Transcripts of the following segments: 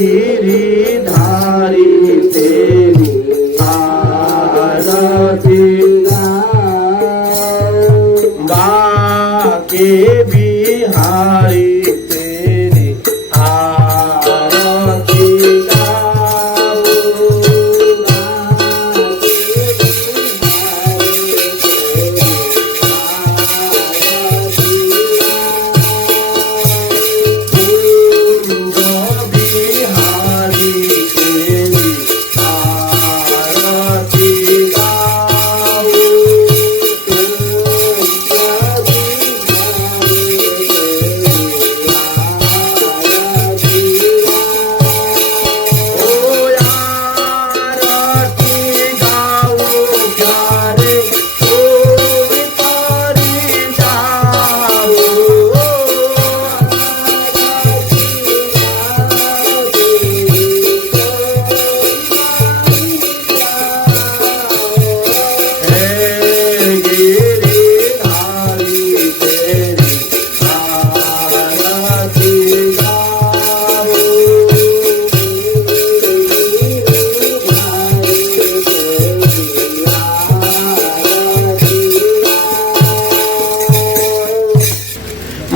गिरिधारी तेरी आरती बाके बिहारी तेरी आरती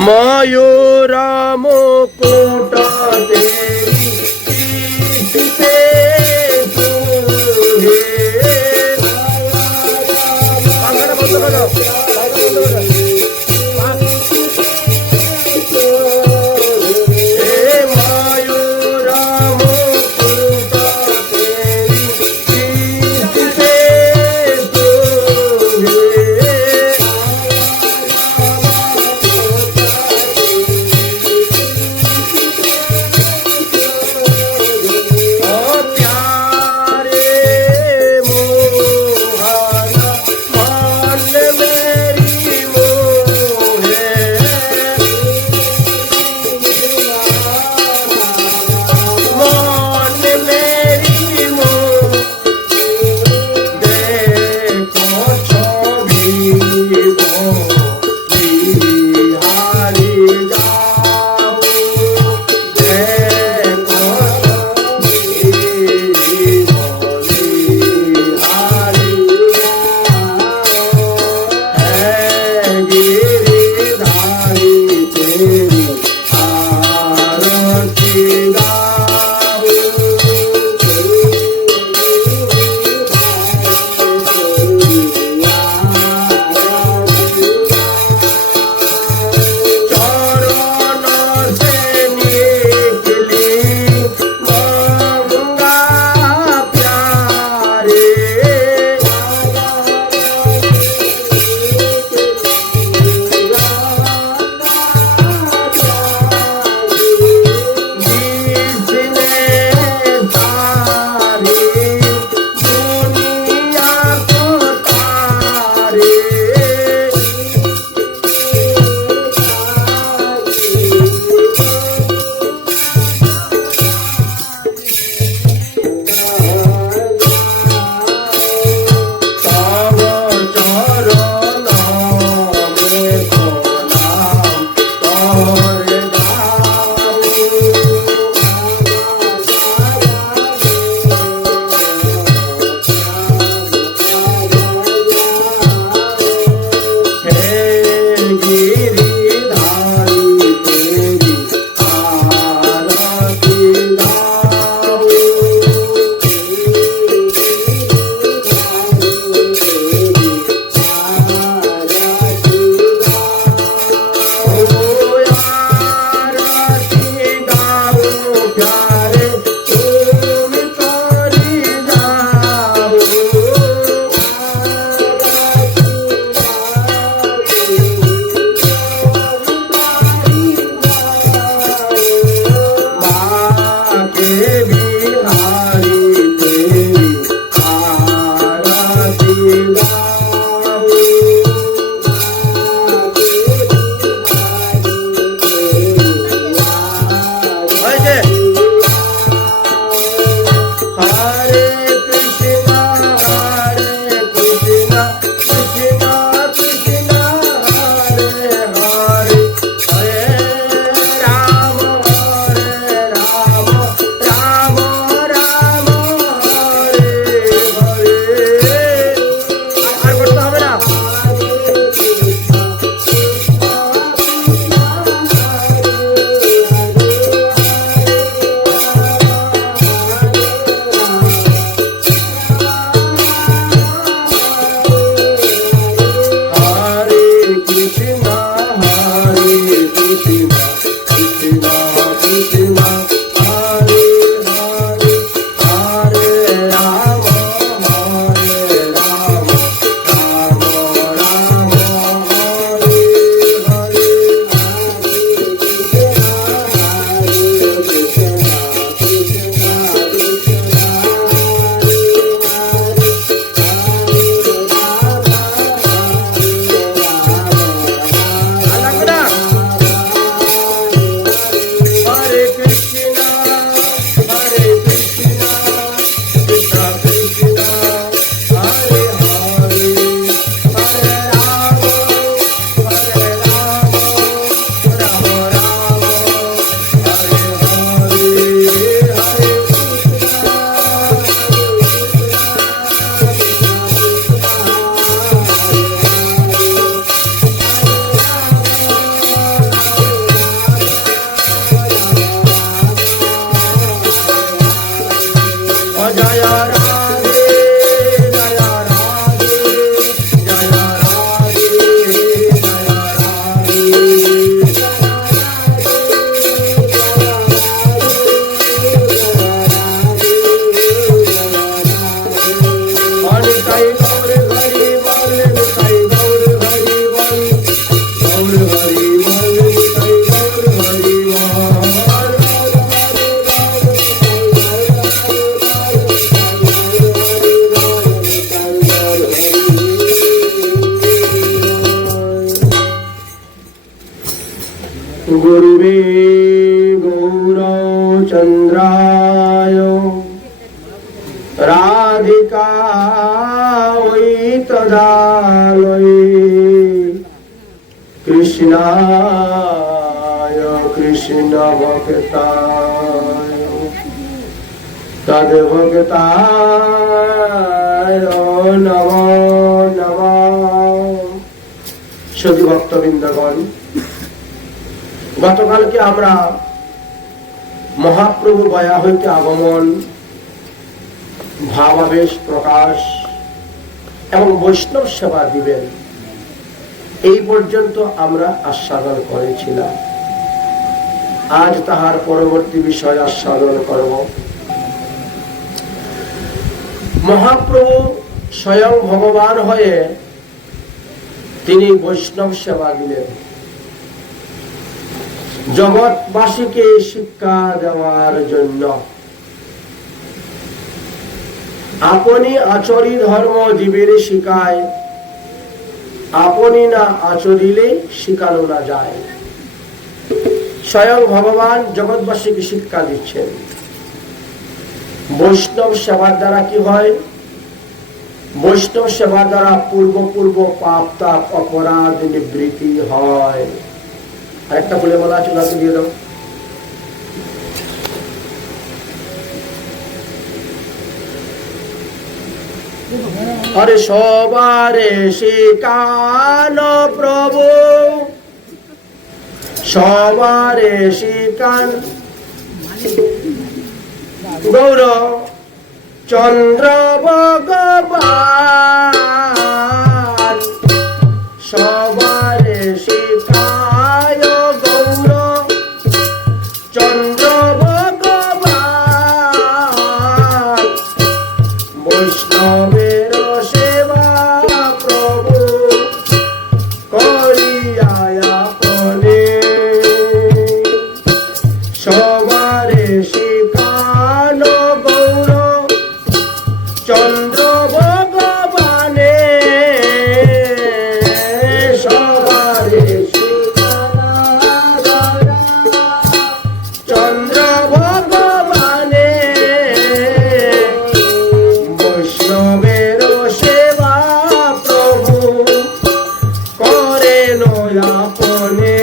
मयूरा मुकुट तेरी पीठ पे तूहे मयूरा मुकुट तेरी पीठ पे तूहे नमामि गौरचन्द्राय राधिकायै तदालये कृष्णाय कृष्णभक्ताय तद्भक्ताय नमो नमः। সদী ভক্তবৃন্দগণ, গতকালকে আমরা মহাপ্রভু গয়া হইতে আগমন, ভাবাবেশ প্রকাশ এবং বৈষ্ণব সেবা দিবেন এই পর্যন্ত আমরা আস্বাদন করেছিলাম। আজ তাহার পরবর্তী বিষয় আস্বাদন করব। মহাপ্রভু স্বয়ং ভগবান হয়ে তিনি বৈষ্ণব সেবা দিলেন, জগৎবাসীকে শিক্ষা দেওয়ার জন্য। আপনি আচরি ধর্ম জীবের শিখায়, আপনি না আচরিলে শিখানো না যায়। স্বয়ং ভগবান জগৎবাসীকে শিক্ষা দিচ্ছেন। বৈষ্ণব সেবার দ্বারা কি হয়? বৈষ্ণব সেবার দ্বারা পূর্ব পাপ তাপ অপরাধ নিবৃত্তি হয়। আরেকটা বলে বলা আছে, নাকি দিয়ে দাও। আরে সবারে শিকানো প্রভু, সবারে শিকান গৌর চন্দ্র ভগবান, সবারে শিকায় গৌর চন্দ্র ভগবান। বৈষ্ণবের সেবা প্রভু করিয়া আপনে, সবারে শিখানো গৌর চন্দ্র ভগবানে, সবারে শিখানো চন্দ্র ভগবানে। বৈষ্ণবের সেবা প্রভু করেন আপনে,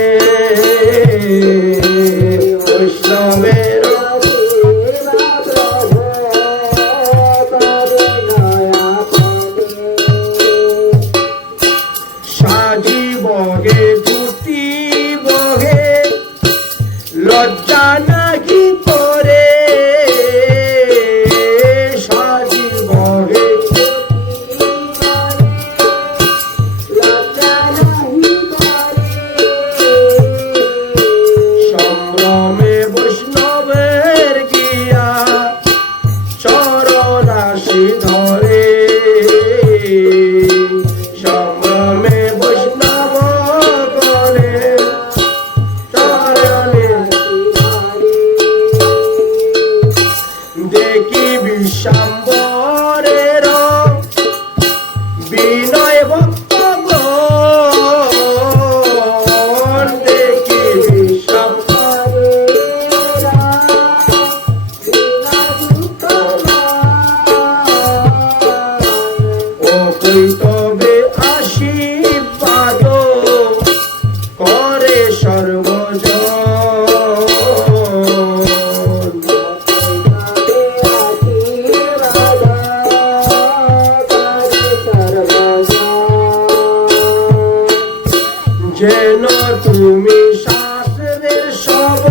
বৈষ্ণবের সাজি বহে জুতি বহে লজ্জা নাকি করে, সাজি বহে সম্ভ্রমে বৈষ্ণবের গিয়া চরণাশি ধরে, সম্ভ্রমে বৈষ্ণব করে চরণে দেখি বিশ্বাম্বরের বিনয় ভক্ত গণ, দেখি বিশ্বাম্বরের ও কৈতবে আশীর্বাদ করে সর্বজন। যেন তুমি শাস্ত্রের সব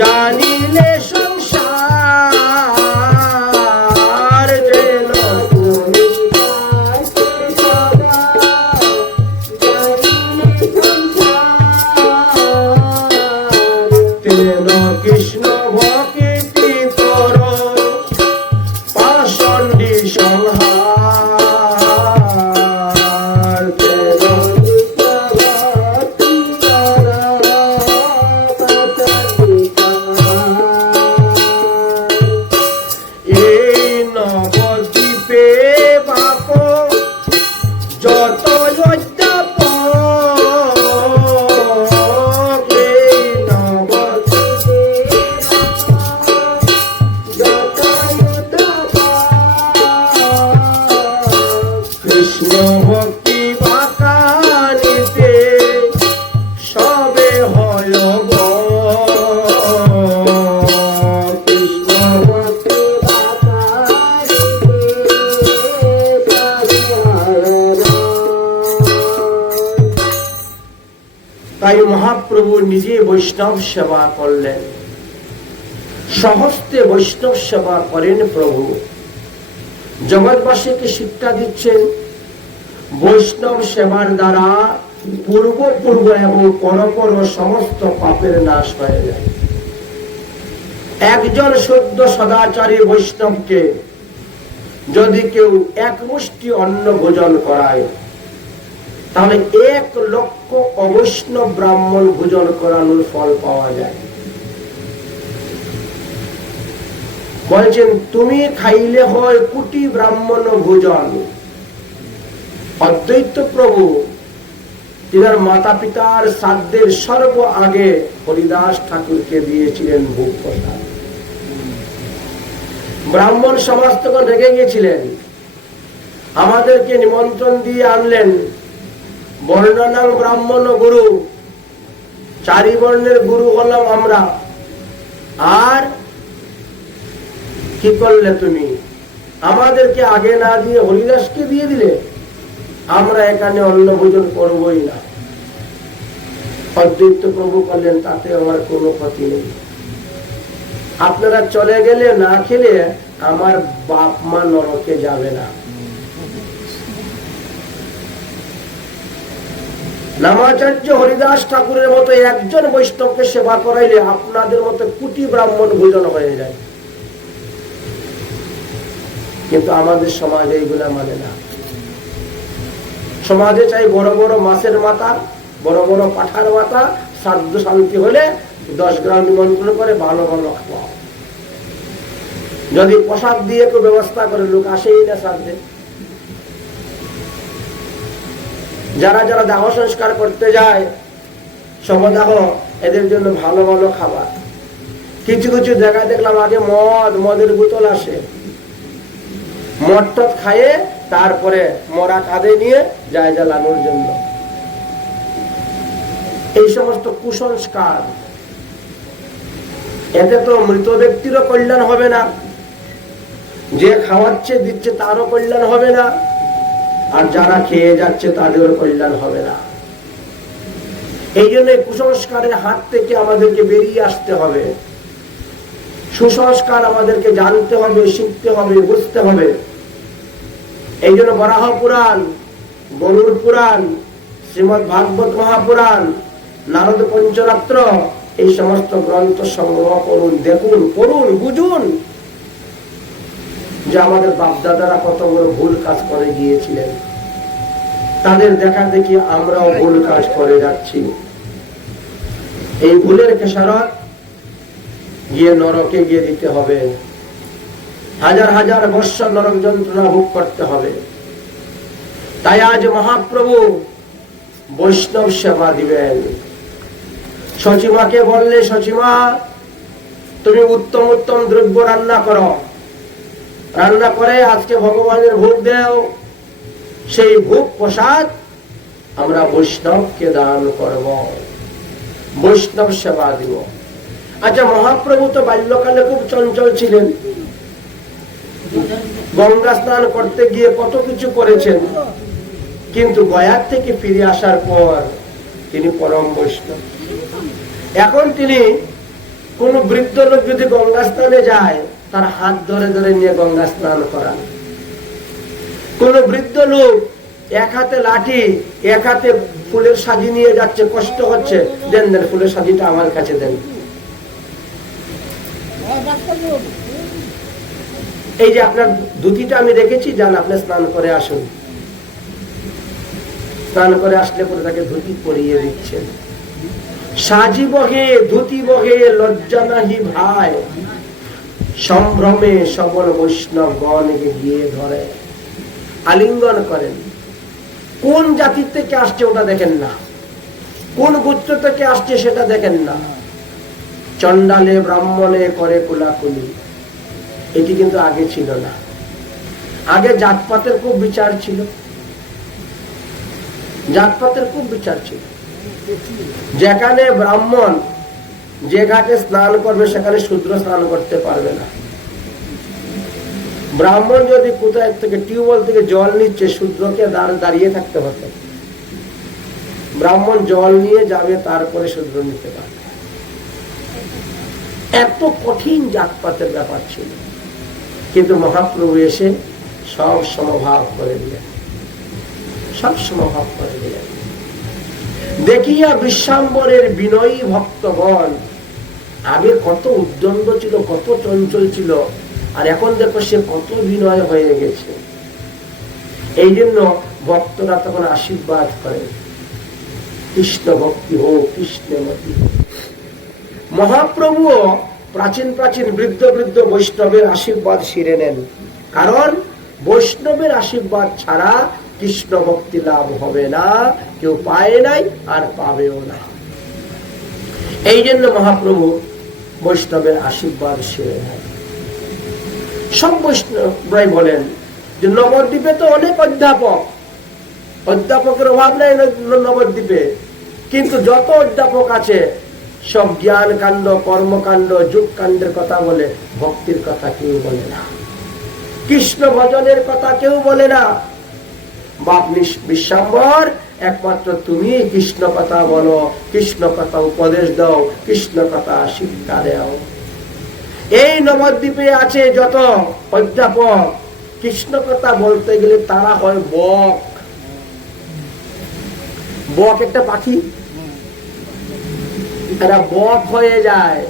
জানিলে সংসার, যেন তুমি শাস্ত্রের সব জানিলে সংসার, তেন কৃষ্ণ ভক্তি কর পাষণ্ডী সংহার, তেন এই নবদ্বীপে বাপ যত অধ্যাপক, এই মহাপ্রভু নিজে বৈষ্ণব সেবা করলেন, সহস্তে বৈষ্ণব সেবা করেন প্রভু। জগৎবাসীকে শিক্ষা দিচ্ছেন বৈষ্ণব সেবার দ্বারা পূর্ব এবং পরপর সমস্ত পাপের নাশ হয়ে যায়। একজন শুদ্ধ সদাচারী বৈষ্ণবকে যদি কেউ এক মুষ্টি অন্ন ভোজন করায়, তাহলে 1,00,000 অবৈষ্ণব ব্রাহ্মণ ভোজন করানোর ফল পাওয়া যায়। বলছেন তুমি খাইলে হয় কোটি ব্রাহ্মণ ভোজন। অদ্বৈত প্রভু তিনার মাতা পিতার শ্রাদ্ধের সর্ব আগে হরিদাস ঠাকুরকে দিয়েছিলেন ভোগ প্রসাদ। ব্রাহ্মণ সমাজ তখন রেগে গিয়েছিলেন, আমাদেরকে নিমন্ত্রণ দিয়ে আনলেন, বর্ণনাং ব্রাহ্মণ গুরু, 4 বর্ণের গুরু হলাম আমরা, আর কি করলে তুমি? আমাদেরকে আগে না দিয়ে হরিদাসকে দিয়ে দিলে, আমরা এখানে অন্ন ভোজন করবই না। অদ্বৈত প্রভু করলেন তাতে আমার কোনো ক্ষতি নেই, আপনারা চলে গেলে না খেলে আমার বাপ মা নরকে যাবে না। নামাচার্য হরিদাস ঠাকুরের মতো একজন বৈষ্ণবকে সেবা করাইলে আপনাদের মতো কোটি ব্রাহ্মণ ভোজন হয়ে যায়। কিন্তু আমাদের সমাজে এইগুলা মানে না। সমাজে চাই বড় বড় মাছের মাথা, বড় বড় পাঠার মাথা, শ্রাদ্ধ শান্তি হলে 10 গ্রাম নিমন্ত্রণ করে ভালো ভালো খাওয়া। যদি প্রসাদ দিয়ে কেউ ব্যবস্থা করে, লোক আসেই না শ্রাদ্ধে। যারা যারা দাহ সংস্কার করতে যায়, শবদাহ, এদের জন্য ভালো ভালো খাবার। কিছু কিছু জায়গায় দেখলাম আগে মদের বোতল আসে, মদ টদ খাইয়ে তারপরে মরা কাঁধে নিয়ে যায় জ্বালানোর জন্য। এই সমস্ত কুসংস্কার, এতে তো মৃত ব্যক্তিরও কল্যাণ হবে না, যে খাওয়াচ্ছে দিচ্ছে তারও কল্যাণ হবে না, আর যারা খেয়ে যাচ্ছে তাদেরও কল্যাণ হবে না। এই জন্য কুসংস্কারের হাত থেকে আমাদেরকে বেরিয়ে আসতে হবে। সুসংস্কার আমাদেরকে জানতে হবে, শিখতে হবে, বুঝতে হবে। এই জন্য বরাহ পুরাণ, গরুড় পুরাণ, শ্রীমদ ভাগবত মহাপুরাণ, নারদ পঞ্চরাত্র, এই সমস্ত গ্রন্থ সংগ্রহ করুন, দেখুন, পড়ুন, বুঝুন যে আমাদের বাপদাদারা কত বড় ভুল কাজ করে গিয়েছিলেন। তাদের দেখা দেখি আমরাও ভুল কাজ করে যাচ্ছি। এই ভুলের খেসারত গিয়ে নরকে গিয়ে দিতে হবে, হাজার হাজার বৎসর নরক যন্ত্রণা ভোগ করতে হবে। তাই আজ মহাপ্রভু বৈষ্ণব সেবা দিবেন। সচিমাকে বললে, সচিমা তুমি উত্তম উত্তম দ্রব্য রান্না করো, রান্না করে আজকে ভগবানের ভোগ দেও, সেই ভোগ প্রসাদ আমরা বৈষ্ণবকে দান করব, বৈষ্ণব সেবা দিব। আচ্ছা, মহাপ্রভু তো বাল্যকালে খুব চঞ্চল ছিলেন, গঙ্গা স্নান করতে গিয়ে কত কিছু করেছেন, কিন্তু গয়ার থেকে ফিরে আসার পর তিনি পরম বৈষ্ণব। এখন তিনি কোন বৃদ্ধ লোক যদি গঙ্গা স্নানে যায়, তার হাত ধরে ধরে নিয়ে গঙ্গা স্নান করান। কোন বৃদ্ধ লোক এক হাতে লাঠি, এক হাতে ফুলের সাজি নিয়ে যাচ্ছে, কষ্ট হচ্ছে, দেন দেন ফুলের সাজিটা আমার কাছে দেন। এই যে আপনার ধুতিটা আমি রেখেছি, যান আপনি স্নান করে আসুন। স্নান করে আসলে পরে তাকে ধুতি পরিয়ে দিচ্ছেন। সাজি বহে ধুতি বহে লজ্জা নাহি ভাই, সম্ভ্রমে সবল বৈষ্ণব গণকে গিয়ে ধরে, আলিঙ্গন করেন। কোন জাতি থেকে আসছে ওটা দেখেন না, কোন গোত্র থেকে আসছে সেটা দেখেন না। চন্ডালে ব্রাহ্মণে করে কুলাকুলি, এটি কিন্তু আগে ছিল না। আগে জাতপাতের খুব বিচার ছিল, জাতপাতের খুব বিচার ছিল। যেখানে ব্রাহ্মণ যে ঘাটে স্নান করবে সেখানে শূদ্র স্নান করতে পারবে না। ব্রাহ্মণ যদি কোথায় থেকে টিউবওয়েল থেকে জল নিচ্ছে, শূদ্রকে দাঁড়িয়ে থাকতে হতো। ব্রাহ্মণ জল নিয়ে যাবে, তারপরে শূদ্র নিতে পারবে। এত কঠিন জাতপাতের ব্যাপার ছিল, কিন্তু মহাপ্রভু এসে সব সমভাব করে দিলেন, সব সমভাব করে দিলেন। দেখিয়া বিশ্বাম্বরের বিনয়ী ভক্তগণ, আগে কত উদ্দণ্ড ছিল, কত চঞ্চল ছিল, আর এখন দেখো সে কত বিনয় হয়ে গেছে। এই জন্য ভক্তরা তখন আশীর্বাদ করে, কৃষ্ণ ভক্তি হোক, কৃষ্ণমতি হোক। মহাপ্রভু প্রাচীন প্রাচীন বৃদ্ধ বৃদ্ধ বৈষ্ণবের আশীর্বাদ শিরে নেন, কারণ বৈষ্ণবের আশীর্বাদ ছাড়া কৃষ্ণ ভক্তি লাভ হবে না, কেউ পায় নাই আর পাবেও না। এই জন্য মহাপ্রভু বৈষ্ণবের আশীর্বাদ শিরে নেন। সব বৈষ্ণবরাই বলেন যে নবদ্বীপে তো অনেক অধ্যাপক, অধ্যাপকের অভাব নাই নবদ্বীপে, কিন্তু যত অধ্যাপক আছে সব জ্ঞান কাণ্ড, কর্মকাণ্ড, যুগ কাণ্ডের কথা বলে, ভক্তির কথা কেউ বলে না, কৃষ্ণ ভজনের কথা কেউ বলে না। বাপ বিশ্বাম্বর, একমাত্র তুমি কৃষ্ণ কথা বলো, কৃষ্ণ কথা উপদেশ দাও, কৃষ্ণ কথা শিক্ষা দাও। এই নবদ্বীপে আছে যত অধ্যাপক, কৃষ্ণ কথা বলতে গেলে তারা হয় বক। বক একটা পাখি, এরা বক হয়ে যায়,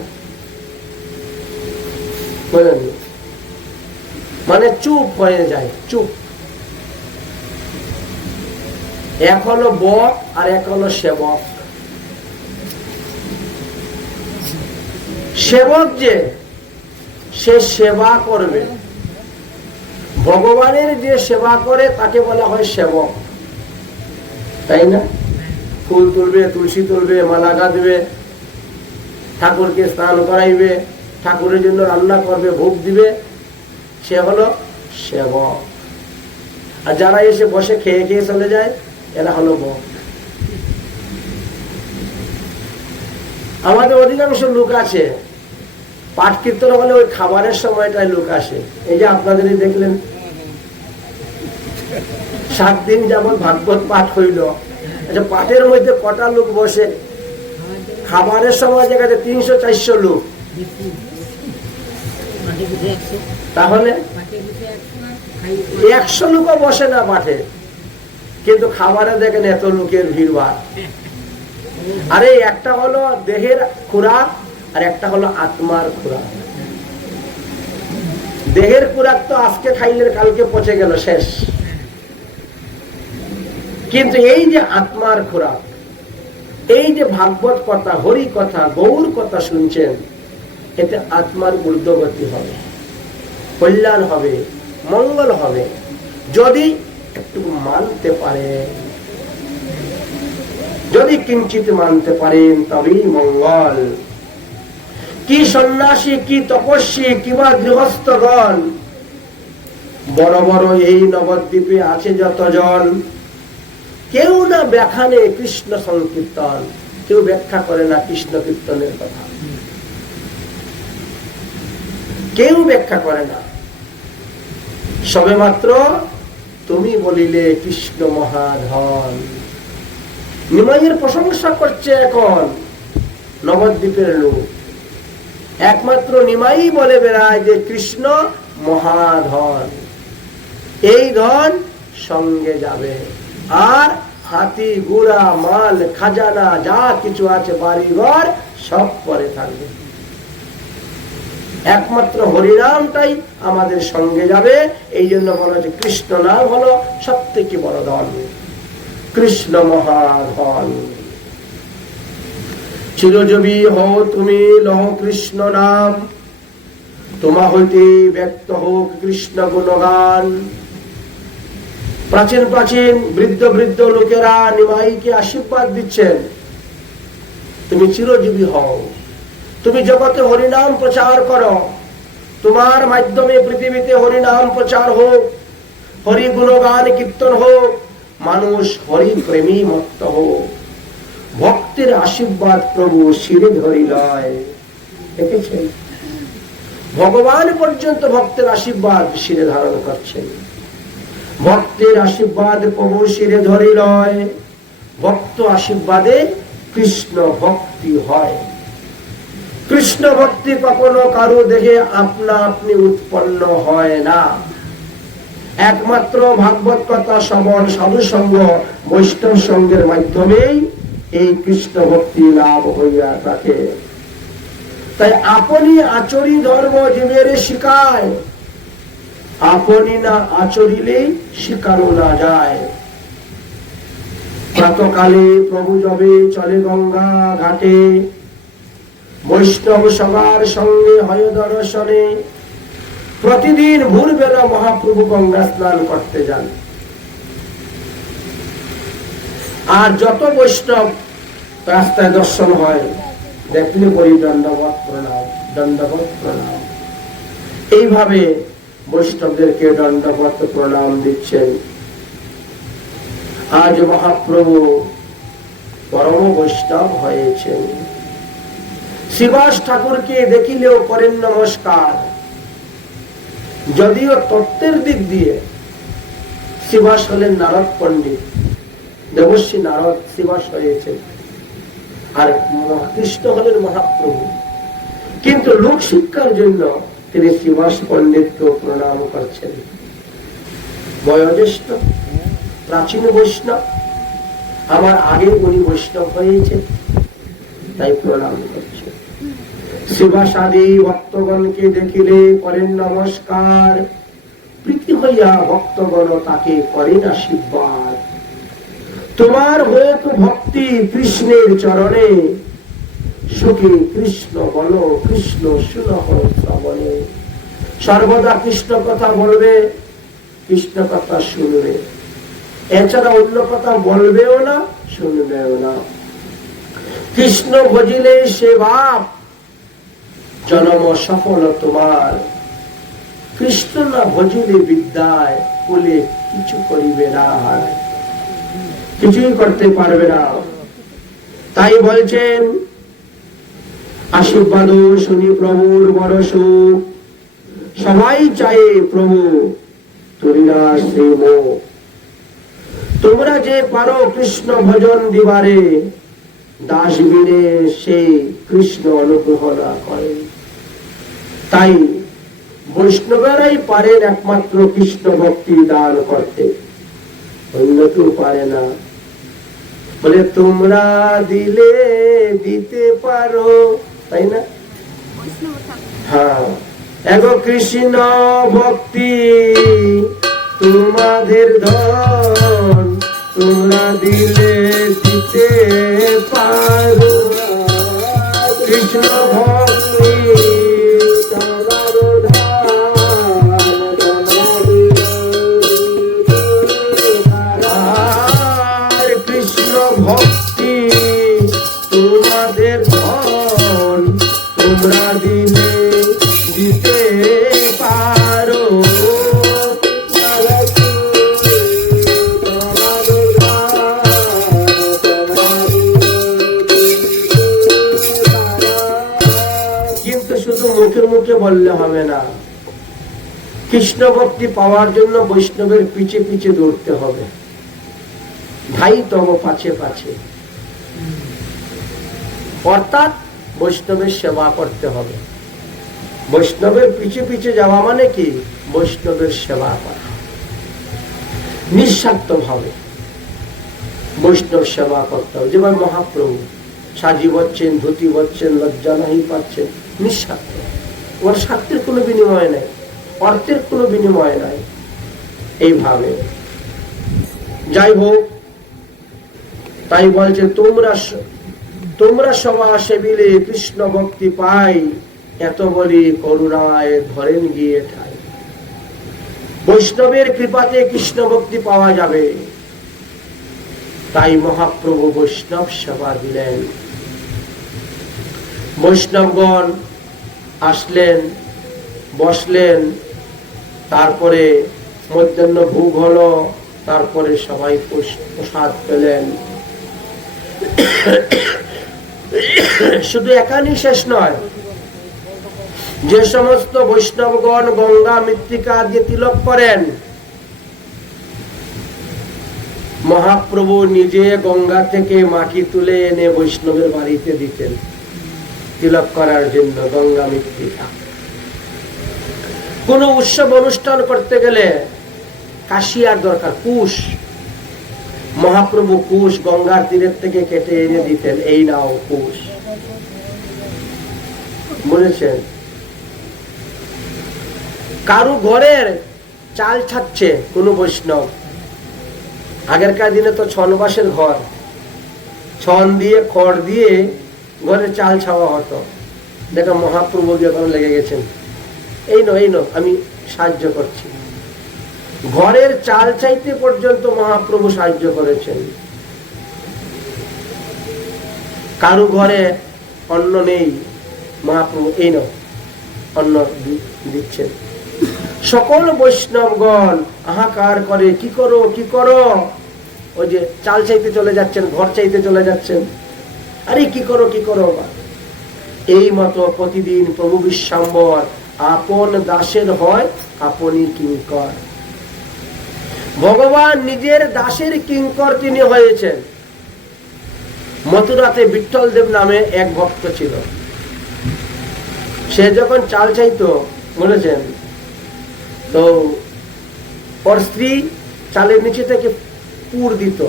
মানে চুপ হয়ে যায়, চুপ। এক হলো বক আর এক হলো সেবক। সেবক যে সে সেবা করবে, ভগবানের যে সেবা করে তাকে বলা হয় সেবক, তাই না? ফুল তুলবে, তুলসী তুলবে, মালা গাঁথবে, ঠাকুরকে স্নান করাইবে, ঠাকুরের জন্য রান্না করবে, ভোগ দিবে, সে হলো সেবক। আর যারা এসে বসে খেয়ে খেয়ে চলে যায়, এরা হলো বক। আমাদের অধিকাংশ লোক আছে পাঠ কীর্তন হলে ওই খাবারের সময়টায় লোক আসে। এই যে আপনাদেরই দেখলেন 7 দিন যাবত ভাগবত পাঠ হইল, আচ্ছা পাঠের মধ্যে কটা লোক বসে? খাবারের সময় জায়গাতে 300-400 লোক, তাহলে 100 লোকও বসে না পাঠে, কিন্তু খাবারে দেখেন এত লোকের ভিড়ভাড়। আরে একটা হলো দেহের খোরাক আর একটা হলো আত্মার খোরাক। দেহের খোরাক তো আজকে খাইলে কালকে পচে গেল, শেষ। কিন্তু এই যে আত্মার খোরাক, এই যে ভাগবত কথা, হরি কথা, গৌর কথা শুনছেন, এতে আত্মার ঊর্ধ্বগতি হবে, কল্যাণ হবে, মঙ্গল হবে, যদি একটু মানতে পারেন। যদি কিঞ্চিত মানতে পারেন তবেই মঙ্গল। কি সন্ন্যাসী, কি তপস্বী, কিবা গৃহস্থগণ, বড় বড় এই নবদ্বীপে আছে যতজন, কেউ না ব্যাখ্যানে কৃষ্ণ সংকীর্তন, কেউ ব্যাখ্যা করে না কৃষ্ণ কীর্তনের কথা, কেউ ব্যাখ্যা করে না। সবে মাত্র তুমি বলিলে কৃষ্ণ মহাধন। নিমাইয়ের প্রশংসা করছে এখন নবদ্বীপের লোক, একমাত্র নিমাই বলে বেড়ায় যে কৃষ্ণ মহাধন। এই ধন সঙ্গে যাবে, আর হাতি ঘোড়া মাল খাজানা যা কিছু আছে বাড়িঘর সব পরে থাকবে, একমাত্র হরিনামটাই আমাদের সঙ্গে যাবে। এই জন্য বলা হচ্ছে কৃষ্ণ নাম হলো সব থেকে বড় ধন, কৃষ্ণ মহাধন। চিরজীবী হও তুমি, লহ কৃষ্ণ নাম, তোমা হইতে ব্যক্ত হোক কৃষ্ণ গুণগান। প্রাচীন প্রাচীন বৃদ্ধ বৃদ্ধ লোকেরা নিমাইকে আশীর্বাদ দিচ্ছেন, তুমি চিরজীবী হও, তুমি জগতে হরিনাম প্রচার করো, তোমার মাধ্যমে পৃথিবীতে হরিনাম প্রচার হোক, হরি গুণগান কীর্তন হোক, মানুষ হরি প্রেমী মত্ত হোক। ভক্তের আশীর্বাদ প্রভু শিরে ধরি লয়, দেখেছেন? ভগবান পর্যন্ত ভক্তের আশীর্বাদ শিরে ধারণ করছেন। ভক্তের আশীর্বাদ প্রভু শিরে ধরি লয়, ভক্ত আশীর্বাদে কৃষ্ণ ভক্তি হয়। কৃষ্ণ ভক্তি কখনো কারো দেখে আপনা আপনি উৎপন্ন হয় না। একমাত্র ভাগবত কথা শ্রবণ, সাধু সঙ্গ, বৈষ্ণব সঙ্গের মাধ্যমেই এই কৃষ্ণ ভক্তি লাভ হইয়া থাকে। তাই আপনি আচরি ধর্ম জীবের শিখায়, আপনি না আচরিলে শিখানো না যায়। প্রাতকালে প্রভু যবে চলে গঙ্গা ঘাটে, বৈষ্ণব সবার সঙ্গে হয় দর্শনে। প্রতিদিন ভোরবেলা মহাপ্রভু গঙ্গা স্নান করতে যান। আর যত বৈষ্ণব রাস্তায় দর্শন হয়, দেখলে বলি দণ্ডবত প্রণাম, দণ্ডবত প্রণাম। এইভাবে বৈষ্ণবদেরকে দণ্ডবত প্রণাম দিচ্ছেন। আজ মহাপ্রভু পরম বৈষ্ণব হয়েছেন। শ্রীবাস ঠাকুরকে দেখিলেও করেন নমস্কার। যদিও তত্ত্বের দিক দিয়ে শ্রীবাস হলেন নারদ পণ্ডিত, দেবশ্রী নারদ শ্রীবাস হয়েছেন, আর কৃষ্ণ হলেন মহাপ্রভু। কিন্তু লোক শিক্ষার জন্য তিনি শ্রীবাস পণ্ডিতকে প্রণাম করছেন। বয়োজ্যেষ্ঠ প্রাচীন বৈষ্ণব, আমার আগে উনি বৈষ্ণব হয়েছেন, তাই প্রণাম করছে। শ্রীবাস আদি ভক্তগণকে দেখিলে করেন নমস্কার। প্রীতি হইয়া ভক্তগণ তাকে করেন আশীর্বাদ। তোমার হোক ভক্তি কৃষ্ণের চরণে, সুখী কৃষ্ণ বলো, কৃষ্ণ শুনহ শ্রবণে। সর্বদা কৃষ্ণ কথা বলবে, কৃষ্ণ কথা শুনবে, এছাড়া অন্য কথা বলবেও না, শুনবেও না। কৃষ্ণ ভজিলে সে বাপ, জন্ম সফল তোমার। কৃষ্ণ না ভজিলে বিদ্যায় বলে কিছু করিবে না, কিছুই করতে পারবে না। তাই বলছেন, আশীর্বাদ শুনি প্রভুর বড় সুখ। সবাই চায় প্রভু তুলিনা শ্রীম। তোমরা যে পারো কৃষ্ণ ভজন দিবারে, দাস বিনে সেই কৃষ্ণ অনুগ্রহ না করে। তাই বৈষ্ণবেরাই পারেন একমাত্র কৃষ্ণ ভক্তি দান করতে, অন্য কেউ পারে না। বলে তোমরা দিলে দিতে পারো, তাই না? হ্যাঁ, এগো কৃষ্ণ ভক্তি তোমাদের ধন, তোমরা দিলে দিতে পারো। কৃষ্ণ ভক্তি কৃষ্ণ ভক্তি তোমাদের ধন, তোমরা দিলে দিতে পারো। কিন্তু শুধু মুখে মুখে বললে হবে না। কৃষ্ণ ভক্তি পাওয়ার জন্য বৈষ্ণবের পিছে পিছে দৌড়তে হবে, ধাই তব পাছে পাছে। অর্থাৎ বৈষ্ণবের সেবা করতে হবে। বৈষ্ণবের পিছে পিছে যাওয়া মানে কি? বৈষ্ণবের সেবা করা, নিঃস্বার্থ ভাবে বৈষ্ণব সেবা করতে হবে। যেমন মহাপ্রভু সাজি বচ্ছেন, ধুতি বচ্ছেন, লজ্জা নাহি পাচ্ছেন, নিঃস্বার্থ। ওর স্বার্থের কোনো বিনিময় নাই, অর্থের কোনো বিনিময় নাই। এইভাবে যাই হোক, তাই বলছে তোমরা সবা সেবিলে কৃষ্ণ ভক্তি পাই, এত বলি করুণায় ধরেন গিয়ে ঠাই। বৈষ্ণবের কৃপাতে কৃষ্ণ ভক্তি পাওয়া যাবে, তাই মহাপ্রভু বৈষ্ণব সেবা দিলেন। বৈষ্ণবগণ আসলেন, বসলেন, তারপরে মধ্যাহ্ন ভোগ হলো, তারপরে সবাই প্রসাদ পেলেন। শুধু এখানেই শেষ নয়, যে সমস্ত বৈষ্ণবগণ গঙ্গা মৃত্তিকা দিয়ে তিলক করেন, মহাপ্রভু নিজে গঙ্গা থেকে মাটি তুলে এনে বৈষ্ণবের বাড়িতে দিতেন তিলক করার জন্য। গঙ্গা মৃত্তিকা। কোন উৎসব অনুষ্ঠান করতে গেলে কাশিয়ার দরকার, কুশ। মহাপ্রভু কুশ গঙ্গার তীরের থেকে কেটে এনে দিতেন, এই নাও কুশ। বলেছেন কারু ঘরের চাল ছাড়ছে কোন বৈষ্ণব, আগেরকার দিনে তো ছনবাসের ঘর, ছন দিয়ে খড় দিয়ে ঘরে চাল ছাওয়া হতো। দেখো মহাপ্রভু যখন লেগে গেছেন, এই নো আমি সাহায্য করছি। ঘরের চাল চাইতে পর্যন্ত মহাপ্রভু সাহায্য করেছেন। কারু ঘরে অন্ন নেই, মহাপ্রভু এই নো অন্ন দিচ্ছেন। সকল বৈষ্ণবগণ হাহাকার করে, কি করো কি করো। ওই যে চাল চাইতে চলে যাচ্ছেন, ঘর চাইতে চলে যাচ্ছেন, আরে কি করো কি করো। এই মতো প্রতিদিন প্রভু বিশ্বম্বর আপন দাসের হয় আপনি কিঙ্কর। ভগবান নিজের দাসের কিঙ্কর তিনি হয়েছেন। মথুরাতে বিঠ্ঠল দেব নামে এক ভক্ত ছিল। সে যখন চাল চাইতো, বলেছেন তো ওর স্ত্রী চালের নিচে থেকে পুর দিত,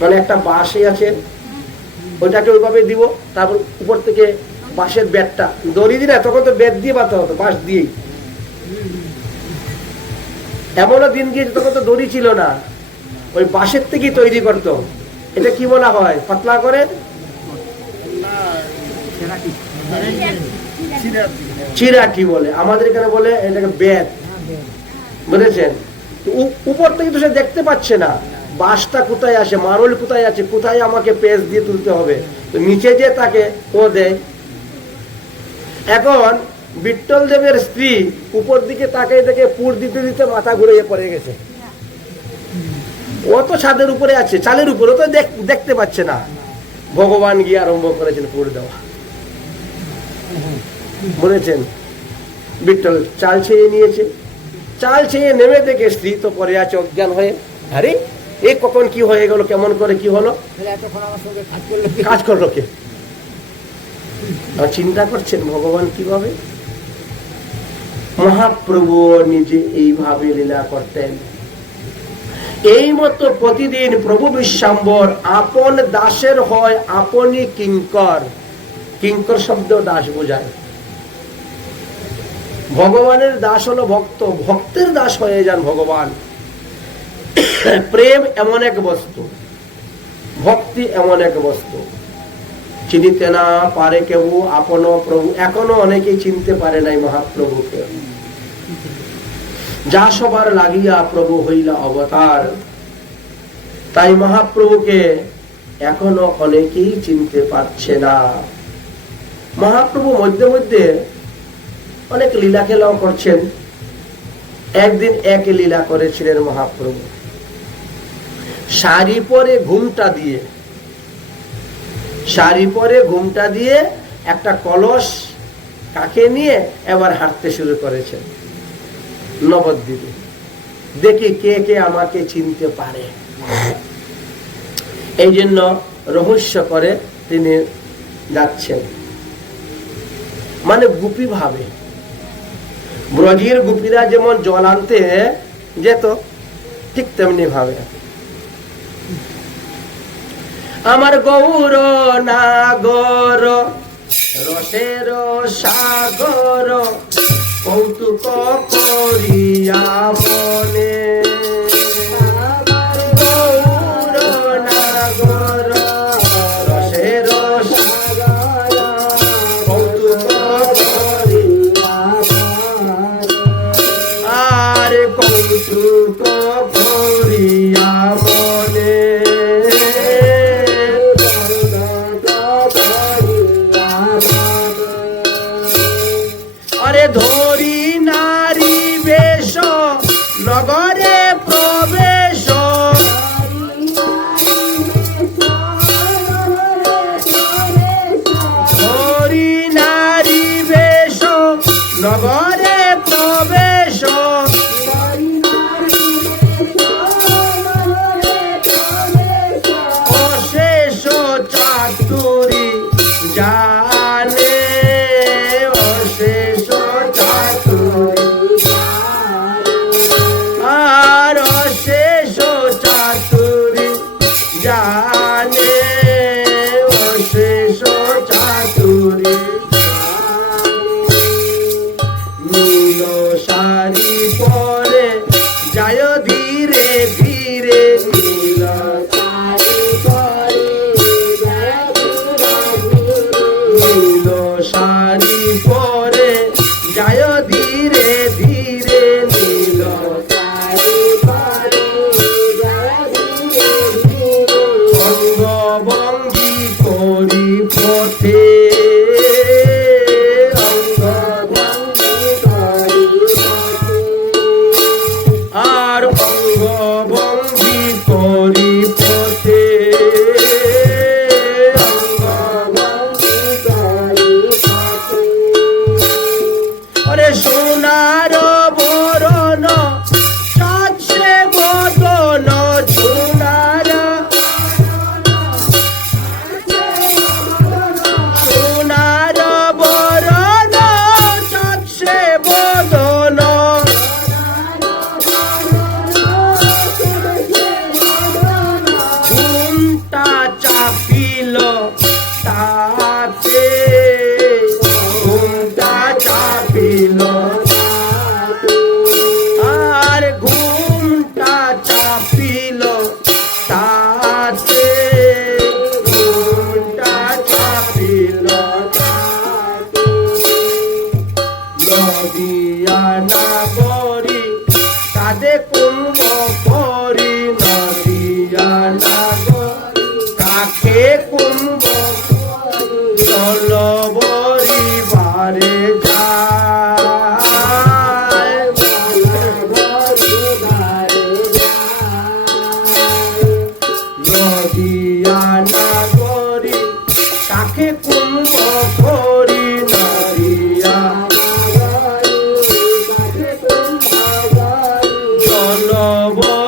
মানে একটা বাঁশে আছে ওইটাকে ওইভাবে দিব, তারপর উপর থেকে বাঁশের ব্যাটটা দড়ি দিলে, তখন তো ব্যাট দিয়ে বাঁধতে হতো, বাঁশ দিয়েই। এমনও দিন গিয়েছে তখন তো দড়ি ছিল না, ওই বাঁশের থেকেই তৈরি করতো। এটা কি বলা হয় পাতলা করে? চিরাঠি বলে, আমাদের এখানে বলে এটাকে ব্যাট। বুঝেছেন? উপর থেকে তো সে দেখতে পাচ্ছে না বাঁশটা কোথায় আসে, মারল কোথায় আছে, কোথায় আমাকে পেজ দিয়ে তুলতে হবে, তো নিচে যে তাকে ও দেয়। এখন বিঠ্ঠল দেবের স্ত্রী উপর দিকে তাকাই দেখে পুর দিতে দিতে মাথা ঘুরে পড়ে গেছে। ও তো ছাদের উপরে আছে, চালের উপরে, তো দেখতে পাচ্ছে না। ভগবান গিয়ে আরম্ভ করেছেন পুর দেওয়া। বলেছেন বিঠ্ঠল চাল ছেয়ে নিয়েছে, চাল ছেয়ে নেমে দেখে স্ত্রী তো পরে আছে অজ্ঞান হয়ে, আরে এ কখন কি হয়ে গেল, কেমন করে কি হলো, কাজ করলো কে? চিন্তা করছেন ভগবান কিভাবে? মহাপ্রভু নিজে এইভাবে লীলা করতেন। এই মতো প্রতিদিন প্রভু বিশ্বম্বর আপন দাসের হয় আপনি কিঙ্কর। কিঙ্কর শব্দ দাস বোঝায়। ভগবানের দাস হলো ভক্ত, ভক্তের দাস হয়ে যান ভগবান। প্রেম এমন এক বস্তু, ভক্তি এমন এক বস্তু, চিনিতে না পারে কেউ আপন প্রভু। এখনো অনেকেই চিনতে পারে নাই মহাপ্রভুকে। যা সবার লাগিয়া প্রভু হইলা অবতার, তাই মহাপ্রভুকে এখনো অনেকেই চিনতে পারছে না। মহাপ্রভু মধ্যে মধ্যে অনেক লীলা খেলাও করছেন। একদিন এক লীলা করেছিলেন মহাপ্রভু, শাড়ি পরে ঘুমটা দিয়ে, শাড়ি পরে ঘুমটা দিয়ে একটা কলস কাকে নিয়ে এবার হাঁটতে শুরু করেছেন নবদ্বীপে। দেখি কে কে আমাকে চিনতে পারে। এই জন্য রহস্য করে তিনি যাচ্ছেন, মানে গুপি ভাবে। ব্রজের গুপিরা যেমন জল আনতে যেত, ঠিক তেমনি ভাবে। আমার গৌর নাগর রসের সাগর কৌতুক করিয়া মনে, আমার গৌর নাগর রসের সাগর কৌতুক করিয়া আর কৌতুক করিয়া মনে। ধরি নারী বেশ নগরে প্রবেশ, ধরি নারী বেশ নগরে প্রবেশ, নীল শাড়ি পরে যায় ধীরে ধীরে, নীল শাড়ি পরে যায় ধীরে ধীরে, নীল শাড়ি পরে যায় ধীরে ধীরে, নীল শাড়ি পরে যায় ধীরে ধীরে, অঙ্গভঙ্গি করি পথে, অঙ্গভঙ্গি করি পথে, আর অঙ্গভঙ্গি করি পথে, অঙ্গভঙ্গি করি পথে। ওরে সোনার বরণ চাচ্ছে বদন, সোনার সোনার বরণ চাচ্ছে বদন, ঘুমটা চাপিল তাতে, ঘুমটা চাপিল আর ঘুমটা চাপিল তাতে, ঘুমটা চাপিল তাতে। নদিয়া নাগরী কাঁদে কুম্ভ করি, নদিয়া নাগরী কাকে কুম্ভ করি, জলবরি বারে যায়, জলবরি বারে যায়। নদিয়া নাগরী কাকে কুম্ভ করি, নদিয়া নাগরী কাকে কুম্ভ করি, জলবরি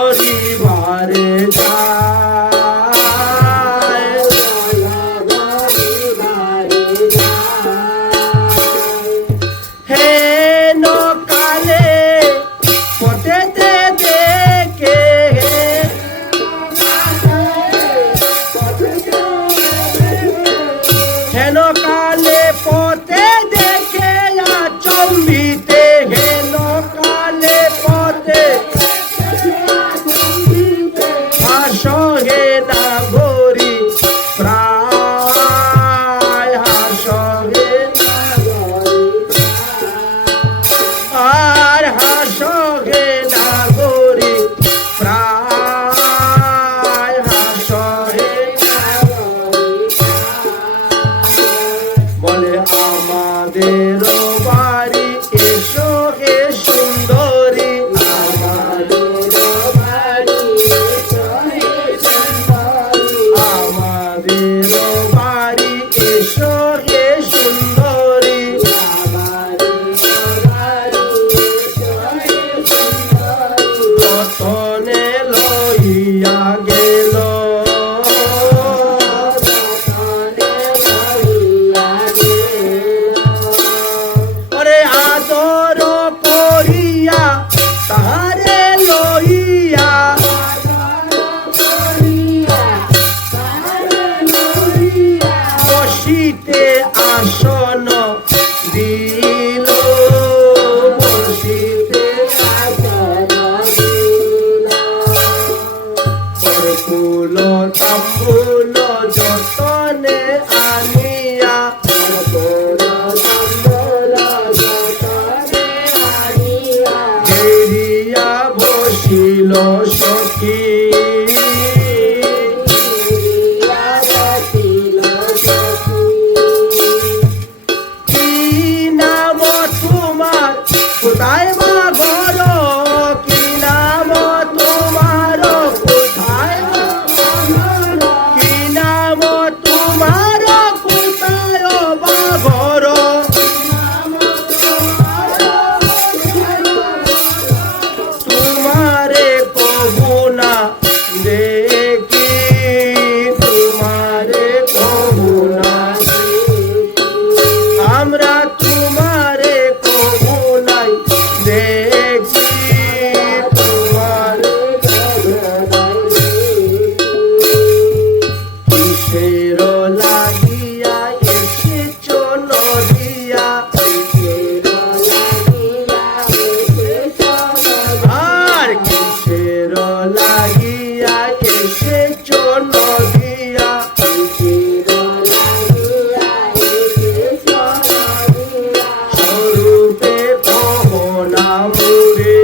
মোরে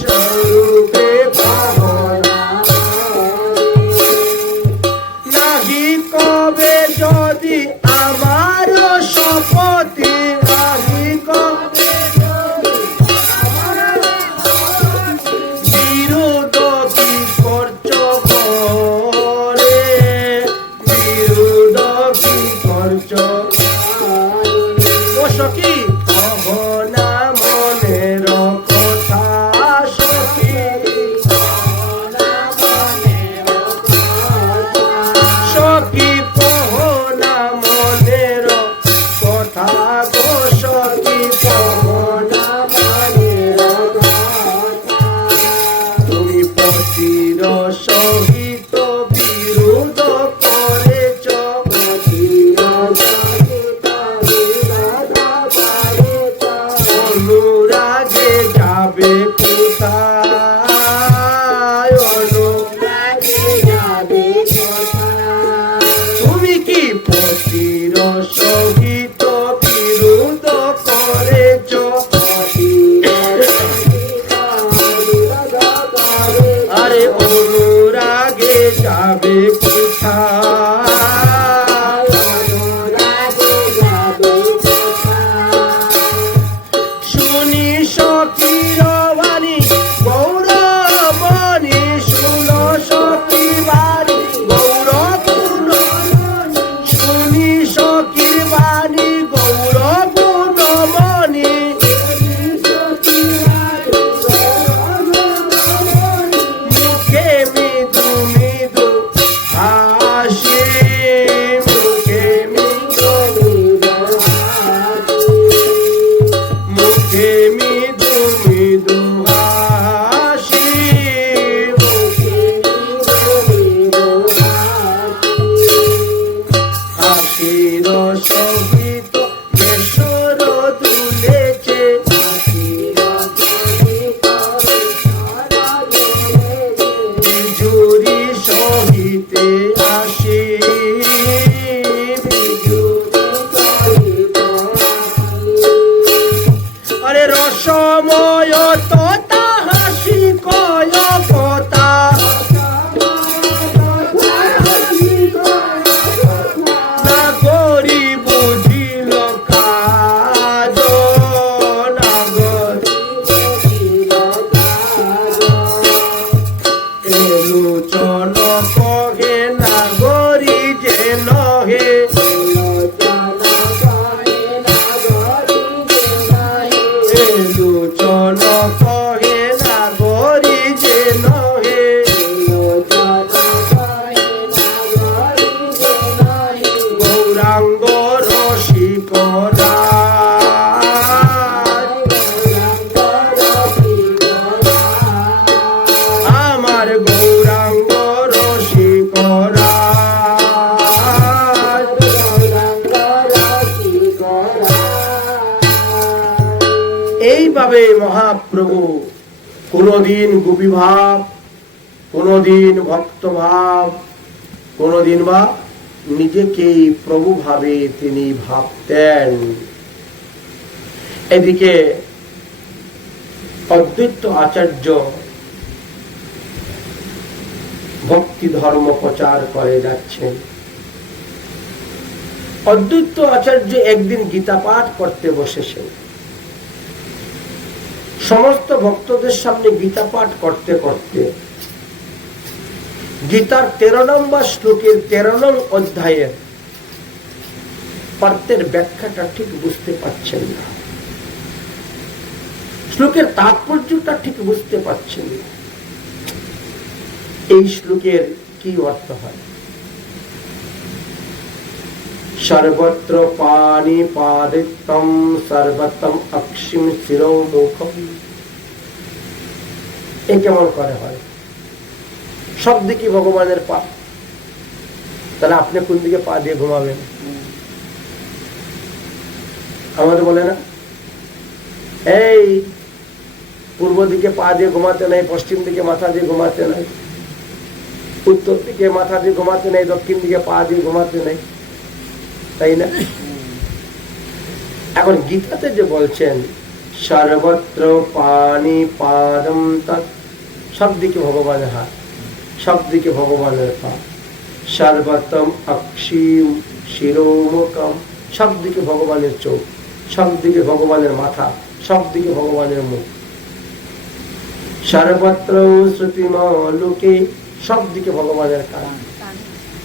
স্বরূপে নাহি কবে যদি আমার শপথে নাহি কবে বিরোধ কি করছ করে বিরোধ কি করছ ও সখী কহনা মনের কথা সখী সখী কহনা মনের কথা গো সখী কহনা মনের কথা তুমি পতির সহিত বিরোধ করেছ অনুরাগে যাবে কোথায় অনুরাগে যাবে কোথায় তুমি কি পতির সহিত বিরোধ করেছ আরে অনুরাগে যাবে কোথায় অনুরাগে যাবে শুনি সখীর বাণী গৌরমণি শুন সখী বাণী গৌরগুণ শুনি সখীর বাণী গৌরগুণমণি মুখে মৃদু মৃদু হাসি মুখে মৃদু মুখে মৃদু মৃদু হাসি হাসির সহিত কেশর দুলেছে বিজুরি সহিতে আসি আরে রসময় তোতা হাসি কয় কথা না করি বুঝিল কাজ না এলুচন কহে না গরি যে নহে এলুচন কহে না গরি যে নহে গৌরাঙ্গ রসিকরা আমার গৌরাঙ্গ রসিকরা এইভাবে মহাপ্রভু কোনদিন গোপী ভাব কোনদিন ভক্ত ভাব কোনদিন বা নিজেকেই প্রভু ভাবে তিনি ভাবতেন। এদিকে অদ্বৈত আচার্য ভক্তি ধর্ম প্রচার করে যাচ্ছেন। অদ্বৈত আচার্য একদিন গীতা পাঠ করতে বসেছেন। সমস্ত ভক্তদের সামনে গীতা পাঠ করতে করতে গীতার 13 নম্বর শ্লোকের 13 নং অধ্যায়ের অর্থের ব্যাখ্যাটা ঠিক বুঝতে পারছেন না, শ্লোকের তাৎপর্যটা ঠিক বুঝতে পারছেন না। এই শ্লোকের কি অর্থ হয়? সর্বত্র পানি পাদিত্যম সর্বতম অক্ষিম শিরো মুখম। এ কেমন করে হয়? সব দিকে ভগবানের পা, তাহলে আপনি কোন দিকে পা দিয়ে ঘুমাবেন? আমাদের বলে না এই পূর্ব দিকে পা দিয়ে ঘুমাতে নাই, পশ্চিম দিকে মাথা দিয়ে ঘুমাতে নাই, উত্তর দিকে মাথা দিয়ে ঘুমাতে নাই, দক্ষিণ দিকে পা দিয়ে ঘুমাতে নাই, তাই না? এখন গীতাতে যে বলছেন সর্বত্র পানি পাদম তৎ, সব দিকে ভগবানের হাত, সব দিকে ভগবানের পা। সর্বতম অক্ষিম শিরোমুখম, সব দিকে ভগবানের চোখ, সব দিকে ভগবানের মাথা, সব দিকে ভগবানের মুখ। সর্বত্র শ্রুতিমলোকে, সব দিকে ভগবানের কান।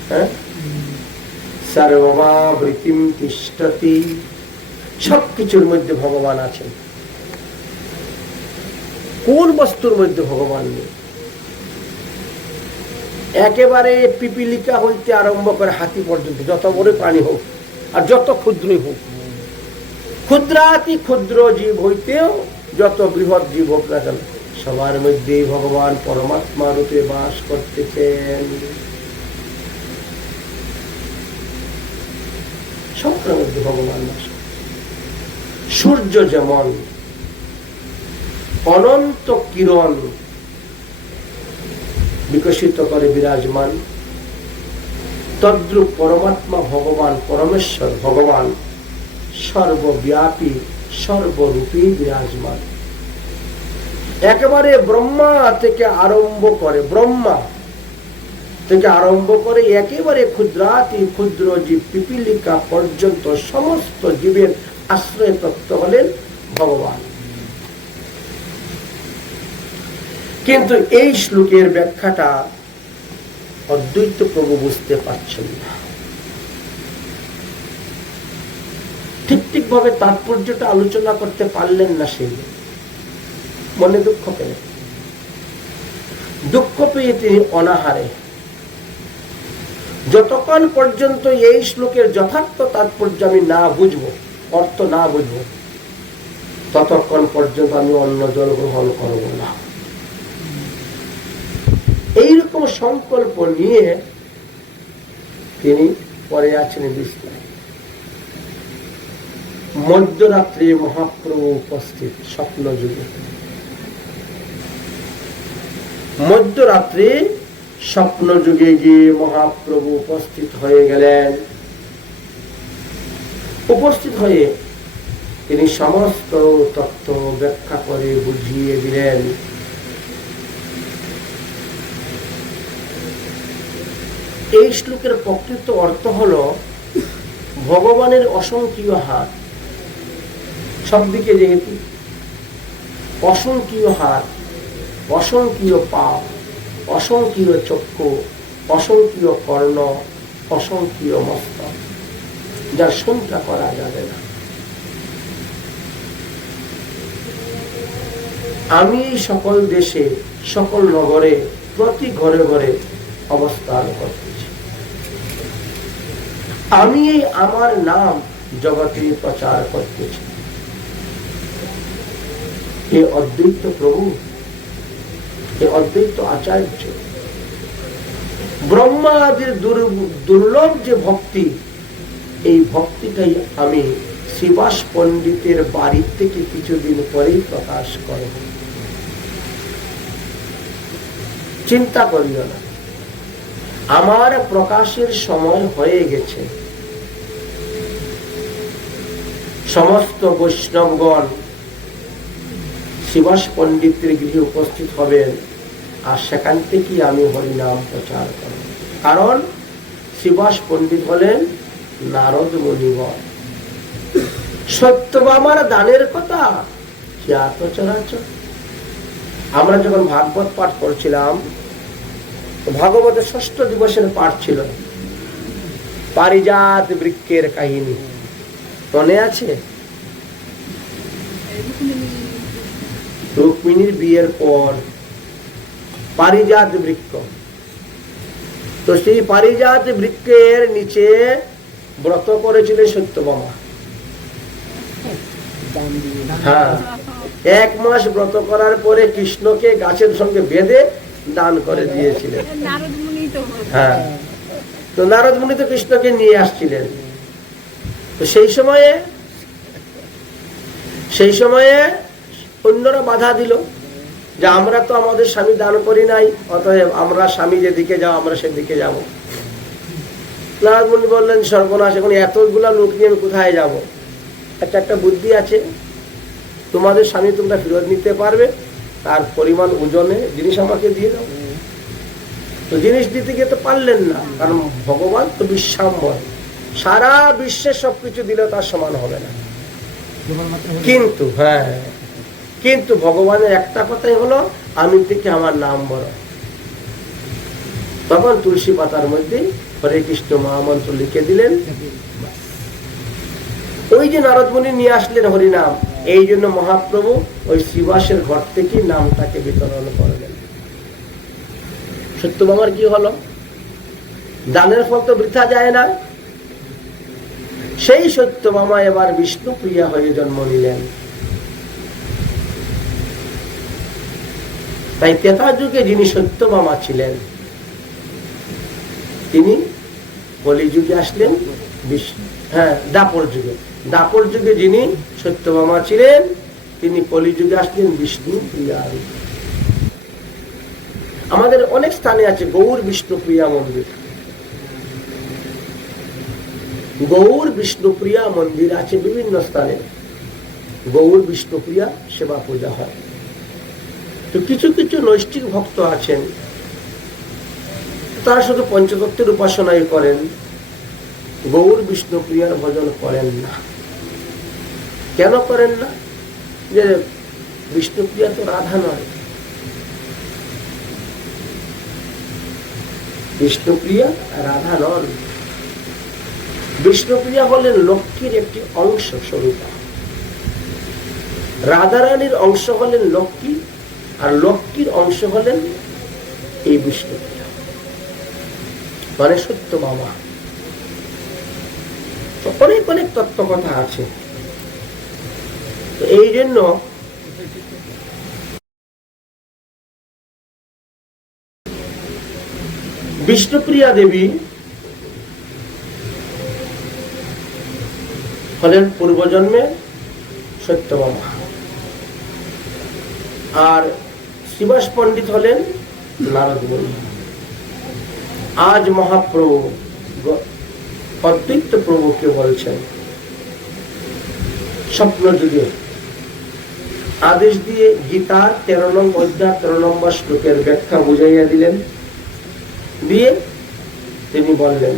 হ্যাঁ, সর্বমাবৃতিম তিষ্ঠতি, সবকিছুর মধ্যে ভগবান আছেন। কোন বস্তুর মধ্যে ভগবান নেই? একেবারে পিপিলিকা হইতে আরম্ভ করে হাতি পর্যন্ত, যত বড় প্রাণী হোক আর যত ক্ষুদ্রই হোক, ক্ষুদ্রাতি ক্ষুদ্র জীব হইতেও যত বৃহৎ জীব হোক না কেন, সবার মধ্যেই ভগবান পরমাত্মা রূপে বাস করতেছেন। সবার মধ্যে ভগবান বাস। সূর্য যেমন অনন্ত কিরণ বিকশিত করে বিরাজমান, তদ্রূপ পরমাত্মা ভগবান, পরমেশ্বর ভগবান সর্বব্যাপী সর্বরূপী বিরাজমান। একেবারে ব্রহ্মা থেকে আরম্ভ করে একেবারে ক্ষুদ্রাতি ক্ষুদ্র জীব পিপিলিকা পর্যন্ত সমস্ত জীবের আশ্রয় তত্ত্ব হলেন ভগবান। কিন্তু এই শ্লোকের ব্যাখ্যাটা অদ্বৈত প্রভু বুঝতে পারছেন না, ঠিক ভাবে তাৎপর্যটা আলোচনা করতে পারলেন না। সেই মনে দুঃখ পেলেন, দুঃখ পেয়ে তিনি অনাহারে, যতক্ষণ পর্যন্ত এই শ্লোকের যথার্থ তাৎপর্য আমি না বুঝবো, অর্থ না বুঝবো, ততক্ষণ পর্যন্ত আমি অন্ন জল গ্রহণ করব না। এইরকম সংকল্প নিয়ে তিনি পরে আছেন বিছানায়। মধ্যরাত্রে মহাপ্রভু উপস্থিত স্বপ্ন যুগে। মধ্যরাত্রে স্বপ্ন যুগে গিয়ে মহাপ্রভু উপস্থিত হয়ে গেলেন। উপস্থিত হয়ে তিনি সমস্ত তত্ত্ব ব্যাখ্যা করে বুঝিয়ে দিলেন। এই শ্লোকের প্রকৃত অর্থ হলো ভগবানের অসংখ্য হাত, সবদিকে যেহেতু অসংখ্য হাত, অসংখ্য পা, অসংখ্য চক্ষু, অসংখ্য কর্ণ, অসংখ্য মস্তক, যার সংখ্যা করা যাবে না। আমি সকল দেশে সকল নগরে প্রতি ঘরে ঘরে অবস্থান করতেছি। আমি আমার নাম জগতে প্রচার করতেছি। এ অদ্বৈত প্রভু, এ অদ্বৈত আচার্য, ব্রহ্মা আদির দুর্লভ যে ভক্তি, এই ভক্তিটাই আমি শ্রীবাস পণ্ডিতের বাড়ি থেকে কিছুদিন পরেই প্রকাশ করব। চিন্তা করিও না, আমার প্রকাশের সময় হয়ে গেছে। সমস্ত বৈষ্ণবগণ শ্রীবাস পণ্ডিতের গৃহে উপস্থিত হবেন, আর সেখান থেকে আমি হরিনাম প্রচার করব। কারণ শ্রীবাস পণ্ডিত হলেন নারদ মুনিবর। সত্যভামার দানের কথা খ্যাত চরাচর। আমরা যখন ভাগবত পাঠ করছিলাম, ভাগবতের ষষ্ঠ দিবসের পাঠ ছিল পারিজাত বৃক্ষের কাহিনী, মনে আছে? রুক্মিণীর বিয়ের পর পারিজাত বৃক্ষ, তো সেই পারিজাত বৃক্ষের নিচে ব্রত করেছিলেন সত্যভামা। হ্যাঁ, 1 মাস ব্রত করার পরে কৃষ্ণকে গাছের সঙ্গে বেঁধে দান করে দিয়েছিলেন। হ্যাঁ, তো নারদ মুনি তো কৃষ্ণকে নিয়ে আসছিলেন। তো সেই সময়ে অন্যরা বাধা দিল যে আমরা তো আমাদের স্বামী দান করি নাই, অতএব আমরা স্বামী যেদিকে যাও আমরা সেদিকে যাব। নারদ মুনি বললেন, সর্বনাশ, এখন এতগুলা লোক নিয়ে আমি কোথায় যাব? একটা বুদ্ধি আছে, তোমাদের স্বামী তোমরা ফেরত নিতে পারবে, তার পরিমাণ ওজনে জিনিস আমাকে দিয়ে দাও। তো জিনিস দিতে গিয়ে তো পারলেন না, কারণ ভগবান তো বিশ্বাম্বর, সারা বিশ্বের সবকিছু দিলে তার সমান হবে না। কিন্তু ভগবানের একটা কথাই হলো, আমি থেকে আমার নাম বড়। তখন তুলসী পাতার মধ্যে হরে কৃষ্ণ মহামন্ত্র লিখে দিলেন। ওই যে নারদ মুনি নিয়ে আসলেন হরিনাম, এই জন্য মহাপ্রভু ওই শ্রীবাসের ঘর থেকে নামটাকে বিতরণ করলেন। সত্যভামার কি হলো? দানের ফল তো বৃথা যায় না। সেই সত্যভামা এবার বিষ্ণু প্রিয়া হয়ে জন্ম নিলেন। তাই ত্রেতা যুগে যিনি সত্যভামা ছিলেন, তিনি কলিযুগে আসলেন দাপর যুগে যিনি সত্যভামা ছিলেন, তিনি কলিযুগে আসলেন বিষ্ণু প্রিয়া। আমাদের অনেক স্থানে আছে গৌর বিষ্ণুপ্রিয়া মন্দির, গৌর বিষ্ণুপ্রিয়া মন্দির আছে বিভিন্ন স্থানে। গৌর বিষ্ণুপ্রিয়া সেবা পূজা হয়। তো কিছু কিছু নৈষ্ঠিক ভক্ত আছেন, তারা শুধু পঞ্চতত্ত্বের উপাসনাই করেন, গৌর বিষ্ণুপ্রিয়ার ভজন করেন না। কেন করেন না? যে বিষ্ণুপ্রিয়া তো রাধা নয়, বিষ্ণুপ্রিয়া রাধা নন। বিষ্ণুপ্রিয়া হলেন লক্ষ্মীর একটি অংশ স্বরূপ। রাধারানীর অংশ হলেন লক্ষ্মী, আর লক্ষ্মীর অংশ হলেন এই বিষ্ণুপ্রিয়া, মানে সত্যভামা। অনেক অনেক তত্ত্ব কথা আছে। এই জন্য বিষ্ণুপ্রিয়া দেবী হলেন পূর্বজন্মে সত্যভামা, আর শ্রীবাস পণ্ডিত হলেন নারদ মুনি। আজ মহাপ্রভু অদ্বৈত প্রভুকে বলছেন, স্বপ্ন যুগে আদেশ দিয়ে গীতার 13 নং অধ্যায় 13 নম্বর শ্লোকের ব্যাখ্যা বুঝাইয়া দিলেন। দিয়ে তিনি বললেন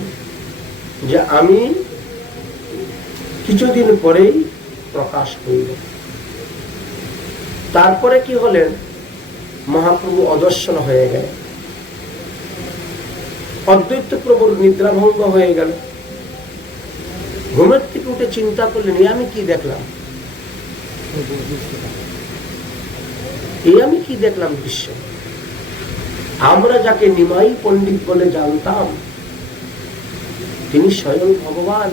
যে আমি কিছুদিন পরেই প্রকাশ হইব। তারপরে কি হলেন? মহাপ্রভু অদর্শন হয়ে গেল, অদ্বৈত প্রভুর নিদ্রাভঙ্গ হয়ে গেল। ঘুমের থেকে উঠে চিন্তা করলেন, আমি কি দেখলাম, আমি কি দেখলাম দৃশ্য। আমরা যাকে নিমাই পণ্ডিত বলে জানতাম, তিনি স্বয়ং ভগবান,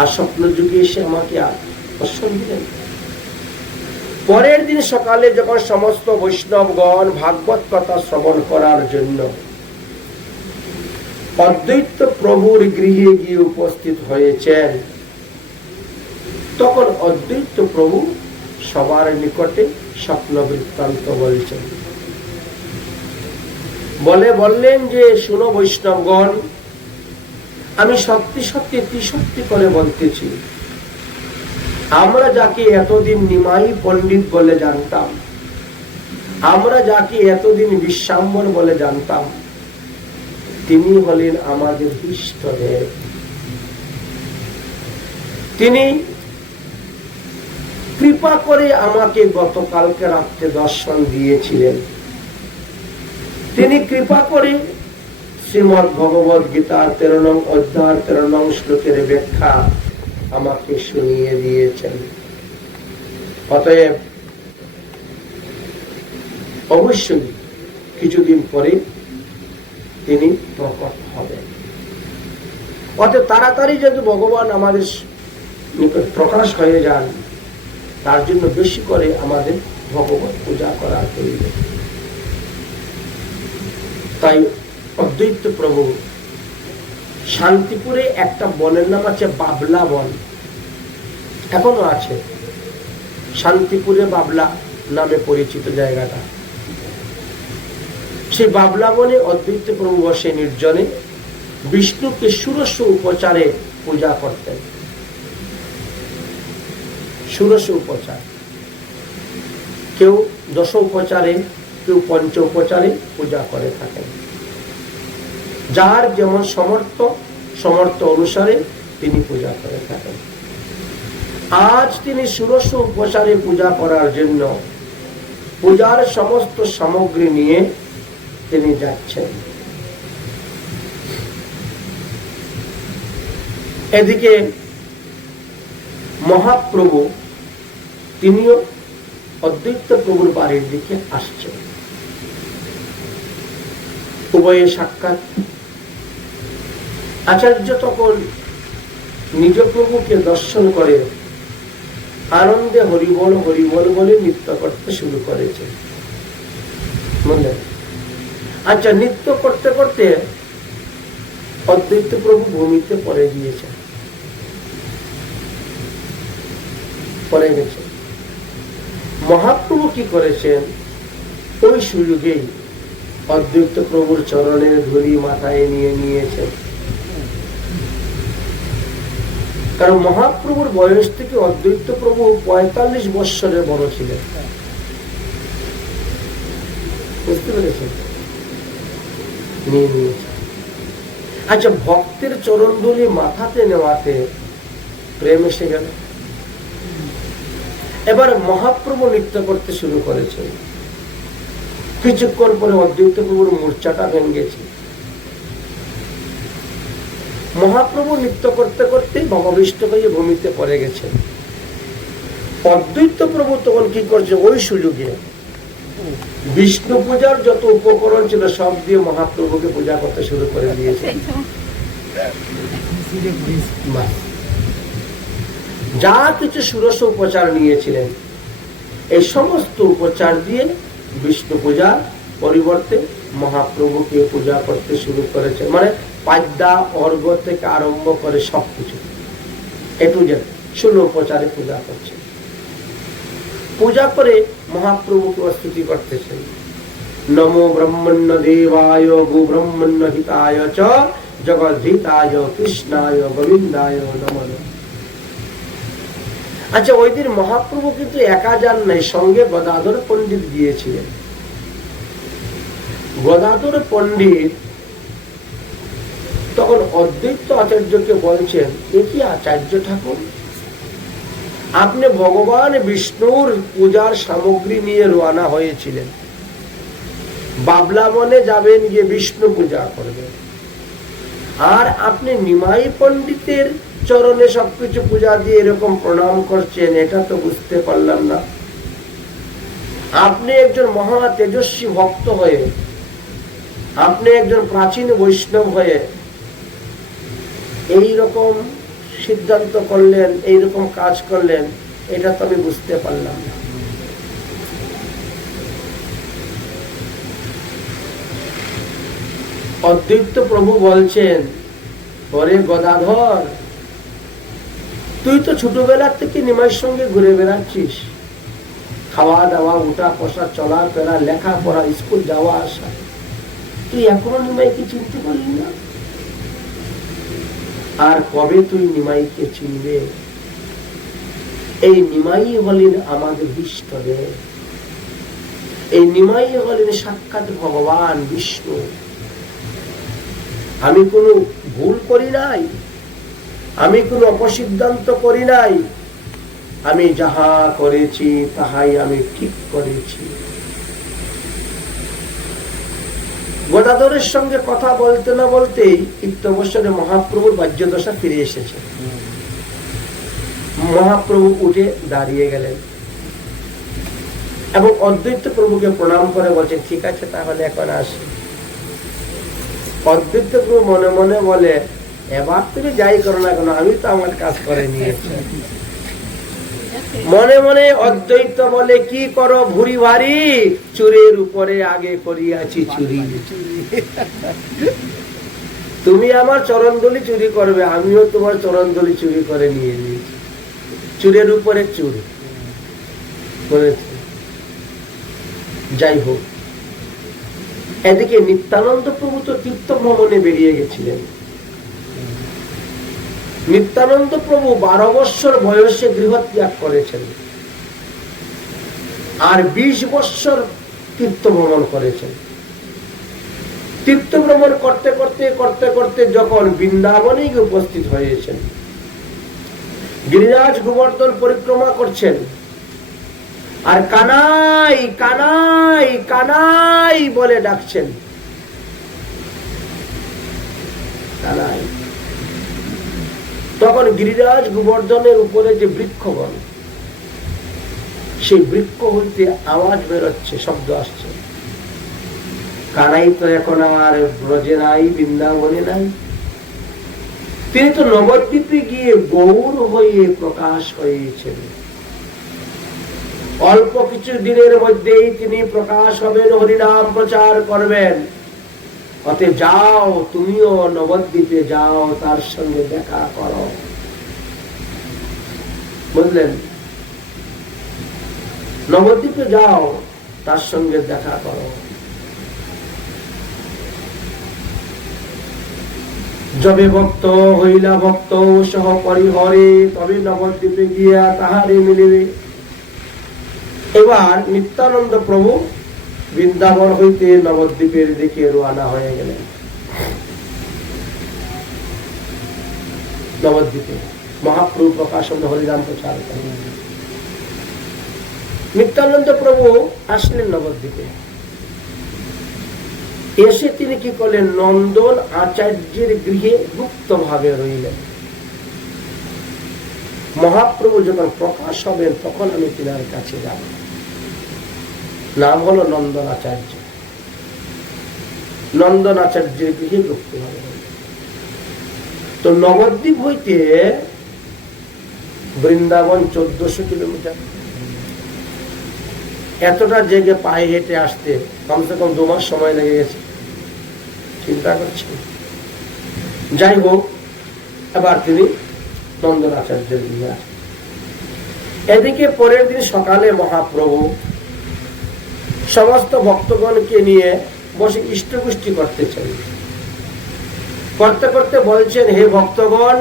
আর স্বপ্ন যুগে এসে আমাকে দর্শন দিলেন। পরের দিন সকালে যখন সমস্ত বৈষ্ণবগণ ভাগবত কথা শ্রবণ করার জন্য অদ্বৈত প্রভুর গৃহে গিয়ে উপস্থিত হয়েছেন, তখন অদ্বৈত প্রভু সবার নিকটে স্বপ্ন বৃত্তান্ত বলছেন। বললেন যে, শুনো বৈষ্ণবগণ, আমি সত্যি সত্যি ত্রিসত্যি করে বলতেছি, আমরা যাকে এতদিন নিমাই পণ্ডিত বলে জানতাম, আমরা যাকে এতদিন বিশ্বাম্বর বলে জানতাম, তিনি হলেন আমাদের ইষ্টদেব। তিনি কৃপা করে আমাকে গতকালকে রাত্রে দর্শন দিয়েছিলেন। তিনি কৃপা করে শ্রীমদ্ ভগবদ গীতার 13 নং অধ্যায় 13 নং শ্লোকের ব্যাখ্যা আমাকে শুনিয়ে দিয়েছেন। অতএব অবশ্যই কিছুদিন পরে তিনি প্রকট হবেন। অতএব তাড়াতাড়ি যদি ভগবান আমাদের নিকট প্রকাশ হয়ে যান, তার জন্য বেশি করে আমাদের ভগবত পূজা করা প্রয়োজন। তাই অদ্বৈত প্রভু শান্তিপুরে একটা বনের নাম আছে বাবলা বন, এখনো আছে। শান্তিপুরে বাবলা নামে পরিচিত জায়গাটা। সেই বাবলা বনে অদ্বৈত প্রভু বসে নির্জনে বিষ্ণুকে ষোড়শ উপচারে পূজা করতেন। ষোড়শ উপচার, কেউ দশ উপচারে, কেউ পঞ্চ উপচারে পূজা করে থাকেন। যার যেমন সমর্থ অনুসারে তিনি পূজা করে থাকেন। আজ তিনি ষোড়শ উপচারে পূজা করার জন্য পূজার সমস্ত সামগ্রী নিয়ে তিনি যাচ্ছেন। এদিকে মহাপ্রভু তিনিও অদ্বৈত প্রভুর বাড়ির দিকে আসছেন। উভয়ে সাক্ষাৎ। আচার্য তখন নিজ প্রভুকে দর্শন করে আনন্দে হরিবল হরিবল বলে নৃত্য করতে শুরু করেছে। আচ্ছা, নৃত্য করতে করতে অদ্বৈত প্রভু ভূমিতে পড়ে গিয়েছেন, পড়ে গেছে। মহাপ্রভু কি করেছেন, ওই সুযোগেই অদ্বৈত প্রভুর চরণের ধুলি মাথায় নিয়ে নিয়েছেন। কারণ মহাপ্রভুর বয়স থেকে অদ্বৈত প্রভু ৪৫ বৎসরের বড় ছিলেন। বুঝতে পেরেছেন? নিয়ে নিয়েছেন। আচ্ছা, ভক্তের চরণ ধুলি মাথাতে নেওয়াতে প্রেম এসে গেল। এবার মহাপ্রভু নৃত্য করতে শুরু করেছেন। কিছুক্ষণ পরে অদ্বৈত প্রভুর মূর্ছাটা ভেঙেছে। মহাপ্রভু নৃত্য করতে করতে ভববিষ্ট হয়ে ভূমিতে পড়ে গেছেন। অদ্বৈত প্রভু তখন কি করছে, ওই সুযোগে বিষ্ণু পূজার যত উপকরণ ছিল সব দিয়ে মহাপ্রভুকে পূজা করতে শুরু করে দিয়েছে। যা কিছু ষোড়শ উপচার নিয়েছিলেন, এই সমস্ত উপচার দিয়ে বিষ্ণু পূজা পরিবর্তে মহাপ্রভুকে পূজা করতে শুরু করেছে। মানে পাদ্যা অর্ঘ থেকে আরম্ভ করে সবকিছু এটু যে 16 উপচারে পূজা করছে। পূজা করে মহাপ্রভুকে স্তুতি করতেছেন। নমো ব্রহ্মণ্য দেবায় গো ব্রহ্মণ্য হিতায় চ জগদ্ধিতায় কৃষ্ণায় গোবিন্দায় নমঃ। আচ্ছা, ওই দিন মহাপ্রভু কিন্তু একা যান নাই, সঙ্গে গদাধর পণ্ডিত গিয়েছিলেন। গদাধর পণ্ডিত তখন অদ্বৈত আচার্যকে বলছেন, এ কি আচার্য ঠাকুর, আপনি ভগবান বিষ্ণুর পূজার সামগ্রী নিয়ে রওনা হয়েছিলেন, বাবলা বনে যাবেন, গিয়ে বিষ্ণু পূজা করবেন, আর আপনি নিমাই পণ্ডিতের চরণে সবকিছু পূজা দিয়ে এরকম প্রণাম করছেন, এটা তো বুঝতে পারলাম না। আপনি একজন মহা তেজস্বী ভক্ত হয়ে, আপনি একজন প্রাচীন বৈষ্ণব হয়ে এইরকম সিদ্ধান্ত করলেন, এইরকম কাজ করলেন, এটা তো আমি বুঝতে পারলাম না। অদ্বৈত প্রভু বলছেন, ওরে গদাধর, তুই তো ছোটবেলা থেকে নিমাইয়ের সঙ্গে ঘুরে বেড়াচ্ছিস, খাওয়া দাওয়া, উঠা বসা, চলা ফেরা, লেখাপড়া, স্কুল যাওয়া আসা, তুই এখনো নিমাইকে চিনতে পারলি না? আর কবে তুই নিমাইকে চিনবে? এই নিমাই হলেন আমাদের ইষ্টদেব, এই নিমাই হলেন সাক্ষাৎ ভগবান বিষ্ণু। আমি কোনো ভুল করি নাই, আমি কোনো অপসিদ্ধান্ত করি নাই, আমি যাহা করেছি তাহাই আমি ঠিক করেছি। গদাধরের সঙ্গে কথা বলতে না বলতেই ইত্যবসরে মহাপ্রভুর বাহ্যদশা ফিরে এসেছে। মহাপ্রভু উঠে দাঁড়িয়ে গেলেন এবং অদ্বৈত প্রভুকে প্রণাম করে বলছেন, ঠিক আছে তাহলে এখন আসি। অদ্বৈত প্রভু মনে মনে বলে, এবার তুমি যাই করো না কেন, আমি তো আমার কাজ করে নিয়েছি। মনে মনে অদ্বৈত বলে, কি করো ভুরি ভারী, চুরের উপরে আগে করিয়াছি চুরি। তুমি আমার চরণদলি চুরি করবে, আমিও তোমার চরণদলি চুরি করে নিয়ে নিয়েছি। চুরের উপরে চুরি বলেছে। যাই হোক, এদিকে নিত্যানন্দ প্রভু তো তীর্থ ভ্রমণে বেরিয়ে গেছিলেন। নিত্যানন্দ প্রভু 12 বৎসর বয়সে গৃহত্যাগ করেছেন, আর 20 বৎসর তীর্থ ভ্রমণ করেছেন। তীর্থ ভ্রমণ করতে করতে করতে করতে যখন বৃন্দাবনে উপস্থিত হয়েছেন, গিরিরাজ গোবর্ধন পরিক্রমা করছেন, আর কানাই কানাই কানাই বলে ডাকছেন। কানাই। তখন গিরিরাজ গোবর্ধনের উপরে যে বৃক্ষগণ, সেই বৃক্ষ হইতে আওয়াজ বেরোচ্ছে, শব্দ আসছে। কানাই তো এখন আর ব্রজে নাই, বৃন্দাবনে নাই, তিনি তো নবদ্বীপে গিয়ে গৌর হয়ে প্রকাশ হয়েছেন। অল্প কিছু দিনের মধ্যেই তিনি প্রকাশ হবেন, হরিনাম প্রচার করবেন। অতএব যাও, তুমিও নবদ্বীপে যাও, তার সঙ্গে দেখা করো। বুঝলেন? নবদ্বীপে যাও, তার সঙ্গে দেখা করো। যবে ভক্ত হইলা ভক্ত সহ পরিহরে, তবে নবদ্বীপে গিয়া তাহারে মিলিবে। এবার নিত্যানন্দ প্রভু বৃন্দাবন হইতে নবদ্বীপের দিকে রওনা হয়ে গেলেন। নবদ্বীপে মহাপ্রভু প্রকাশন হরিনাম প্রচার করেন। নিত্যানন্দ প্রভু আসলেন নবদ্বীপে। এসে তিনি কি করলেন? নন্দন আচার্যের গৃহে গুপ্ত ভাবে রইলেন। মহাপ্রভু যখন প্রকাশ হবেন, তখন আমি তিনার কাছে যাব। নাম হলো নন্দন আচার্য। নন্দন আচার্যের গৃহে গুপ্ত ভাবে। তো নবদ্বীপ হইতে বৃন্দাবন 1400 কিলোমিটার। এতটা জায়গা পায়ে হেঁটে আসতে কমসে কম 2 মাস সময় লেগে গেছে। চিন্তা করছেন। যাই হোক, এবার তিনি নন্দন আচার্যের গৃহে আসেন। এদিকে পরের দিন সকালে মহাপ্রভু সমস্ত ভক্তগণকে নিয়ে বসে ইষ্টপুষ্টি করতেছেন। করতে করতে বলছেন, হে ভক্তগণ,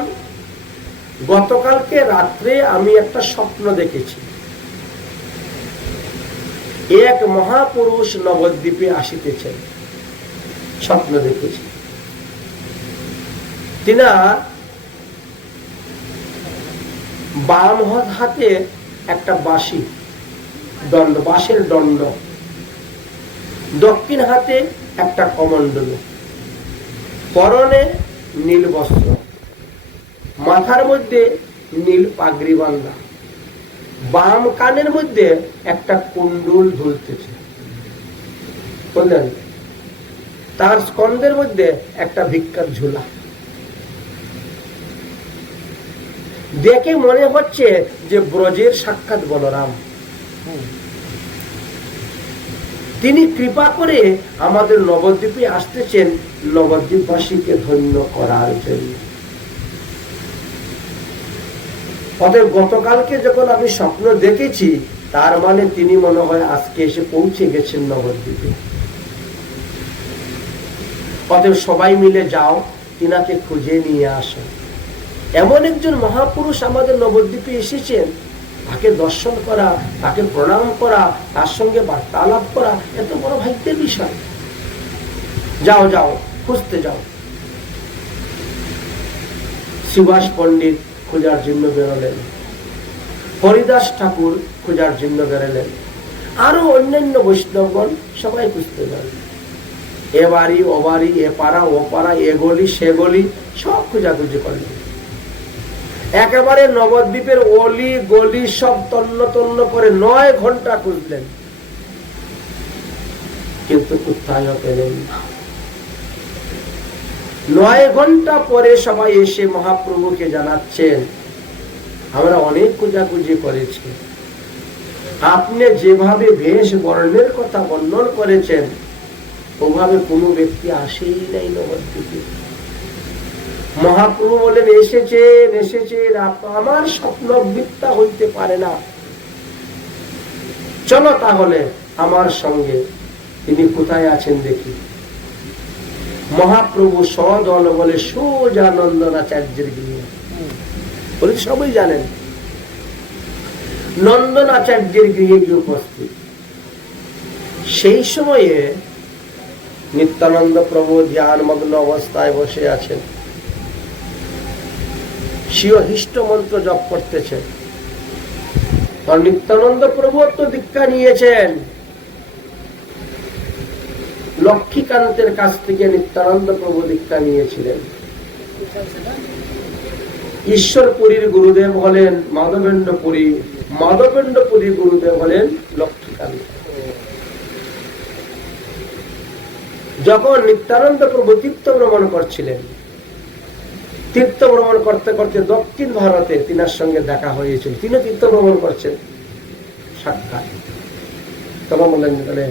গতকালকে রাত্রে আমি একটা স্বপ্ন দেখেছি। এক মহাপুরুষ নবদ্বীপে আসিতেছেন, স্বপ্ন দেখেছি। তিনা বাম হাতে একটা বাঁশি দণ্ড, বাঁশের দণ্ড, দক্ষিণ হাতে একটা কমণ্ডল, পরনে নীল বস্ত্র, মাথার মধ্যে নীল পাগড়ি বাঁধা, বাম কানের মধ্যে একটা কুণ্ডুল ঝুলতেছে, বুঝলেন? তার স্কন্ধের মধ্যে একটা ভিক্ষার ঝুলা। দেখে মনে হচ্ছে যে ব্রজের সাক্ষাৎ বলরাম। তিনি কৃপা করে আমাদের নবদ্বীপে আসতেছেন নবদ্বীপবাসীকে ধন্য করার জন্য। অতএব গতকালকে যখন আমি স্বপ্ন দেখেছি, তার মানে তিনি মনে হয় আজকে এসে পৌঁছে গেছেন নবদ্বীপে। অতএব সবাই মিলে যাও, তিনাকে খুঁজে নিয়ে আসো। এমন একজন মহাপুরুষ আমাদের নবদ্বীপে এসেছেন, তাকে দর্শন করা, তাকে প্রণাম করা, তার সঙ্গে বার্তালাপ করা এত বড় ভাগ্যের বিষয়। যাও যাও, খুঁজতে যাও। সুভাষ পণ্ডিত খোঁজার জন্য বেরোলেন, হরিদাস ঠাকুর খোঁজার জন্য বেরোলেন, আরো অন্যান্য বৈষ্ণবগণ সবাই খুঁজতে গেলেন। এ বাড়ি ও বাড়ি, এ পাড়া ও পাড়া, এ গলি সে গলি, সব খোঁজাখুঁজি করলেন। একেবারে নবদ্বীপের অলি গলি সব তন্ন তন্ন করে 9 ঘন্টা খুঁজলেন, কিন্তু কোথাও পেলেন না। 9 ঘন্টা পরে সবাই এসে মহাপ্রভুকে জানাচ্ছেন, আমরা অনেক খোঁজাখুঁজি করেছি, আপনি যেভাবে বেশ বর্ণের কথা বর্ণন করেছেন, ওভাবে কোনো ব্যক্তি আসেই নাই নবদ্বীপে। মহাপ্রভু বলেন, এসেছেন এসেছেন, আমার স্বপ্ন মিথ্যা হইতে পারে না, চলো তাহলে আমার সঙ্গে। তিনি কোথায় আছেন দেখি। মহাপ্রভু সদল বলে সোজা নন্দনাচার্যের গৃহে। বলে সবাই জানেন। নন্দন আচার্যের গৃহে গিয়ে উপস্থিত। সেই সময়ে নিত্যানন্দ প্রভু ধ্যানমগ্ন অবস্থায় বসে আছেন, স্বীয় হিষ্ট মন্ত্র জপ করতেছেন। আর নিত্যানন্দ প্রভু তো দীক্ষা নিয়েছেন লক্ষ্মীকান্তের কাছ থেকে। নিত্যানন্দ প্রভু দীক্ষা নিয়েছিলেন। ঈশ্বরপুরীর গুরুদেব হলেন মাধবেন্দ্রপুরী, মাধবেন্দ্রপুরীর গুরুদেব হলেন লক্ষ্মীকান্ত। যখন নিত্যানন্দ প্রভু তীর্থ ভ্রমণ করছিলেন, তীর্থ ভ্রমণ করতে করতে দক্ষিণ ভারতে তিনার সঙ্গে দেখা হয়েছিল। তিনি তীর্থ ভ্রমণ করছেন, সাক্ষাৎ। তখন বললেন, তাহলে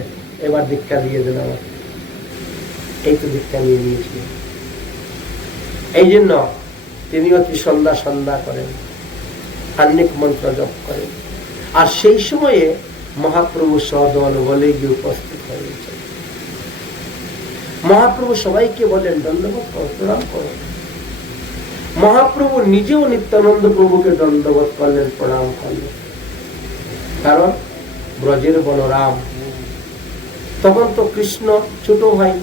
এবার দীক্ষা দিয়ে দেন আমার। এই তো দীক্ষা নিয়ে নিয়েছিলেন। এই জন্য তিনি অতি সন্ধ্যা সন্ধ্যা করেন, আহ্নিক মন্ত্র জপ করেন। আর সেই সময়ে মহাপ্রভু সদল বলে গিয়ে উপস্থিত হয়েছে। মহাপ্রভু সবাইকে বলেন, দণ্ডবোধ করো, প্রণাম করো। মহাপ্রভু নিজেও নিত্যানন্দ প্রভুকে দণ্ডবোধ করলেন, প্রণাম করলেন। কারণ ব্রজের বলরাম, তখন তো কৃষ্ণ ছোট ভাই,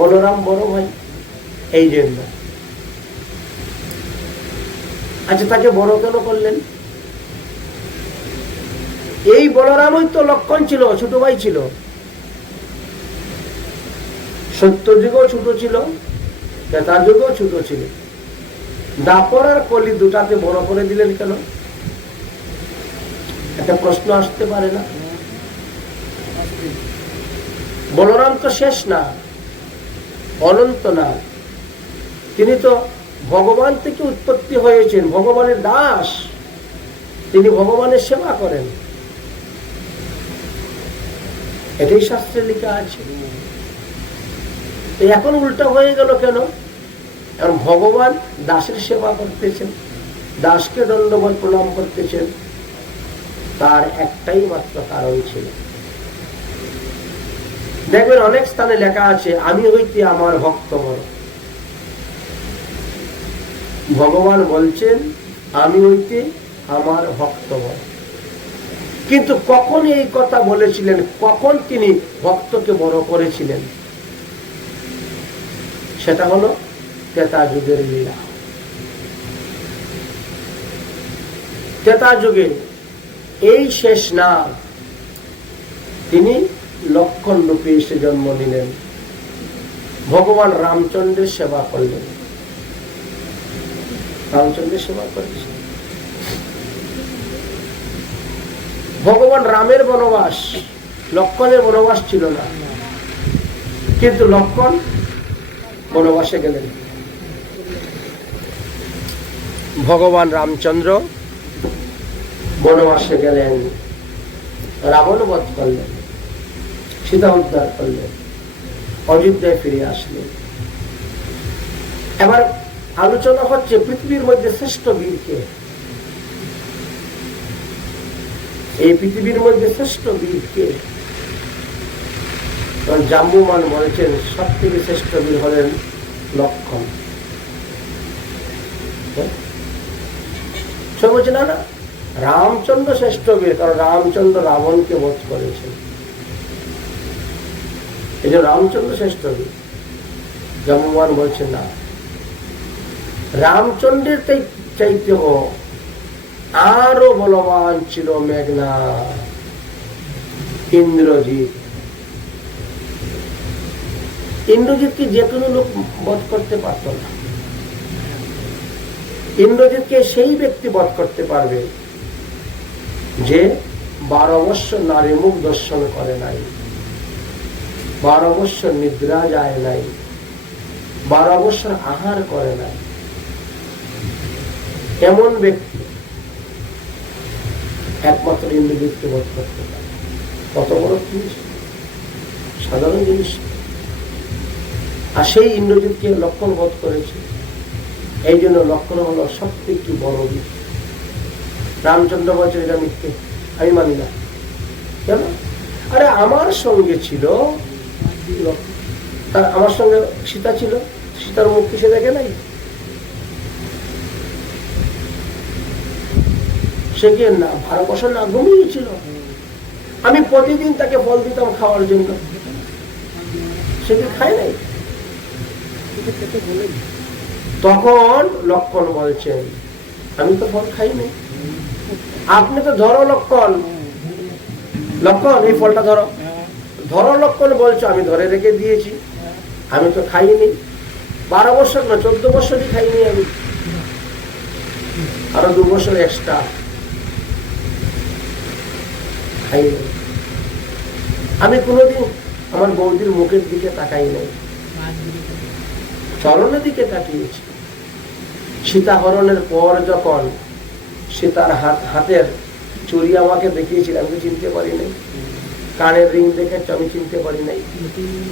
বলরাম বড় ভাই। এই জন্য আচ্ছা, তাকে বড় কেন করলেন? এই বলরামই তো লক্ষণ ছিল, ছোট ভাই ছিল। সত্যযুগও ছোট ছিল, ত্রেতা যুগও ছোট ছিল। দাপর আর কলি দুটাকে বড় করে দিলেন কেন? একটা প্রশ্ন আসতে পারে না? বলরাম তো শেষ না, অনন্ত না। তিনি তো ভগবান থেকে উৎপত্তি হয়েছেন, ভগবানের দাস। তিনি ভগবানের সেবা করেন, এটাই শাস্ত্রে লেখা আছে। এখন উল্টা হয়ে গেল কেন? কারণ ভগবান দাসের সেবা করতেছেন, দাসকে দণ্ডবোধ প্রণাম করতেছেন। তার একটাই মাত্র কারণ ছিল। দেখবেন অনেক স্থানে লেখা আছে, আমি হইতে আমার ভক্ত বড়। ভগবান বলছেন, আমি হইতে আমার ভক্ত বড়। কিন্তু কখন এই কথা বলেছিলেন, কখন তিনি ভক্তকে বড় করেছিলেন? সেটা হলো ত্রেতা যুগের লীলা। ত্রেতা যুগে এই শেষ না, তিনি লক্ষণ রূপে এসে জন্ম নিলেন। ভগবান রামচন্দ্রের সেবা করলেন, রামচন্দ্রের সেবা করেছেন। ভগবান রামের বনবাস, লক্ষণের বনবাস ছিল না, কিন্তু লক্ষণ বনবাসে গেলেন। ভগবান রামচন্দ্র বনবাসে গেলেন, রাবণ বধ করলেন, সীতা উদ্ধার করলেন, অযোধ্যায় ফিরে আসলেন। এবার আলোচনা হচ্ছে পৃথিবীর মধ্যে শ্রেষ্ঠ বীর কে? এই পৃথিবীর মধ্যে শ্রেষ্ঠ বীর কে? জাম্বুমান বলেছেন, সব থেকে শ্রেষ্ঠ বীর হলেন লক্ষণ। সব বলছে না, না, রামচন্দ্র শ্রেষ্ঠ বীর, কারণ রামচন্দ্র রাবণকে বধ করেছেন। এই যে রামচন্দ্র শ্রেষ্ঠ বীর। জাম্বুমান বলছেন না, রামচন্দ্রের চাইতে আরো বলবান ছিল মেঘনাদ, ইন্দ্রজিৎ। ইন্দ্রজিৎকে যে কোনো লোক বধ করতে পারত না। ইন্দ্রজিৎকে সেই ব্যক্তি বধ করতে পারবে যে 12 বৎসর নারী মুখ দর্শন করে নাই, 12 বৎসর নিদ্রা যায় নাই, 12 বৎসর আহার করে নাই। এমন ব্যক্তি একমাত্র ইন্দ্রজিৎকে বধ করতে পারে। কত বড় জিনিস, সাধারণ জিনিস। আর সেই ইন্দ্রজিৎকে লক্ষণ বধ করেছে। এই জন্য লক্ষণ হলো সব থেকে বড় বীর। রামচন্দ্র বলছে, এটা মিথ্যে, আমি মানি না। কেন? আরে আমার সঙ্গে ছিল, আমার সঙ্গে সীতা ছিল, সীতার মুখ সে দেখে নাই। সে কি না 12 বছর না ঘুমিয়েছিল। আমি প্রতিদিন তাকে ফল দিতাম খাওয়ার জন্য, সে কি খায় নাই। তখন লক্ষণ বলছেন আমি তো ফল খাই নাই। আপনি তো ধরো লক্ষণ, লক্ষণ এই ফলটা ধরো, ধরো লক্ষণ বলছো, আমি ধরে রেখে দিয়েছি, আমি তো খাইনি। 12 বছর না 14 বছরই খাইনি আমি, আরো 2 বছর এক্সট্রা খাইনি। আমি কোনোদিন আমার বৌদির মুখের দিকে তাকাই নাই, চরণের দিকে তাকিয়েছি। সীতাহরণের পর যখন সীতার হাতের চুড়ি আমাকে দেখিয়েছিল, আমি চিনতে পারি নাই। কানের রিং দেখেছ, আমি চিনতে পারি নাই।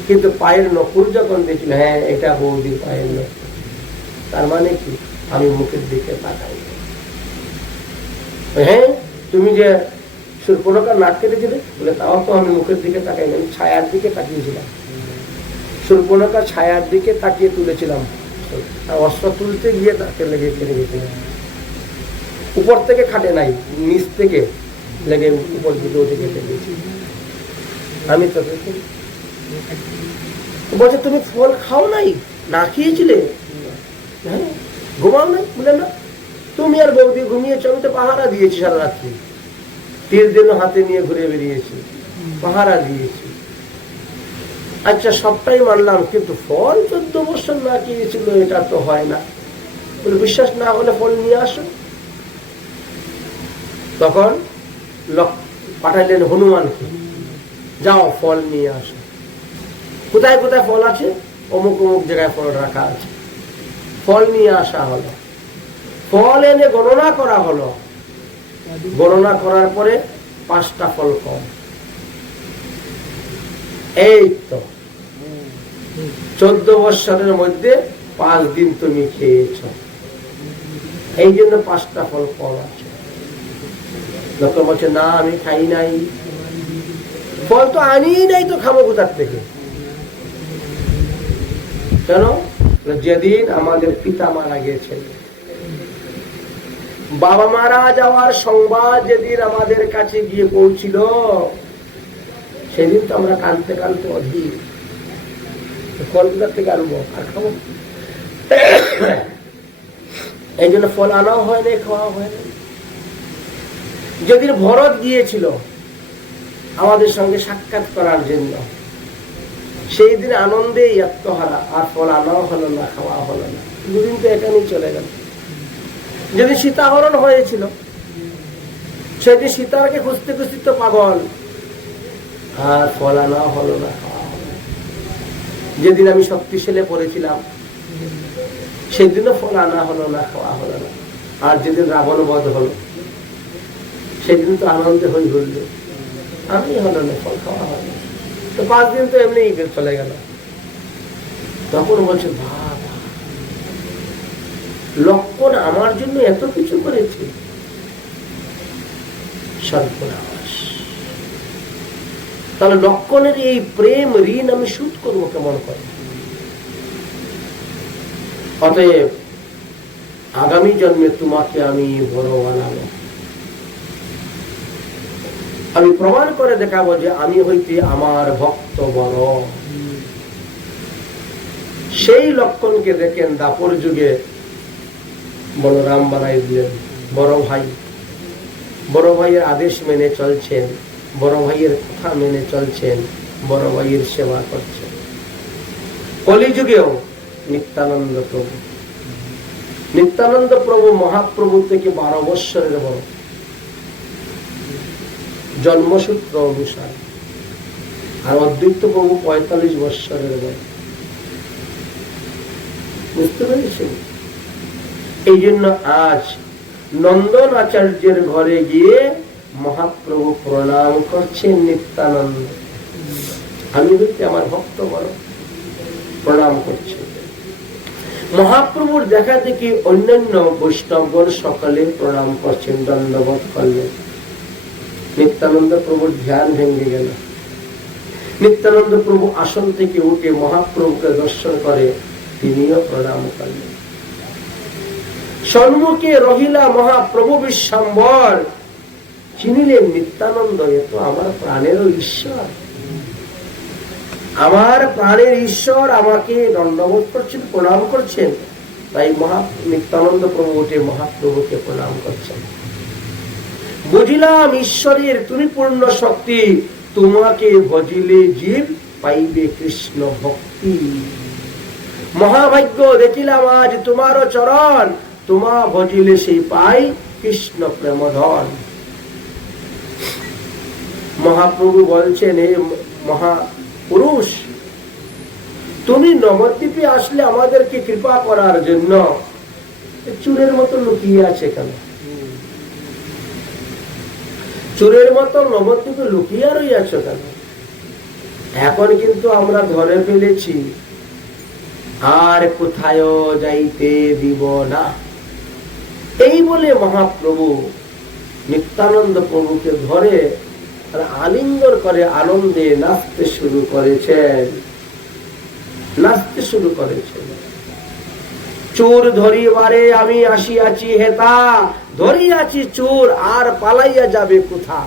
কিন্তু পায়ের নকুর যখন দেখছিল, হ্যাঁ এটা বৌদির পায়ের নকুর, তার মানে কি আমি মুখের দিকে তাকাই। হ্যাঁ তুমি যে সুর্পনখার নাক কেটেছিলে বলে, তাও তো আমি মুখের দিকে তাকাই না, আমি ছায়ার দিকে তাকিয়েছিলাম। সুর্পনখার ছায়ার দিকে তাকিয়ে তুলেছিলাম, আর অস্ত্র তুলতে গিয়ে তাকে লেগে কেটে গেছিলাম। উপর থেকে খাটে নাই, নিচ থেকে লেগে উপর দিকে উঠে কেটে গেছি আমি। তো বলছে তুমি ফল খাও নাই, না খেয়েছিলে, হ্যাঁ ঘুমাও নাই বলে, না তুমি আর বৌদি ঘুমিয়েছো, আমি তো পাহারা দিয়েছি সারা রাত্রি, তীর দিন হাতে নিয়ে ঘুরে বেরিয়েছি, পাহারা দিয়েছি। আচ্ছা সবটাই মানলাম, কিন্তু ফল 14 বছর না খেয়েছিল, এটা তো হয় না। বলে বিশ্বাস না হলে ফল নিয়ে আসো। তখন পাঠাইলেন হনুমানকে, যাও ফল নিয়ে আসো। কোথায় কোথায় ফল আছে, অমুক অমুক জায়গায় ফল রাখা আছে। ফল নিয়ে আসা হলো, ফল এনে গণনা করা হলো। গণনা করার পরে 5টা ফল কম। এই তো 14 বছরের মধ্যে 5 দিন তুমি খেয়েছ, এই জন্য 5টা ফল কম আছে। লোক বলছে না আমি খাই নাই, ফল তো আনি নাই, তো খাবো কোথার থেকে? কেন? যেদিন আমাদের পিতা মারা গেছেন, বাবা মারা যাওয়ার সংবাদ যেদিন আমাদের কাছে গিয়ে পৌঁছিল, সেদিন তো আমরা কাঁদতে কাঁদতে অধীর, ফল কোথার থেকে আনবো আর খাবো? এই জন্য ফল আনাও হয় না, খাওয়া হয় না। যেদিন ভরত গিয়েছিল আমাদের সঙ্গে সাক্ষাৎ করার জন্য, সেই দিন আনন্দে আত্মহারা, আর ফল আনাও হলো না, খাওয়া হলো না। 2 দিন তো এখানেই চলে গেল। যদি সীতাহরণ হয়েছিল, সেদিন সীতাকে খুঁজতে খুঁজতে তো পাগল, আর ফল আনাও হলো না, খাওয়া হলো না। যেদিন আমি শক্তিশালী পড়েছিলাম, সেদিনও ফল আনা হলো না, খাওয়া হলো না। আর যেদিন রাবণ বধ হলো, সেদিন তো আনন্দে হয়ে ঘুরল, আমি হলো না, ফল খাওয়া হলো না। তো 5 দিন তো এমনি চলে গেল। তখন বলছে বাবা, লক্ষণ আমার জন্য এত কিছু করেছে, সর্বনাশ। তাহলে লক্ষণের এই প্রেম ঋণ আমি শোধ করবো কেমন করে? অতএব আগামী জন্মে তোমাকে আমি বড় বানাবো, আমি প্রমাণ করে দেখাবো যে আমি হইতে আমার ভক্ত বড়। সেই লক্ষণকে দেখেন দাপর যুগে বলরাম বানাই দিলেন বড় ভাই। বড় ভাইয়ের আদেশ মেনে চলছেন, বড় ভাইয়ের কথা মেনে চলছেন, বড় ভাইয়ের সেবা করছেন। কলিযুগেও নিত্যানন্দ প্রভু, নিত্যানন্দ প্রভু মহাপ্রভু থেকে 12 বৎসরের বড় জন্মসূত্র অনুসারে, আর অদ্বৈত প্রভু 45 বৎসরের বড়। বুঝতে পেরেছেন? এই জন্য আজ নন্দন আচার্যের ঘরে গিয়ে মহাপ্রভু প্রণাম করছেন নিত্যানন্দ, আমি হইতে আমার ভক্ত বড়, প্রণাম করছে। মহাপ্রভুর দেখা দেখি অন্যান্য বৈষ্ণবগণ সকলে প্রণাম করছেন, দণ্ডবোধ করলেন। নিত্যানন্দ প্রভুর ধ্যান ভেঙে গেল। নিত্যানন্দ প্রভু আসন থেকে উঠে মহাপ্রভুকে দর্শন করে তিনিও প্রণাম করলেন। সম্মুখে রহিলা মহাপ্রভু বিশ্বম্বর, চিনিলেন নিত্যানন্দ এ তো আমার প্রাণেরও ঈশ্বর, আমার প্রাণের ঈশ্বর আমাকে দণ্ডবোধ করছেন, প্রণাম করছেন। তাই নিত্যানন্দ প্রভু উঠে মহাপ্রভুকে প্রণাম করছেন। বুঝিলাম ঈশ্বরের তুমি পূর্ণ শক্তি, তোমাকে ভজিলে জীব পাইবে কৃষ্ণ ভক্তি। মহাভাগ্য দেখিলাম আজ তোমারও চরণ, তোমা ভজিলে সেই পাই কৃষ্ণ প্রেমধন। মহাপ্রভু বলছেন, হে মহাপুরুষ, তুমি নবদ্বীপে আসলে আমাদেরকে কৃপা করার জন্য চোরের মতো লুকিয়ে আছে কেন? চোরের মতো নবদ্বীপে লুকিয়ে রইয়াছ কেন? এখন কিন্তু আমরা ধরে ফেলেছি, আর কোথায় যাইতে দিব না। এই বলে মহাপ্রভু নিত্যানন্দ প্রভুকে ধরে আলিঙ্গন করে আনন্দে নাচতে শুরু করেছেন, নাচতে শুরু করেছেন। চোর ধরিবারে আমি আসিয়াছি হেতা, ধরিয়াছি চোর আর পালাইয়া যাবে কোথা।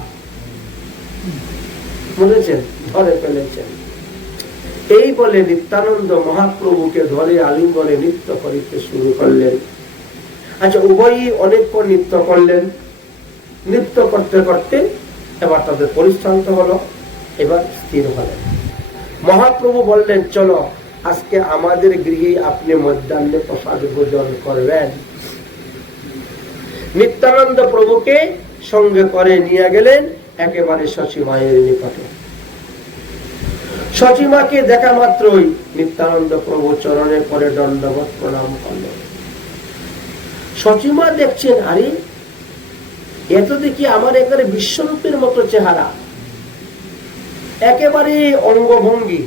বুঝেছেন? ধরে ফেলেছেন। এই বলে নিত্যানন্দ মহাপ্রভুকে ধরে আলিঙ্গনে নৃত্য করিতে শুরু করলেন। আচ্ছা, উভয়ই অনেকক্ষণ নৃত্য করলেন। নৃত্য করতে করতে এবার তাদের পরিশ্রান্ত হলো, এবার স্থির হলেন। মহাপ্রভু বললেন, চলো আজকে আমাদের গৃহে আপনি মধ্যাহ্নে প্রসাদ ভোজন করবেন। নিত্যানন্দ প্রভুকে সঙ্গে করে নিয়ে গেলেন একেবারে সচিমায়ের নিকটে। সচিমাকে দেখা মাত্রই নিত্যানন্দ প্রভু চরণে পরে দণ্ডবত প্রণাম করলেন। সচিমা দেখছেন, আরে এত দেখি আমার একেবারে বিশ্বরূপের মতো চেহারা, একেবারে অঙ্গভঙ্গি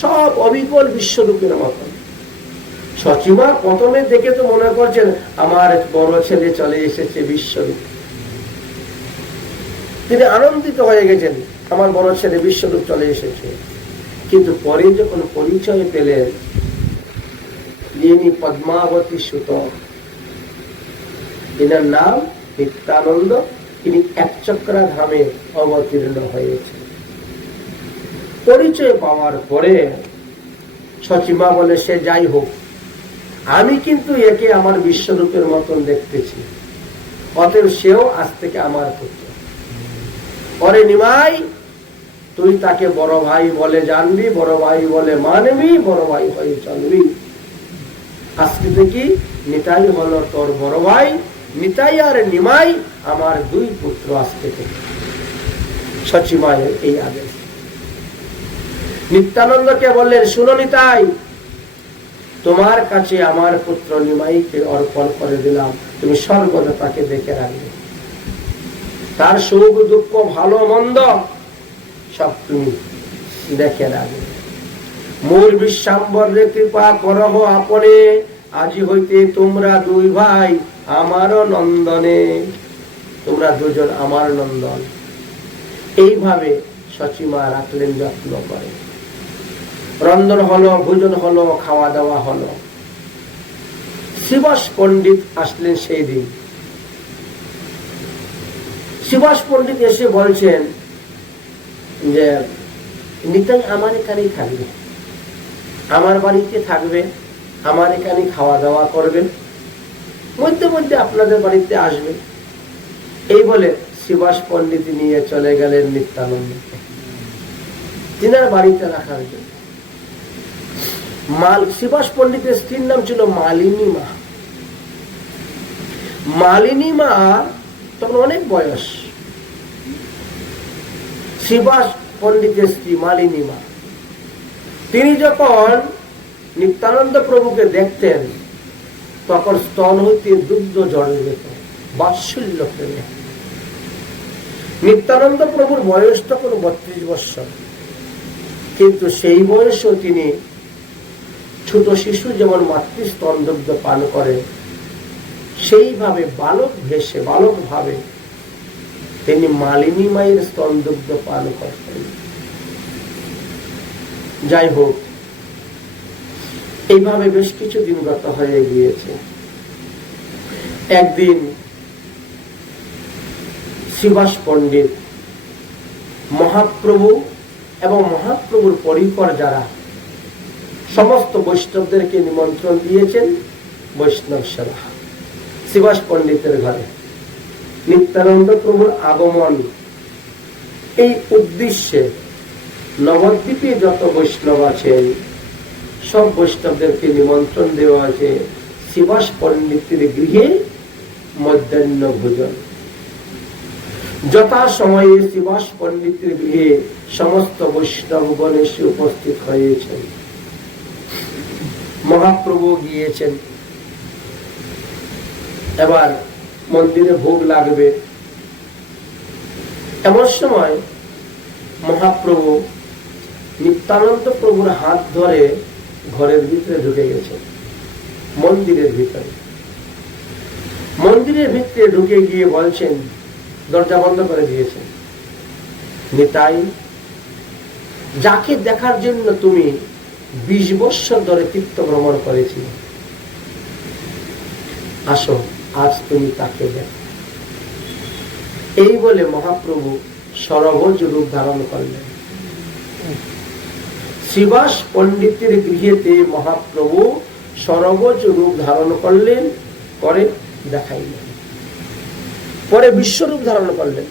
সব অবিকল বিশ্বরূপের মতো। সচিমা প্রথমে দেখে তো মনে করছেন আমার বড় ছেলে চলে এসেছে বিশ্বরূপ। তিনি আনন্দিত হয়ে গেছেন, আমার বড় ছেলে বিশ্বরূপ চলে এসেছে। কিন্তু পরে যখন পরিচয় পেলেন, যিনি পদ্মাবতী সুত, এনার নাম নিত্যানন্দ, তিনি একচক্রা ধামে অবতীর্ণ হয়েছে। পরিচয় পাওয়ার পরে সচিমা বলে, সে যাই হোক, আমি কিন্তু একে আমার বিশ্বরূপের মতন দেখতেছি, অতএব সেও আজ থেকে আমার পুত্র। পরে নিমাই, তুই তাকে বড় ভাই বলে জানবি, বড় ভাই বলে মানবি, বড় ভাই হয়ে চলবি। আজকে থেকে নিতাই হলো তোর বড় ভাই, নিতাই আর নিমাই আমার দুই পুত্র আজকে থেকে। সচিমায়ের এই আদেশ। নিত্যানন্দকে বললেন, শুনো নিতাই, তোমার কাছে আমার পুত্র নিমাইকে অর্পণ করে দিলাম, তুমি সর্বদা তাকে দেখে রাখবে। তার সুখ দুঃখ ভালো মন্দ সব তুমি দেখে রাখবে। মোর বিশ্বাম্বরে কৃপা করহ আপনে, আজি হইতে তোমরা দুই ভাই আমারও নন্দনে, তোমরা দুজন আমার নন্দন। এইভাবে সচিমা রাখলেন যত্ন করে। রন্ধন হলো, ভোজন হলো, খাওয়া দাওয়া হলো। শিবাস পণ্ডিত আসলেন সেই দিন। শিবাস পণ্ডিত এসে বলছেন যে নিতাই আমার এখানেই থাকবে, আমার বাড়িতে থাকবে, আমার এখানে খাওয়া দাওয়া করবে, মধ্যে মধ্যে আপনাদের বাড়িতে আসবে। এই বলে শিবাস পণ্ডিত নিয়ে চলে গেলেন নিত্যানন্দকে তিনার বাড়িতে রাখার জন্য। শিবাস পণ্ডিতের স্ত্রীর নাম ছিল মালিনী মা। মালিনী মা তখন অনেক বয়স। শিবাস পণ্ডিতের স্ত্রী মালিনী মা, তিনি যখন নিত্যানন্দ প্রভুকে দেখতেন তখন স্তন হইতে দুগ্ধ ঝরে যেত বাৎসল্য প্রেমে। নিত্যানন্দ প্রভুর বয়স তখন 32 বৎসর, কিন্তু সেই বয়সেও তিনি ছোট শিশু যেমন মাতৃস্তন দুগ্ধ পান করে, সেইভাবে বালক ভেসে বালক ভাবে তিনি মালিনী মায়ের স্তন দুগ্ধ পান করতেন। যাই হোক, এইভাবে বেশ কিছুদিন গত হয়ে গিয়েছে। একদিন শ্রীবাস পণ্ডিত মহাপ্রভু এবং মহাপ্রভুর পরিকর যারা সমস্ত বৈষ্ণবদেরকে নিমন্ত্রণ দিয়েছেন বৈষ্ণব সেবা। শ্রীবাস পণ্ডিতের ঘরে নিত্যানন্দ প্রভুর আগমন, এই উদ্দেশ্যে নবদ্বীপে যত বৈষ্ণব আছেন সব বৈষ্ণবদেরকে নিমন্ত্রণ দেওয়া আছে শ্রীবাস পণ্ডিতের গৃহে মধ্যাহ্ন ভোজন। যথা সময়ে শ্রীবাস পণ্ডিতের গৃহে সমস্ত বৈষ্ণবগণ এসে উপস্থিত হয়েছেন। মহাপ্রভু গিয়েছেন, এবার মন্দিরে ভোগ লাগবে। এমন সময় মহাপ্রভু নিত্যানন্দ প্রভুর হাত ধরে ঘরের ভিতরে ঢুকে গেছেন। মন্দিরের ভিতরে ঢুকে গিয়ে বলছেন, দরজা বন্ধ করে দিয়েছেন, নিতাই, যাকে দেখার জন্য তুমি 20 বৎসর ধরে তীর্থ ভ্রমণ করেছি, আসো আজ তুমি তাকে দেখ। এই বলে মহাপ্রভু সরভোজ রূপ ধারণ করলেন। শ্রীবাস পণ্ডিতের গৃহেতে মহাপ্রভু সরভোজ রূপ ধারণ করলেন, করে দেখাইলেন। পরে বিশ্বরূপ ধারণ করলেন।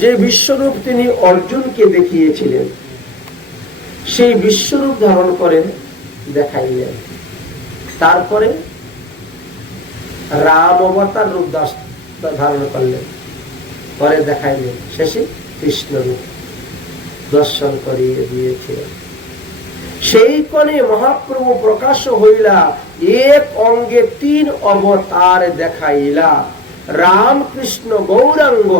যে বিশ্বরূপ তিনি অর্জুনকে দেখিয়েছিলেন সেই বিশ্বরূপ ধারণ করে দেখাইলেন। তারপরে রাম অবতার রূপ ধারণ করলেন, পরে দেখাইলেন। শেষে কৃষ্ণ রূপ দর্শন করিয়ে দিয়েছিলেন। সেই কোণে মহাপ্রভু প্রকাশ হইলা, এক অঙ্গে 3 অবতার দেখাইলা। রাম কৃষ্ণ গৌরাঙ্গ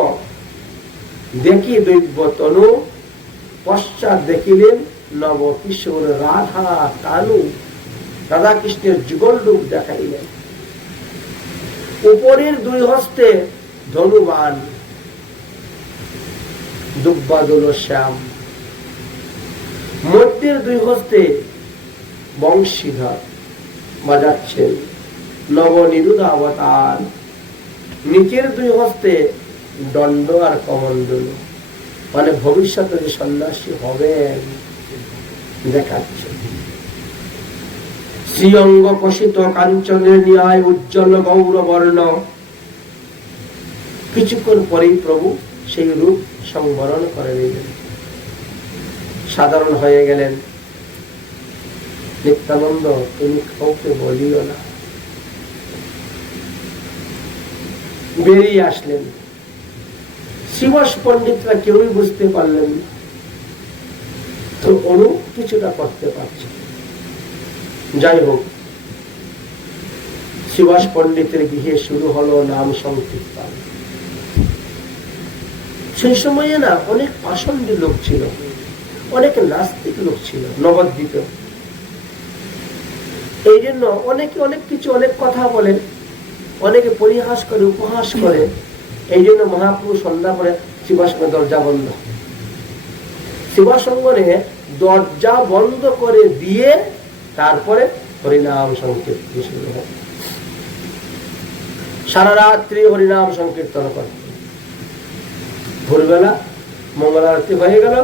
দেখি দৈব্য তনু, পশ্চাৎ দেখিলেন নব কিশোর রাধা কানু। রাধা কৃষ্ণের যুগল রূপ দেখাইলেন। উপরের 2 হস্তে ধনুবান, দুব্বাদল শ্যাম, মধ্যের 2 হস্তে বংশীধর বাজাচ্ছেন নবনিরুদ্ধ অবতার। নিচের 2 হস্তে দণ্ড আর কমণ্ডল, মানে ভবিষ্যতে যে সন্ন্যাসী হবেন দেখাচ্ছে। শ্রীঅঙ্গ কষিত কাঞ্চনের ন্যায় উজ্জ্বল গৌরবর্ণ। কিছুক্ষণ পরেই প্রভু সেই রূপ সংবরণ করে নিলেন, সাধারণ হয়ে গেলেন। নিত্যানন্দ, তুমি কাউকে বলিও না। বেরিয়ে আসলেন। শ্রীবাস পণ্ডিতরা কেউই বুঝতে পারলেন, তো অনু কিছুটা করতে পারছে। যাই হোক, শ্রীবাস পণ্ডিতের গৃহে শুরু হলো নাম সংকীর্তন। সেই সময়ে না অনেক পাষণ্ডী লোক ছিল, অনেক নাস্তিক লোক ছিল নবদ্বীপে। এই জন্য অনেকে অনেক কিছু, অনেক কথা বলে, অনেকে পরিহাস করে, উপহাস করে। এই জন্য মহাপ্রভু সন্ধ্যা করে শিবাসঙ্গনে দরজা বন্ধ। শিবাসঙ্গনে দরজা বন্ধ করে দিয়ে তারপরে হরিনাম সংকীর্তন শুরু হয়। সারা রাত্রি হরিনাম সংকীর্তন করে। ভোরবেলা মঙ্গল আরতি হয়ে গেল,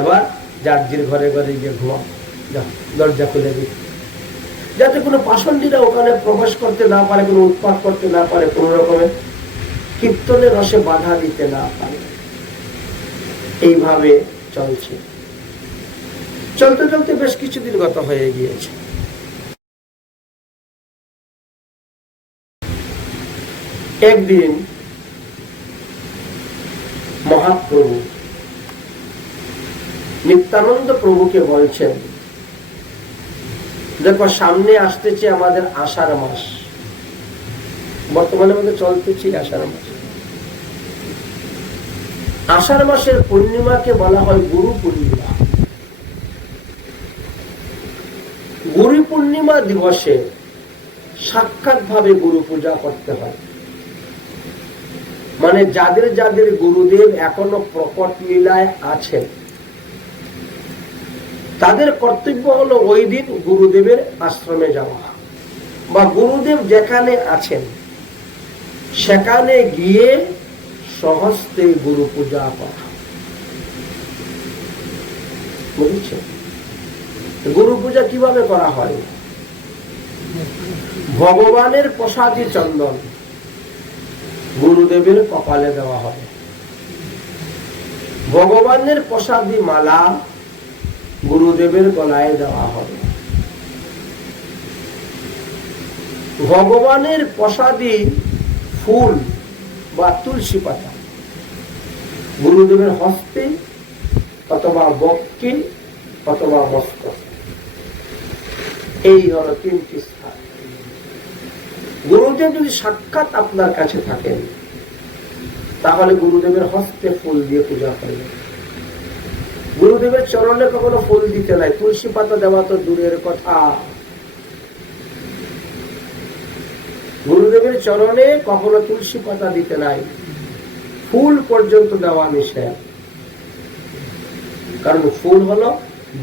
এবার যার ঘরে ঘরে গিয়ে ঘুমাও, দরজা খুলে দিই, যাতে কোনো পাষণ্ডীরা ওখানে প্রবেশ করতে না পারে, কোনো উৎপাত করতে না পারে, কোন রকমের কীর্তনের রসে বাধা দিতে না পারে। এইভাবে চলছে। চলতে চলতে বেশ কিছুদিন গত হয়ে গিয়েছে। একদিন মহাপ্রভু নিত্যানন্দ প্রভুকে বলছেন, দেখো সামনে আসতেছে আমাদের আষাঢ় মাস, বর্তমানে আমাদের চলতেছে আষাঢ় মাস। আষাঢ় মাসের পূর্ণিমাকে বলা হয় গুরু পূর্ণিমা। গুরু পূর্ণিমা দিবসে সাক্ষাৎ ভাবে গুরু পূজা করতে হয়। মানে যাদের যাদের গুরুদেব এখনো প্রকট লীলায় আছেন, তাদের কর্তব্য হলো ওই দিন গুরুদেবের আশ্রমে যাওয়া, বা গুরুদেব যেখানে আছেন সেখানে গিয়ে স্বহস্তে গুরু পূজা করা। বুঝছেন? গুরু পূজা কিভাবে করা হয়? ভগবানের প্রসাদী চন্দন গুরুদেবের কপালে দেওয়া হয়, ভগবানের প্রসাদী মালা গুরুদেবের গলায় দেওয়া হবে, ভগবানের প্রসাদী ফুল বা তুলসী পাতা গুরুদেবের হস্তে অথবা বক্ষে অথবা মস্তকে। এই হলো তিনটি স্থান। গুরুদেব যদি সাক্ষাৎ আপনার কাছে থাকেন তাহলে গুরুদেবের হস্তে ফুল দিয়ে পূজা করবেন। গুরুদেবের চরণে কখনো ফুল দিতে নাই, তুলসী পাতা দেওয়া তো দূরের কথা। গুরুদেবের চরণে কখনো তুলসী পাতা দিতে নাই, ফুল পর্যন্ত দেওয়া নিষেধ। কারণ ফুল হলো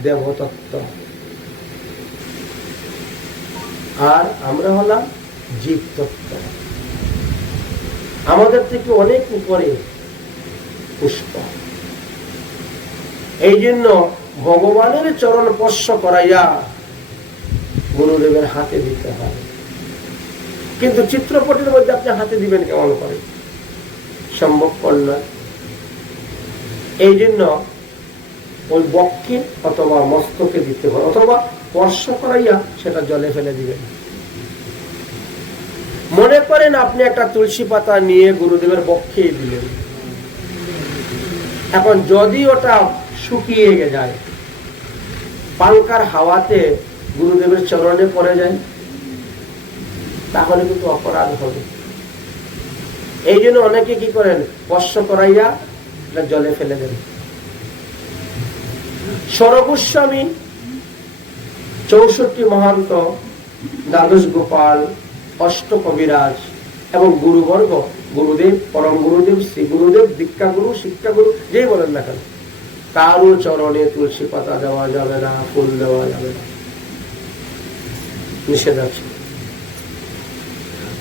দেবতত্ত্ব, আর আমরা হলাম জীব তত্ত্ব। আমাদের থেকে অনেক উপরে পুষ্প। এই জন্য ভগবানের চরণ স্পর্শ করাইয়া গুরুদেবের হাতে দিতে হয়। কিন্তু চিত্রপটের মধ্যে আপনি হাতে দিবেন কেমন করে? সম্ভবপর নয়। এই জন্য ওই বক্ষে অথবা মস্তকে দিতে হয়, অথবা স্পর্শ করাইয়া সেটা জলে ফেলে দিবেন। মনে করেন আপনি একটা তুলসী পাতা নিয়ে গুরুদেবের বক্ষে দিলেন, এখন যদি ওটা শুকিয়ে যায়, পাঙ্খার হাওয়াতে গুরুদেবের চরণে পড়ে যায়, তাহলে কিন্তু অপরাধ হবে। এই জন্য অনেকে কি করেন, স্পর্শ করাইয়া জলে ফেলে দেন। সরগোস্বামী, 64 মহান্ত, দ্বাদশ গোপাল, অষ্ট কবিরাজ এবং গুরুবর্গ, গুরুদেব, পরম গুরুদেব, শ্রী গুরুদেব, দীক্ষা গুরু, শিক্ষা গুরু, যেই বলেন না কেন, কারো চরণে তুলসী পাতা দেওয়া যাবে না, ফুল দেওয়া যাবে না, নিষেধ আছে।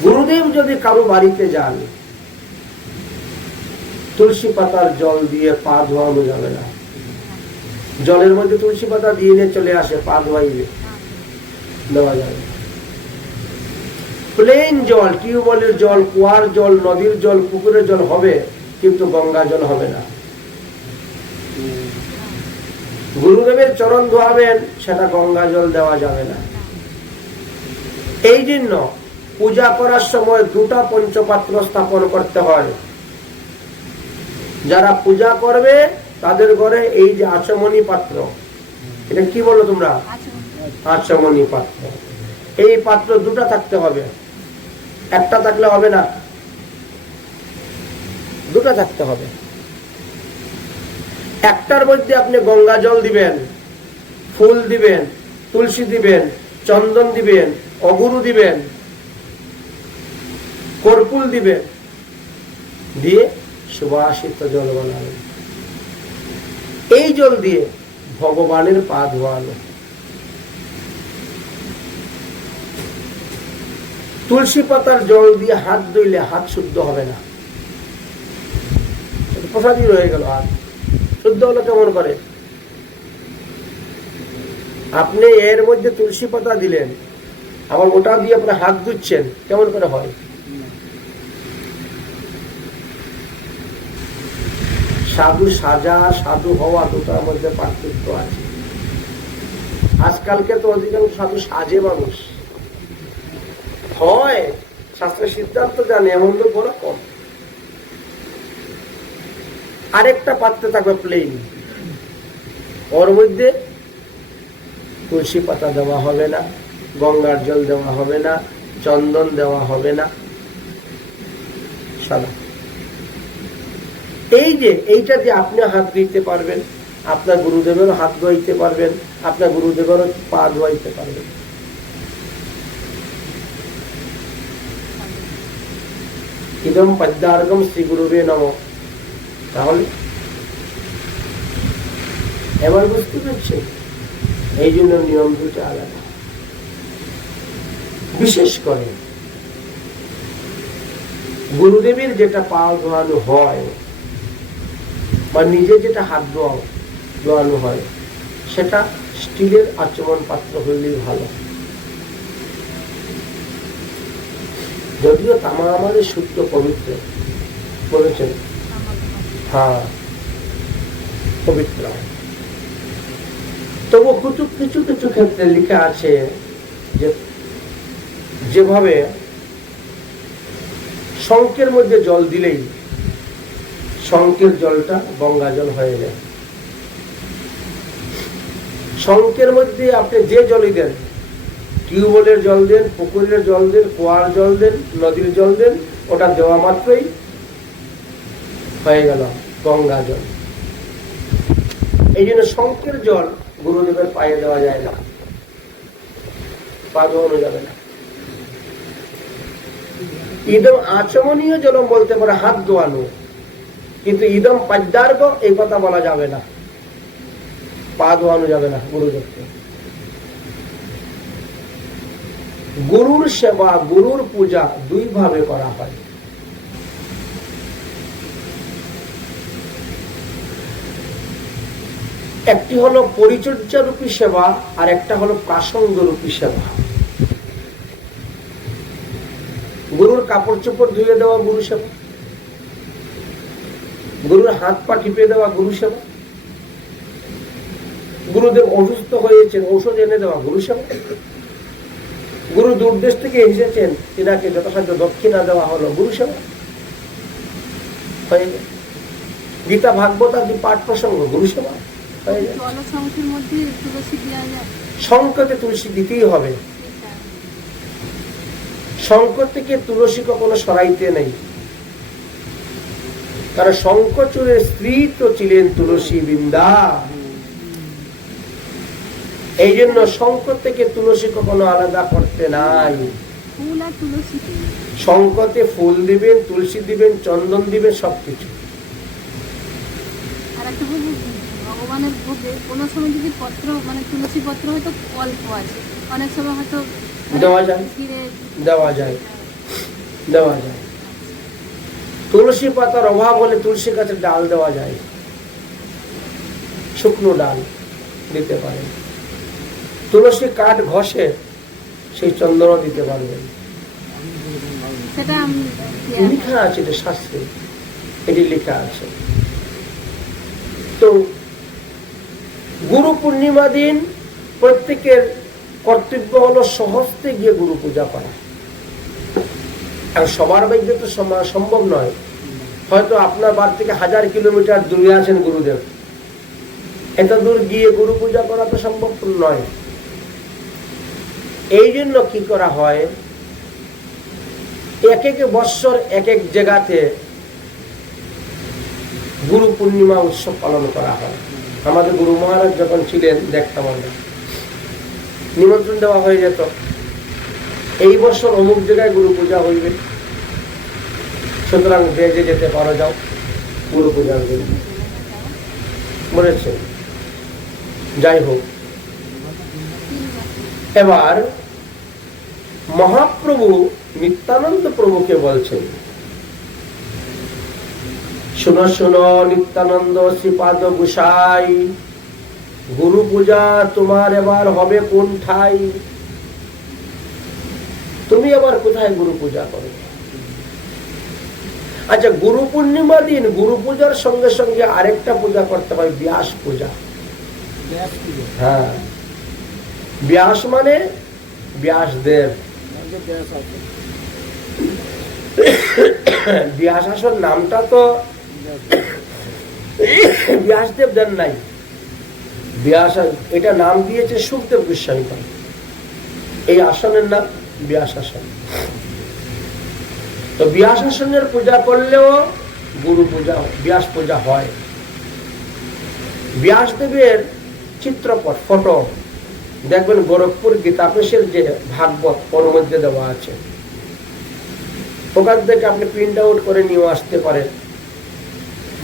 গুরুদেব যদি কারো বাড়িতে যান, তুলসী পাতার জল দিয়ে পা ধোয়ানো যাবে না। জলের মধ্যে তুলসী পাতা দিয়ে নিয়ে চলে আসে, পা ধোয়াইবে, দেওয়া যাবে। প্লেন জল, টিউবওয়েলের জল, কুয়ার জল, নদীর জল, পুকুরের জল হবে, কিন্তু গঙ্গা জল হবে না। গুরুদেবের চরণ ধোয়াবেন, সেটা গঙ্গা জল দেওয়া যাবে না। এই জন্য পূজা করার সময় 2টা পঞ্চপাত্র স্থাপন করতে হয়। যারা পূজা করবে তাদের ঘরে এই যে আচমনি পাত্র, এটা কি বলো তোমরা? আচমনি পাত্র। এই পাত্র 2টা থাকতে হবে, একটা থাকলে হবে না, 2টা থাকতে হবে। একটার মধ্যে আপনি গঙ্গা জল দিবেন, ফুল দিবেন, তুলসী দিবেন, চন্দন দিবেন, অগুরু দিবেন, কর্পূর দিবেন, দিয়ে সুবাসিত জল বানাবেন। এই জল দিয়ে ভগবানের পা ধোয়ানো। তুলসী পাতার জল দিয়ে হাত ধুইলে হাত শুদ্ধ হবে না, প্রসাদী রয়ে গেল। হাত শুদ্ধ হলো কেমন করে? আপনি এর মধ্যে তুলসী পাতা দিলেন, আবার ওটা দিয়ে আপনি হাত ধুচ্ছেন, কেমন করে হয়? সাধু সাজা, সাধু হওয়া, দুটার মধ্যে পার্থক্য আছে। আজকালকে তো অধিকাংশ সাধু সাজে মানুষ হয়, শাস্ত্রের সিদ্ধান্ত জানে, এমন লোক বড় কম। আরেকটা পাত্রে থাকবে প্লেন, ওর মধ্যে তুলসী পাতা দেওয়া হবে না, গঙ্গার জল দেওয়া হবে না, চন্দন দেওয়া হবে না, সাদা। এই যে এইটা দিয়ে আপনি হাত ধুইতে পারবেন, আপনার গুরুদেবেরও হাত ধোয়াইতে পারবেন, আপনার গুরুদেবেরও পা ধোয়াইতে পারবেন। ইদম পদ্মার্গম শ্রী গুরুবে নমঃ। তাহলে এবার বুঝতে পারছেন, এই জন্য নিয়ম 2টা আলাদা। বিশেষ করে গুরুদেবের যেটা পা ধোয়ানো হয় বা নিজে যেটা হাত ধোয়ানো হয় সেটা স্টিলের আচমন পাত্র হইলেই ভালো। যদিও তামা আমাদের শুদ্ধ পবিত্র বলেছেন, হ্যাঁ পবিত্র, তবু কিছু কিছু ক্ষেত্রে লেখা আছে যে যেভাবে শঙ্কের মধ্যে জল দিলেই শঙ্কের জলটা গঙ্গা জল হয়ে যায়। শঙ্কের মধ্যে আপনি যে জলই দেন, টিউবওয়েলের জল দেন, পুকুরের জল দেন, কুয়ার জল দেন, নদীর জল দেন, ওটা দেওয়া মাত্রই হয়ে গেল গঙ্গা জল। এই জন্য শঙ্কের জল গুরুদেবের পায়ে দেওয়া যায় না, পা ধোয়ানো যাবে না। ইদম আচমনীয় জলম বলতে পারে হাত ধোয়ানো, কিন্তু ইদম পাদ্যার্ঘ এই কথা বলা যাবে না, পা ধোয়ানো যাবে না গুরুদেবকে। গুরুর সেবা, গুরুর পূজা দুই ভাবে করা হয়। একটি হলো পরিচর্যা রূপী সেবা, আর একটা হলো প্রাসঙ্গ রূপী সেবা। গুরুর কাপড় চোপড় ধুয়ে দেওয়া গুরু সেবা, গুরুর হাত পা টিপে দেওয়া গুরু সেবা, গুরুদেব অসুস্থ হয়েছেন ঔষধ এনে দেওয়া গুরু সেবা, গুরু দূরদেশ থেকে এসেছেন তিনাকে যথাসাধ্য দক্ষিণা দেওয়া হলো গুরু সেবা। গীতা ভাগবত আদি পাঠ প্রসঙ্গ গুরু সেবা। শঙ্কতে তুলসী দিতেই হবে, শঙ্ক থেকে তুলসী কখনো সরাইতে নেই, কারণ শঙ্কচূড়ের স্ত্রী তো ছিলেন তুলসী বৃন্দা। এই জন্য শঙ্খ থেকে তুলসী কখনো আলাদা করতে নাই। শঙ্খতে ফুল দিবেন, তুলসী দিবেন, চন্দন দিবেন, সবকিছু। ভগবানের ভোগে কোন সময় যদি পত্র মানে তুলসী পত্র হয়তো অল্প আছে, অনেক সময় হয়তো দেওয়া যায়, দেওয়া যায়, দেওয়া যায়। তুলসী পাতার অভাব হলে তুলসী গাছের ডাল দেওয়া যায়, শুকনো ডাল দিতে পারেন। তুলসী কাঠ ঘষে সেই চন্দন দিতে পারবেন, লেখা আছে, এটা শাস্ত্রে এটি লেখা আছে। তো গুরু পূর্ণিমা দিন প্রত্যেকের কর্তব্য হলো স্বহস্তে গিয়ে গুরু পূজা করা। আর সবার ভাগ্যে তো সম্ভব নয়, হয়তো আপনার বাড়ি থেকে 1000 কিলোমিটার দূরে আছেন গুরুদেব, এত দূর গিয়ে গুরু পূজা করা তো সম্ভব নয়। এই জন্য কি করা হয়, এক এক বৎসর এক এক জায়গাতে গুরু পূর্ণিমা উৎসব পালন করা হয়। আমাদের গুরু মহারাজ যখন ছিলেন দেখতাম আমরা, নিমন্ত্রণ দেওয়া হয়ে যেত, এই বছর অমুক জায়গায় গুরু পূজা হইবে, সুতরাং যে যেতে পারো যাও গুরু পূজার জন্য বলেছে। যাই হোক, এবার মহাপ্রভু নিত্যানন্দ প্রভুকে বলছেন, শোনো শোনো নিত্যানন্দ শ্রীপাদ গোসাই, গুরু পূজা তোমার এবার হবে কোন ঠাই? তুমি এবার কোথায় গুরু পূজা করবে? আচ্ছা, গুরু পূর্ণিমা দিন গুরু পূজার সঙ্গে সঙ্গে আরেকটা পূজা করতে হয়, ব্যাস পূজা। হ্যাঁ, ব্যাস মানে ব্যাসদেব। ব্যাস আসল নামটা তো ব্যাসদেব দেন নাই, ব্যাস এটা নাম দিয়েছে সুখদেব গোস্বামী। এই আসনের নাম ব্যাস আসন। তো ব্যাস আসনের পূজা করলেও গুরু পূজা, ব্যাস পূজা হয়। ব্যাসদেবের চিত্রপট, ফটো দেখবেন গোরখপুর গীতাপেশের যে ভাগবত ওর মধ্যে দেওয়া আছে, ওখান থেকে আপনি প্রিন্ট আউট করে নিয়ে আসতে পারেন।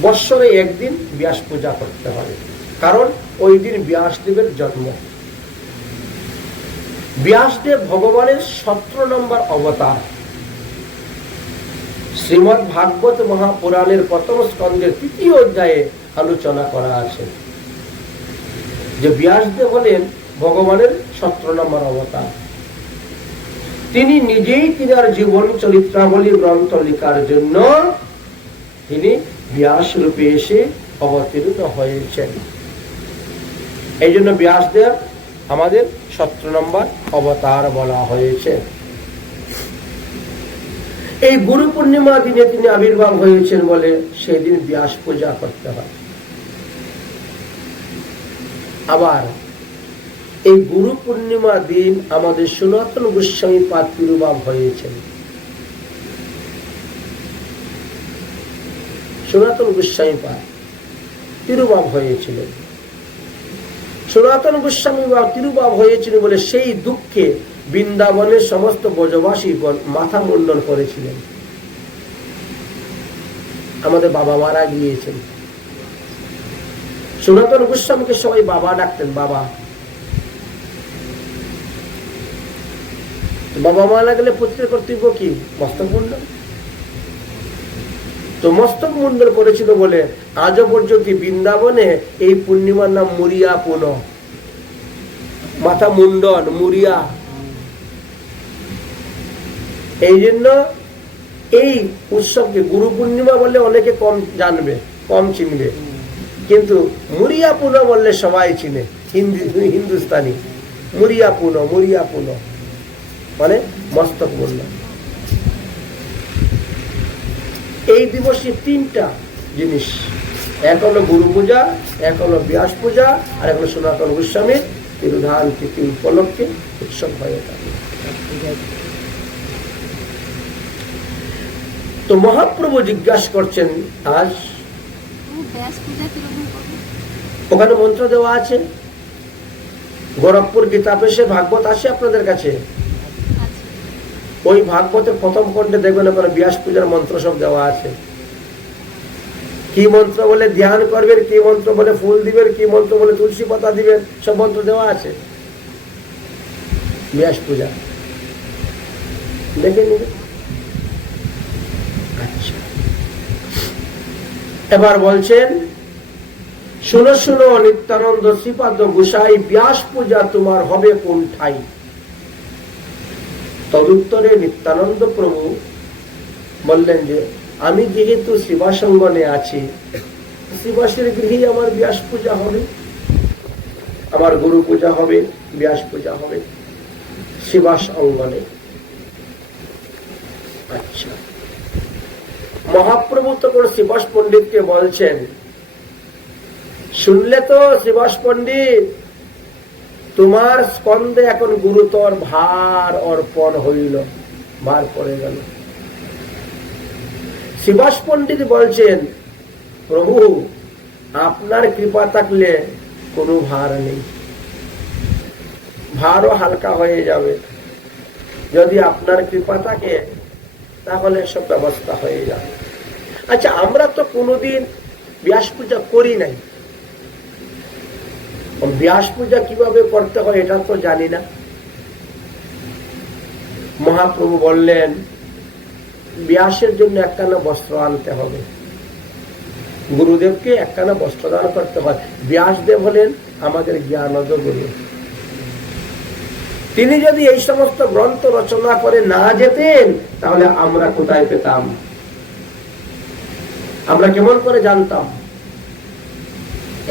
বৎসরে একদিন ব্যাস পূজা করতে হবে, কারণ ওই দিন ব্যাসদেবের জন্ম। ব্যাসদেব ভগবানের 17 নম্বর অবতার। শ্রীমদ্ ভাগবত মহাপুরাণের প্রথম স্কন্ধের 3য় অধ্যায়ে আলোচনা করা আছে যে ব্যাসদেব হলেন ভগবানের 17 নম্বর অবতার। তিনি নিজেই তিনার জীবন চরিত্রাবলী গ্রন্থ লেখার জন্য তিনি ব্যাস রূপে এসে অবতীর্ণ হয়েছেন। এই জন্য ব্যাসদেব আমাদের 17 নম্বর অবতার বলা হয়েছে। এই গুরু পূর্ণিমা দিনে তিনি আবির্ভাব হয়েছেন বলে সেদিন ব্যাস পূজা করতে হয়। আবার এই গুরু পূর্ণিমা দিন আমাদের সনাতন গোস্বামী পাদ তিরুভাব হয়েছেন। সনাতন গোস্বামী পাদ তিরুভাব হয়েছিলেন। সনাতন গোস্বামী তিরুভাব হয়েছিল বলে সেই দুঃখে বৃন্দাবনের সমস্ত ব্রজবাসীগণ মাথা মুন্ডন করেছিলেন। আমাদের বাবা মারা গিয়েছেন, সনাতন গোস্বামীকে সবাই বাবা ডাকতেন। বাবা বাবা মারা গেলে পুত্রের কর্তব্য কি? মস্তক মুন্ডন। তো মস্তক মুন্ডন করেছিল বলে আজও পর্যন্ত বৃন্দাবনে এই পূর্ণিমার নাম মুরিয়া পুন, মাথা মুন্ডন, মুরিয়া। এই জন্য এই উৎসবকে গুরু পূর্ণিমা বললে অনেকে কম জানবে, কম চিনবে, কিন্তু মুরিয়া পুন বললে সবাই চিনে। হিন্দুস্তানি মুরিয়া পুন, মুরিয়া পুন মানে মস্তক মুন্ডন। এই দিবসে 3টা জিনিস, এক হলো গুরু পূজা, এক হলো ব্যাস পূজা, আর এক হলো সনাতন গোস্বামীর তিরোধান তিথি উপলক্ষে উৎসব হয়ে থাকে। তো মহাপ্রভু জিজ্ঞাসা করছেন আজ ওখানে মন্ত্র দেওয়া আছে, গোরখপুর গীতা পেশে ভাগবত আছে আপনাদের কাছে। ওই ভাগবতের প্রথম খণ্ডে দেখবেন ওখানে ব্যাস পূজার মন্ত্র সব দেওয়া আছে। কি মন্ত্র বলে ধ্যান করবেন, কি মন্ত্র বলে ফুল দিবেন, কি মন্ত্র বলে তুলসী পাতা দিবেন, সব মন্ত্র দেওয়া আছে ব্যাস পূজা। দেখে নিবে। আচ্ছা, এবার বলছেন শুনো শুনো নিত্যানন্দ শ্রীপাদ গোসাই, ব্যাস পূজা তোমার হবে কোন ঠাই? তদুত্তরে নিত্যানন্দ প্রভু বললেন যে আমি যেহেতু শিবাসঙ্গনে আছি, শিবাসের গৃহে আমার ব্যাস পূজা হবে, আমার গুরু পূজা হবে, ব্যাস পূজা হবে শিবাস অঙ্গনে। আচ্ছা, মহাপ্রভু তখন শিবাস পণ্ডিতকে বলছেন, শুনলে তো শিবাস পণ্ডিত, তোমার স্কন্ধে এখন গুরুতর ভার অর্পণ হইল, ভার পড়ে গেল। শিবাস পণ্ডিত বলছেন, প্রভু আপনার কৃপা থাকলে কোনো ভার নেই, ভারও হালকা হয়ে যাবে। যদি আপনার কৃপা থাকে তাহলে সব ব্যবস্থা হয়ে যাবে। আচ্ছা, আমরা তো কোনোদিন ব্যাস পূজা করি নাই, ব্যাস পূজা কিভাবে করতে হয় এটা তো জানি না। মহাপ্রভু বললেন ব্যাসের জন্য একখানা বস্ত্র আনতে হবে, গুরুদেবকে একখানা বস্ত্র দান করতে হয়। ব্যাসদেব হলেন আমাদের জ্ঞানদ গুরু। তিনি যদি এই সমস্ত গ্রন্থ রচনা করে না যেতেন তাহলে আমরা কোথায় পেতাম? আমরা কেমন করে জানতাম?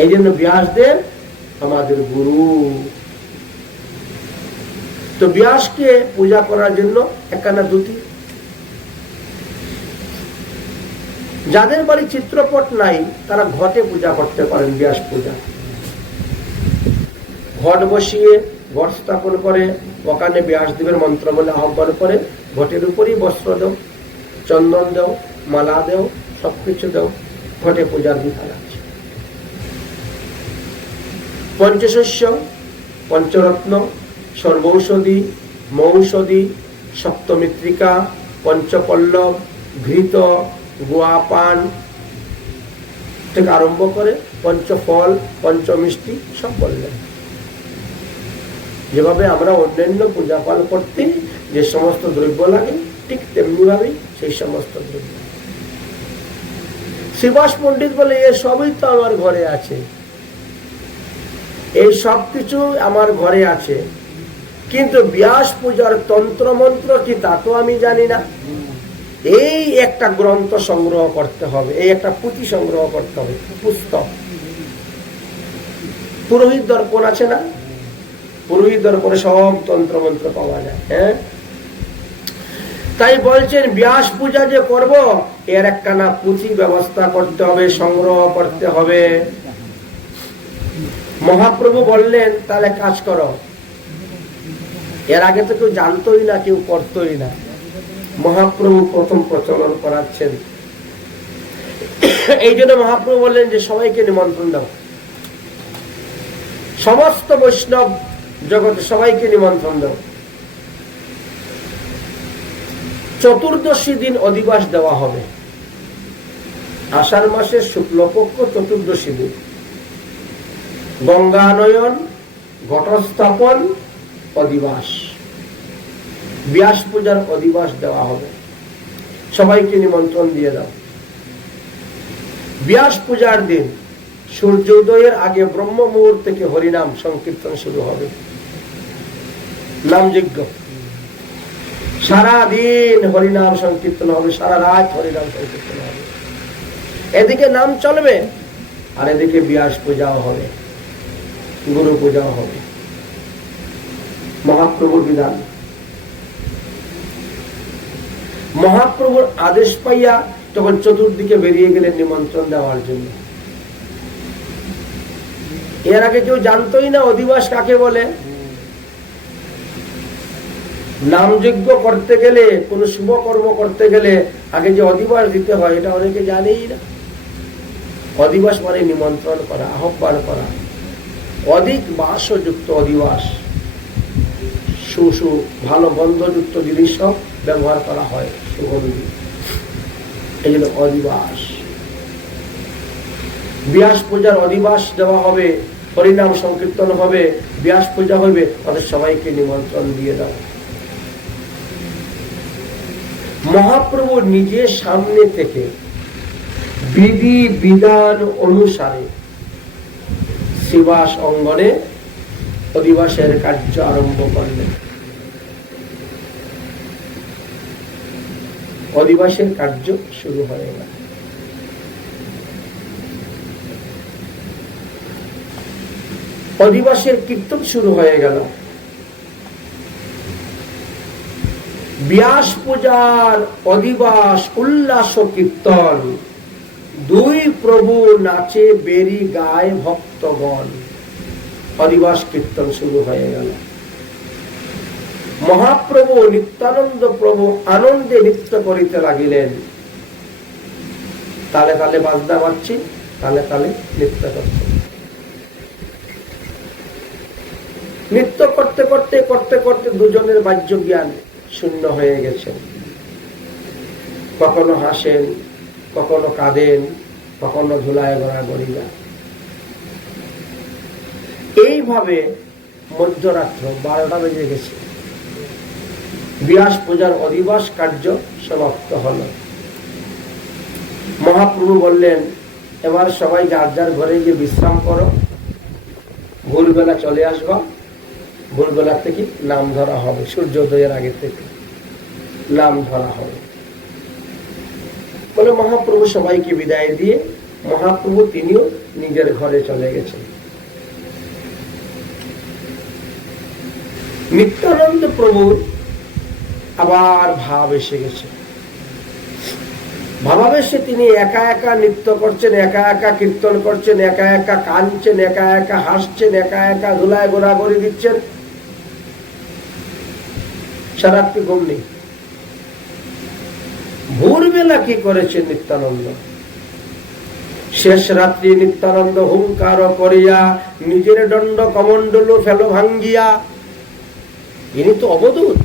এই জন্য ব্যাসদেব আমাদের গুরু। তো ব্যাসকে পূজা করার জন্য একখানা ধুতি। যাদের বাড়ি চিত্রপট নাই তারা ঘটে পূজা করতে পারেন, ব্যাস পূজা। ঘট বসিয়ে ঘট স্থাপন করে ওখানে ব্যাসদেবের মন্ত্র বলে আহ্বান করে, ঘটের উপরই বস্ত্র দাও, চন্দন দাও, মালা দাও, সবকিছু দাও, ঘটে পূজার বিধান আছে। পঞ্চশস্য, পঞ্চরত্ন, সর্বৌষধি, মৌষধি, সপ্তমিত্রিকা, পঞ্চপল্লব, ঘৃত, গোয়াপান থেকে আরম্ভ করে পঞ্চফল, পঞ্চমিষ্টি সব বললেন। যেভাবে আমরা অন্যান্য পূজা পাল করতে যে সমস্ত দ্রব্য লাগে ঠিক তেমনি ভাবেই সেই সমস্ত দ্রব্য। শ্রীবাস পণ্ডিত বলে এ সবই তো আমার ঘরে আছে, এই সব কিছু আমার ঘরে আছে, কিন্তু ব্যাস পূজার তন্ত্র মন্ত্র কি তা তো আমি জানি না। এই একটা গ্রন্থ সংগ্রহ করতে হবে, এই একটা পুঁথি সংগ্রহ করতে হবে, পুস্তক। পুরোহিত দর্পণ আছে না, পুরোহিত দর্পণে সব তন্ত্র মন্ত্র পাওয়া যায়। হ্যাঁ, তাই বলছেন ব্যাস পূজা যে করব, এর একটা না পুঁথি ব্যবস্থা করতে হবে, সংগ্রহ করতে হবে। মহাপ্রভু বললেন তাহলে কাজ করো। এর আগে তো কেউ জানতোই না, কেউ করতোই না, মহাপ্রভু প্রথম প্রচলন করাচ্ছেন। এই জন্য মহাপ্রভু বললেন যে সবাইকে নিমন্ত্রণ দাও, সমস্ত বৈষ্ণব জগতে সবাইকে নিমন্ত্রণ দাও। চতুর্দশী দিন অধিবাস দেওয়া হবে, আষাঢ় মাসের শুক্লপক্ষ চতুর্দশী দিন। গঙ্গানয়ন, ঘটস্থাপন, অধিবাস, ব্যাস পূজার অধিবাস দেওয়া হবে। সবাইকে নিমন্ত্রণ দিয়ে দাও। ব্যাস পূজার দিন সূর্য উদয়ের আগে ব্রহ্ম মুহূর্ত থেকে হরিনাম সংকীর্তন শুরু হবে, নামযজ্ঞ। সারা দিন হরিনাম সংকীর্তন হবে, সারা রাত হরিনাম সংকীর্তন হবে। এদিকে নাম চলবে আর এদিকে ব্যাস পূজাও হবে, গুরু পূজাও হবে। মহাপ্রভুর বিধান। মহাপ্রভুর আদেশ পাইয়া তখন চতুর্দিকে বেরিয়ে গেলেন নিমন্ত্রণ দেওয়ার জন্য। এর আগে কেউ জানতোই না অধিবাস কাকে বলে। নামযজ্ঞ করতে গেলে, কোন শুভ কর্ম করতে গেলে আগে যে অধিবাস দিতে হয় এটা অনেকে জানেই না। অধিবাস মানে নিমন্ত্রণ করা, আহ্বান করা। অধিক বাসযুক্ত অধিবাস, ভালো গন্ধযুক্ত জিনিস সব ব্যবহার করা হয়, সুগন্ধি। এই জন্য অধিবাস। ব্যাস পূজার অধিবাস দেওয়া হবে, হরিনাম সংকীর্তন হবে, ব্যাস পূজা হবে, তাদের সবাইকে নিমন্ত্রণ দিয়ে দাও। মহাপ্রভু নিজের সামনে থেকে বিধি বিধান অনুসারে শ্রীবাস অঙ্গনে অধিবাসের কার্য আরম্ভ করলেন। অধিবাসের কার্য শুরু হয়ে গেল। অধিবাসের কীর্তন শুরু হয়ে গেল। ব্যাস পূজার অধিবাস, উল্লাস কীর্তন, দুই প্রভু নাচে বেরি গায় ভক্তগণ। অধিবাস কীর্তন শুরু হয়ে গেল। মহাপ্রভু নিত্যানন্দ প্রভু আনন্দে নৃত্য করিতে লাগিলেন। তালে তালে বাজনা বাজছে, তালে তালে নৃত্য করছে। নৃত্য করতে করতে করতে করতে দুজনের বাহ্য জ্ঞান শূন্য হয়ে গেছে। কখনো হাসেন, কখনো কাঁদেন, কখনো ধুলায় গড়াগড়ি যায়। এইভাবে মধ্যরাত্র 12টা বেজে গেছে। ব্যাস পূজার অধিবাস কার্য সমাপ্ত হল। মহাপ্রভু বললেন এবার সবাই যার যার ঘরে গিয়ে বিশ্রাম করো, ভোরবেলা চলে আসবা। ভোরবেলা থেকে নাম ধরা হবে, সূর্যোদয়ের আগে থেকে নাম ধরা হবে বলে মহাপ্রভু সবাইকে বিদায় দিয়ে মহাপ্রভু তিনিও নিজের ঘরে চলে গেছেন। নিত্যানন্দ প্রভুর আবার ভাব এসে গেছে। ভাবাবেশে তিনি একা একা নৃত্য করছেন, একা একা কীর্তন করছেন, একা একা কাঁদছেন, একা একা হাসছেন, একা একা ধুলায় গোড়াগড়ি দিচ্ছেন। সারাত্রি ঘুম নেই। ভোরবেলা কি করেছেন নিত্যানন্দ? শেষ রাত্রি নিত্যানন্দ হুঙ্কার করিয়া নিজের দণ্ড কমণ্ডল ফেল ভাঙ্গিয়া। ইনি তো অবধূত,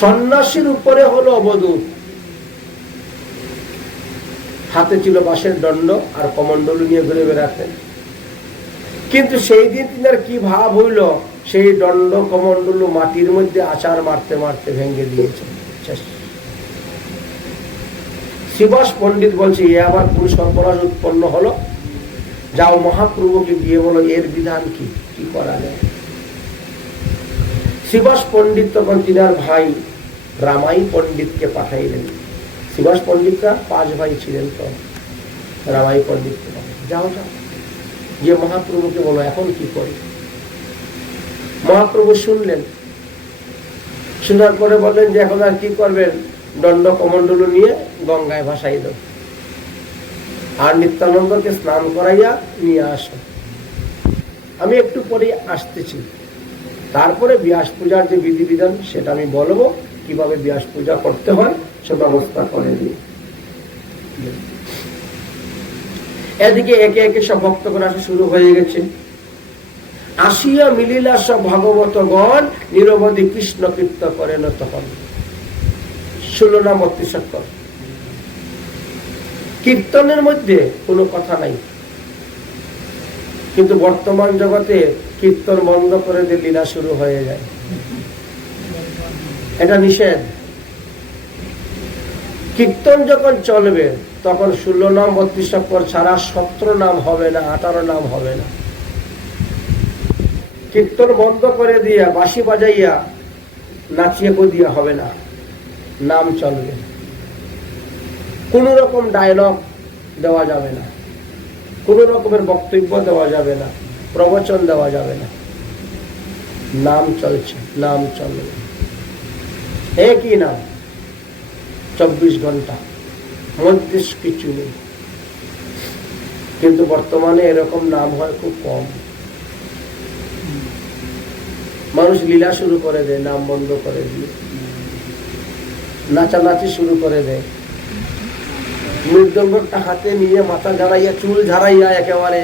সন্ন্যাসীর উপরে হলো অবধূত। হাতে ছিল বাঁশের দণ্ড আর কমণ্ডল নিয়ে ঘুরে বেড়াতেন। কিন্তু সেই দিন তিনার কি ভাব হইল, সেই দণ্ড কমণ্ডল মাটির মধ্যে আচার মারতে মারতে ভেঙে দিয়েছেন, শেষ। শিবাস পণ্ডিত বলছে এ আবার কোন সর্বনাশ উৎপন্ন হলো, যাও মহাপ্রভুকে গিয়ে বলো এর বিধান কি, কি করা যায়। শিবাস পণ্ডিত তখন তিনার ভাই রামাই পণ্ডিতকে পাঠাইলেন। শিবাস পণ্ডিতরা 5 ভাই ছিলেন, তো রামাই পণ্ডিতকে যাও যাও গিয়ে মহাপ্রভুকে বলো এখন কি করি। মহাপ্রভু শুনলেন, শোনার পরে বললেন যে এখন আর কি করবেন, দণ্ড কমণ্ডল নিয়ে গঙ্গায় ভাসাই দাও, আর নিত্যানন্দকে স্নান করাইয়া নিয়ে আসো, আমি একটু পরে আসতেছি। তারপরে ব্যাস পূজার যে বিধিবিধান সেটা আমি বলবো, কিভাবে ব্যাস পূজা করতে হয় সে ব্যবস্থা করে দিই। এদিকে একে একে সব ভক্তগণ আসা শুরু হয়ে গেছে। আসিয়া মিলিলা সব ভাগবতগণ নিরবধি কৃষ্ণ কীর্ত করেন তখন। 16 নাম 32 অক্ষর। কীর্তনের মধ্যে কোনো কথা নাই, কিন্তু বর্তমান জগতে কীর্তন বন্ধ করে দিয়ে লীলা শুরু হয়ে যায়, এটা নিষেধ। কীর্তন যখন চলবে তখন 16 নাম 32 অক্ষর ছাড়া 17 নাম হবে না, 18 নাম হবে না। কীর্তন বন্ধ করে দিয়া বাঁশি বাজাইয়া নাচিয়ে দিয়া হবে না, নাম চলবে। কোন রকম ডায়লগ দেওয়া যাবে না, কোন রকমের বক্তব্য দেওয়া যাবে না, প্রবচন দেওয়া যাবে না, নাম চলছে, নাম চলবে। একই নাম 24 ঘন্টা, মধ্যে কিছু নেই। কিন্তু বর্তমানে এরকম নাম হয় খুব কম। মানুষ লীলা শুরু করে দেয়, নাম বন্ধ করে দিয়ে নাচানাচি শুরু করে দেয়, মৃদঙ্গটা হাতে নিয়ে মাথা ঝাড়াইয়া চুল ঝাড়াইয়া একেবারে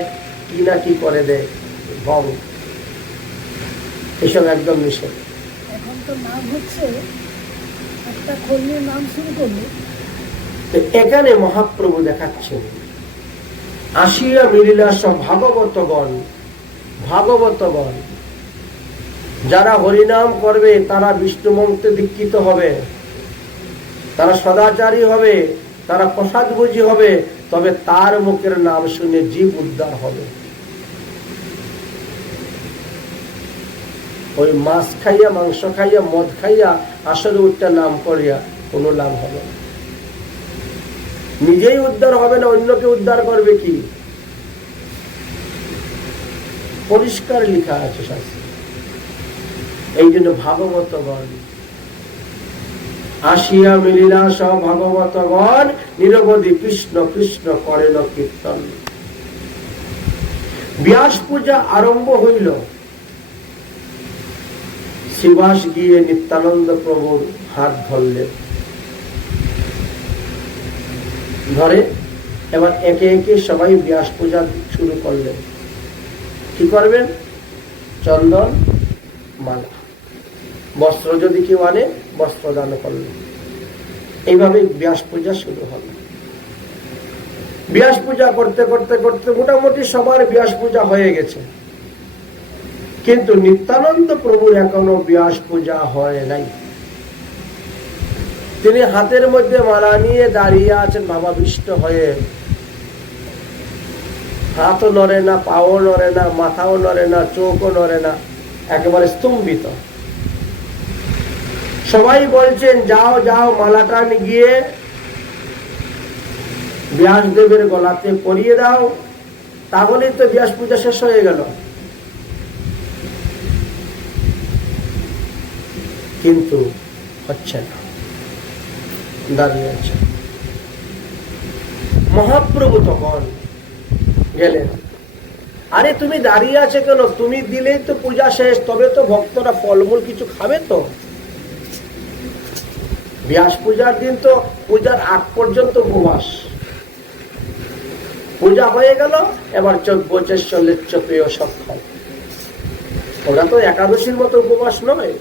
কি না কি করে দেয়, ভং। এসব একদম নিষেধ। এখন তো নাম হচ্ছে একটা খোলের নাম শুরু করলো। এখানে মহাপ্রভু দেখাচ্ছেন আসিয়া মিলিলা সব ভাগবতগণ। ভাগবতগণ যারা হরিনাম করবে তারা বিষ্ণু মন্ত্রে দীক্ষিত হবে, তারা সদাচারী হবে, তারা প্রসাদভোজী হবে, তবে তার মুখের নাম শুনে জীব উদ্ধার হবে। ওই মাছ খাইয়া, মাংস খাইয়া, মদ খাইয়া আসলে উঠটা নাম করিয়া কোনো লাভ হবে না। নিজেই উদ্ধার হবে না, অন্যকে উদ্ধার করবে কি? পরিষ্কার লেখা আছে শাস্ত্রে। এই জন্য ভাগবতগণ আসিয়া মিলিলা সব ভাগবতগণ নিরবধি কৃষ্ণ কৃষ্ণ করেন কীর্তন। ব্যাস পূজা আরম্ভ হইল। শিবাস গিয়ে নিত্যানন্দ প্রভুর হাত ধরলেন, ধরে এবার একে একে সবাই ব্যাস পূজা শুরু করলেন। কি করবেন? চন্দন মালা, বস্ত্র যদি কেউ আনে বস্ত্র দান করলেন। এইভাবে ব্যাস পূজা শুরু হল। ব্যাস পূজা করতে করতে করতে মোটামুটি সবার ব্যাস পূজা হয়ে গেছে, কিন্তু নিত্যানন্দ প্রভুর এখনো ব্যাস পূজা হয় নাই। তিনি হাতের মধ্যে মালা নিয়ে দাঁড়িয়ে আছেন ভাবাবিষ্ট হয়ে। হাতও নড়ে না, পাও নড়ে না, মাথাও নড়ে না, চোখও নড়ে না, একেবারে স্তম্ভিত। সবাই বলছেন যাও যাও মালাটা গিয়ে ব্যাসদেবের গলাতে পরিয়ে দাও, তাহলেই তো ব্যাস পূজা শেষ হয়ে গেল। কিন্তু হচ্ছে না, দাঁড়িয়ে আছে। মহাপ্রভু তখন গেলেন, আরে তুমি দাঁড়িয়ে আছে কেন? তুমি দিলেই তো পূজা শেষ, তবে তো ভক্তরা ফলমূল কিছু খাবে। তো ব্যাস পূজার দিন তো পূজার আগ পর্যন্ত উপবাস। পূজা হয়ে গেল, এবার চোখ বোঝে লেচ্চ পেয় সব খায়। ওরা তো একাদশীর মতো উপবাস নয়,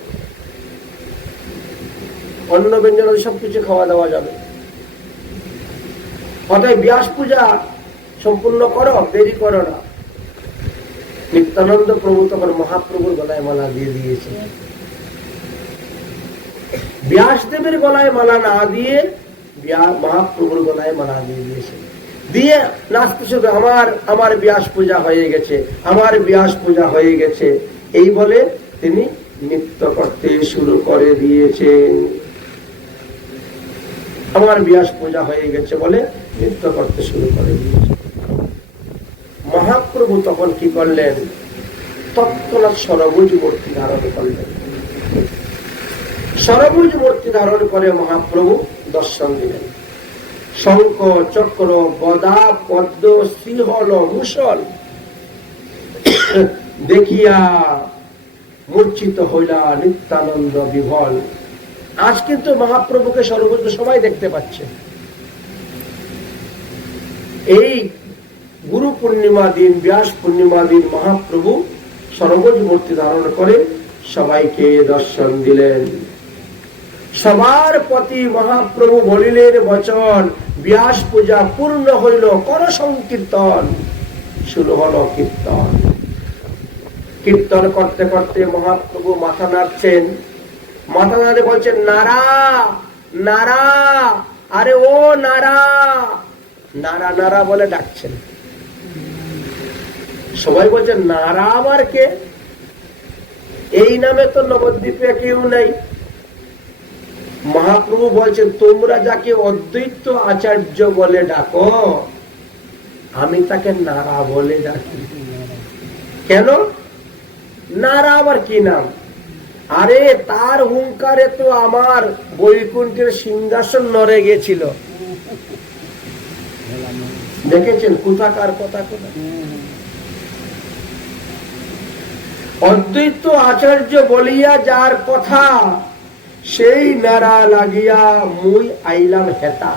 অন্ন ব্যঞ্জন সবকিছু খাওয়া দাওয়া যাবে। অতএব ব্যাস পূজা সম্পূর্ণ করো, দেরি করো না। নিত্যানন্দ প্রভু তখন মহাপ্রভুর গলায় মালা দিয়ে দিয়েছে। ব্যাসদেবের গলায় মালা না দিয়ে মহাপ্রভুর গলায় মালা দিয়ে দিয়েছে, দিয়ে নাচতে শুরু, আমার ব্যাস পূজা হয়ে গেছে, আমার ব্যাস পূজা হয়ে গেছে, এই বলে তিনি নৃত্য করতে শুরু করে দিয়েছেন। আমার ব্যাস পূজা হয়ে গেছে বলে নৃত্য করতে শুরু করে দিয়েছে। মহাপ্রভু তখন কি করলেন? তৎক্ষণাৎ সরবুজ মূর্তি ধারণ করলেন। সরবুজ মূর্তি ধারণ করে মহাপ্রভু দর্শন দিলেন। শঙ্খ, চক্র, গদা, পদ্ম, সিংহল, মুসল দেখিয়া মূর্ছিত হইলা নিত্যানন্দ বিভল। আজ কিন্তু মহাপ্রভুকে সর্বত্র সবাই দেখতে পাচ্ছে। এই গুরু পূর্ণিমা দিন, ব্যাস পূর্ণিমা দিন মহাপ্রভু সরবুজ মূর্তি ধারণ করে সবাইকে দর্শন দিলেন। সবার প্রতি মহাপ্রভু বলিলেন বচন, ব্যাস পূজা পূর্ণ হইল, কর সংকীর্তন। শুরু হলো কীর্তন। কীর্তন করতে করতে মহাপ্রভু মাথা নাড়ছেন, মাথা নাড়ে বলছেন, নারা নারা, আরে ও নারা, নারা নারা বলে ডাকছেন। সবাই বলছেন, নারা আবার কে? এই নামে তো নবদ্বীপে কেউ নাই। মহাপ্রভু বলছেন, তোমরা যাকে অদ্বৈত আচার্য বলে ডাকো, আমি তাকে নারা বলে ডাকি। কেন? নারা আবার কি নাম? আরে তার হুঙ্কারে তো আমার বৈকুণ্ঠের সিংহাসন নড়ে গেছিল। দেখেছেন কোথাকার কথা? কোথা অদ্বৈত আচার্য বলিয়া যার কথা, সেই নারা লাগিয়া মুই আইলাম হেতা।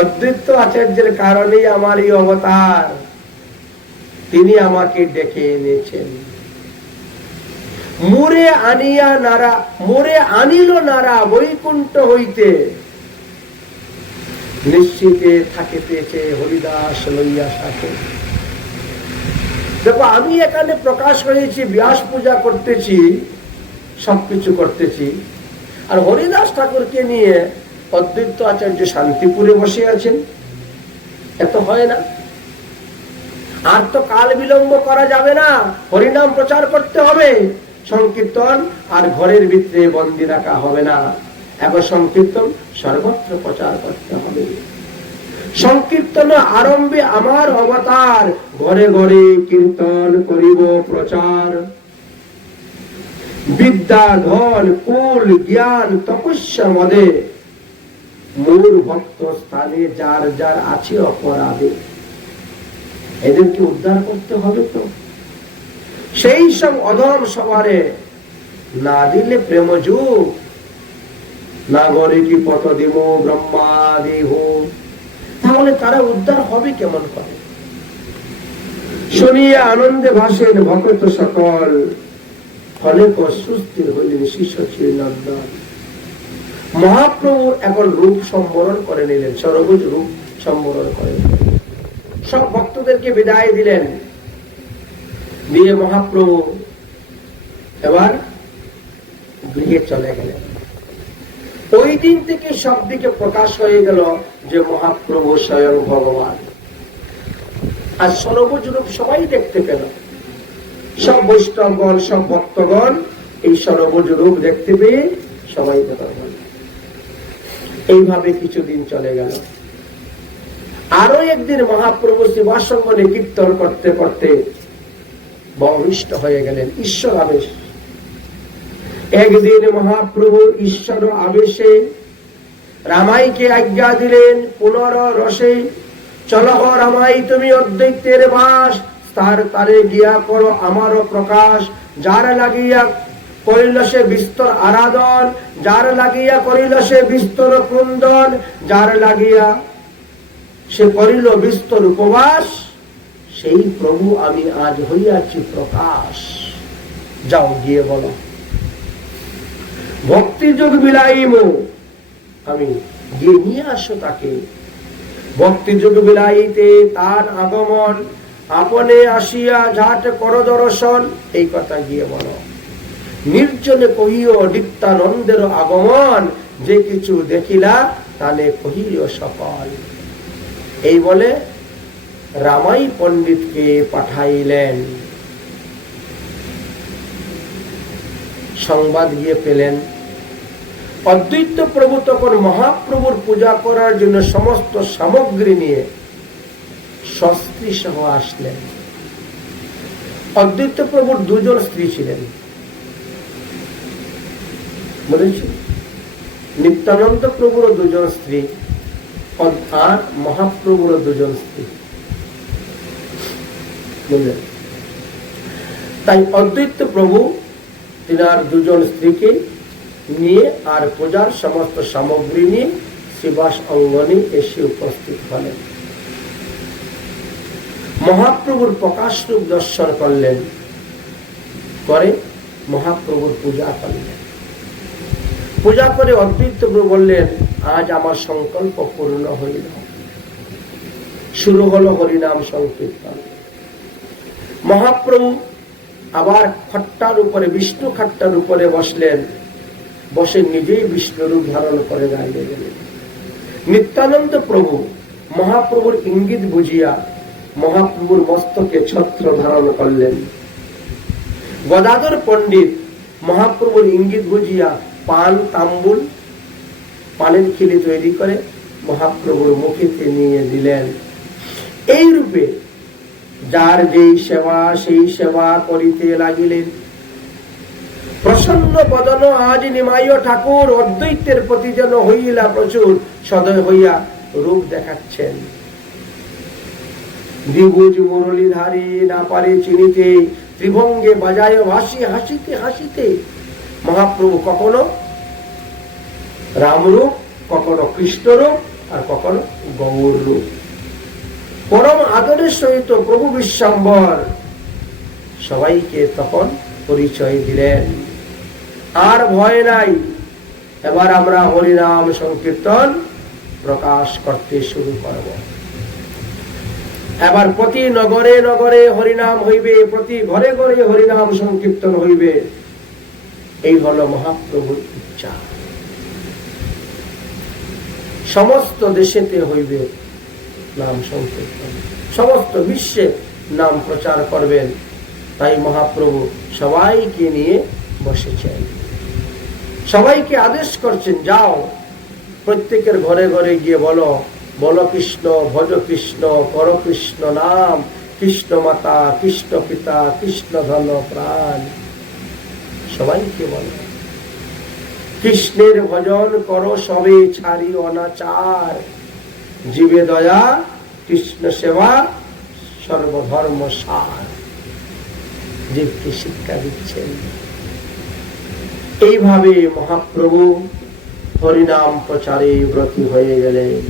অদ্বৈত আচার্যের কারণেই আমার এই অবতার, তিনি আমাকে ডেকে এনেছেন। মোরে আনিয়া নারা, মোরে আনিল নারা বৈকুণ্ঠ হইতে, নিশ্চিতে থাকে পেয়েছে হরিদাস লইয়া সাথে। দেখো, আমি এখানে প্রকাশ হয়েছি, ব্যাস পূজা করতেছি, সবকিছু করতেছি, আর হরিদাস ঠাকুরকে নিয়ে অদ্বৈত আচার্য শান্তিপুরে বসে আছেন। এত হয় না? আর তো কাল বিলম্ব করা যাবে না, হরিনাম প্রচার করতে হবে। সংকীর্তন আর ঘরের ভিতরে বন্দি রাখা হবে না, এখন সংকীর্তন সর্বত্র প্রচার করতে হবে। সংকীর্তন আরম্ভে আমার অবতার, ঘরে ঘরে কীর্তন করিব প্রচার। বিদ্যা, ধন, কুল, জ্ঞান, তপস্যা মদে, মূল ভক্ত স্থানে যার যার আছে অপরাধে, এদেরকে উদ্ধার করতে হবে। তো সেই সব অধম সবারে না দিলে প্রেম যুগ, নাগরিকী পথ দিব ব্রহ্মাদি হোক, তাহলে তারা উদ্ধার হবে কেমন করে? শুনিয়া আনন্দে ভাসেন ভক্ত সকল, ফলে সুস্থির হইলেন শিষ্য নন্দন। মহাপ্রভু এখন রূপ সম্বরণ করে নিলেন, সরবুজ রূপ সম্বরণ করে সব ভক্তদেরকে বিদায় দিলেন। দিয়ে মহাপ্রভু এবার গৃহে চলে গেলেন। ওই দিন থেকে সব দিকে প্রকাশ হয়ে গেল যে মহাপ্রভু স্বয়ং ভগবান। আর সরবুজ রূপ সবাই দেখতে পেল, সব বৈষ্ণবগণ, সব ভক্তগণ এই সরবুজ রূপ দেখতে পেয়ে সবাই দেখল। এইভাবে কিছুদিন চলে গেল। আরো একদিন মহাপ্রভু শিবাসঙ্গনে কীর্তন করতে করতে বহিষ্ঠ হয়ে গেলেন, ঈশ্বর আবেশ। একদিন মহাপ্রভু ঈশ্বর আবেশে রামাইকে আজ্ঞা দিলেন পুনর রসে, চলহ রামাই তুমি অদ্বৈতের বাস, তার তারে গিয়া করো আমারও প্রকাশ। যার লাগিয়া করিল সে বিস্তর আরাধন, যার লাগিয়া করিল সে বিস্তর ক্রন্দন, যার লাগিয়া সে করিল বিস্তর উপবাস, সেই প্রভু আমি আজ হইয়াছি প্রকাশ। যাও গিয়ে বলো ভক্তি যোগ বিলাইম, আমি গিয়ে নিয়ে আসো তাকে। ভক্তি যোগ বিলাইতে তার আগমন, আপনে আসিয়া ঝাট কর দর্শন, এই কথা গিয়ে বলো। নির্জনে কহিও নিত্যানন্দের আগমন, যে কিছু দেখিলা তালে কহিও সকল। এই বলে রামাই পণ্ডিতকে পাঠাইলেন। সংবাদ গিয়ে পেলেন অদ্বৈত প্রভু তখন মহাপ্রভুর পূজা করার জন্য সমস্ত সামগ্রী নিয়ে স্ত্রী সহ আসলেন। অদ্বৈত প্রভুর দুজন স্ত্রী ছিলেন, বলেছি নিত্যানন্দ প্রভুর দুজন স্ত্রী আর মহাপ্রভুর দুজন স্ত্রী, বুঝলেন? তাই অদ্বৈত প্রভু তিনার দুজন স্ত্রীকে নিয়ে আর পূজার সমস্ত সামগ্রী নিয়ে শিবাস অঙ্গনে এসে উপস্থিত হলেন। মহাপ্রভুর প্রকাশ রূপ দর্শন করলেন, করে মহাপ্রভুর পূজা করলেন। পূজা করে অদ্বৈত প্রভু বললেন, আজ আমার সংকল্প পূর্ণ হইল। শুরু হলো হরিনাম সংকীর্তন। মহাপ্রভু আবার খট্টার উপরে, বিষ্ণু খাট্টার উপরে বসলেন, বসে নিজেই বিষ্ণু রূপ ধারণ করে দাঁড়িয়ে গেলেন। নিত্যানন্দ প্রভু মহাপ্রভুর ইঙ্গিত বুঝিয়া মহাপ্রভুর মস্তকে ছত্র ধারণ করলেন। গদাধর পণ্ডিত মহাপ্রভুর ইঙ্গিত বুঝিয়া পান তাম্বুল, পানের খিলি তৈরি করে মহাপ্রভুর মুখেতে নিয়ে দিলেন। এই রূপে যার যেই সেবা সেই সেবা করিতে লাগিলেন। প্রসন্ন বদন আজ নিমাইয় ঠাকুর অদ্বৈতের প্রতি যেন হইলা প্রচুর সদয় হইয়া রূপ দেখাচ্ছেন। দ্বিভুজ মুরলীধারী না পারে চিনিতে, ত্রিভঙ্গে বাজায় ভাসি হাসিতে হাসিতে। মহাপ্রভু কখনো রামরূপ, কখনো কৃষ্ণরূপ, আর কখনো গৌর রূপ। পরম আদরের সহিত প্রভু বিশ্বম্বর সবাইকে তখন পরিচয় দিলেন। আর ভয় নাই, এবার আমরা হরিনাম সংকীর্তন প্রকাশ করতে শুরু করব। এবার প্রতি নগরে নগরে হরিনাম হইবে, প্রতি ঘরে ঘরে হরিনাম সংকীর্তন হইবে। এই হলো মহাপ্রভুর ইচ্ছা। সমস্ত দেশেতে হইবে নাম সংকীর্তন, সমস্ত বিশ্বে নাম প্রচার করবেন। তাই মহাপ্রভু সবাইকে নিয়ে বসেছেন, সবাইকে আদেশ করছেন, যাও প্রত্যেকের ঘরে ঘরে গিয়ে বলো, বলো কৃষ্ণ, ভজ কৃষ্ণ, কর কৃষ্ণ নাম, কৃষ্ণ মাতা, কৃষ্ণ পিতা, কৃষ্ণ ধন প্রাণ। সবাইকে বলো কৃষ্ণের ভজন করো সবে, ছাড়ি অনাচার, জীবে দয়া, কৃষ্ণ সেবা, সর্বধর্ম সার। জীবকে শিক্ষা দিচ্ছেন। এইভাবে মহাপ্রভু হরিনাম প্রচারে ব্রতী হয়ে গেলেন।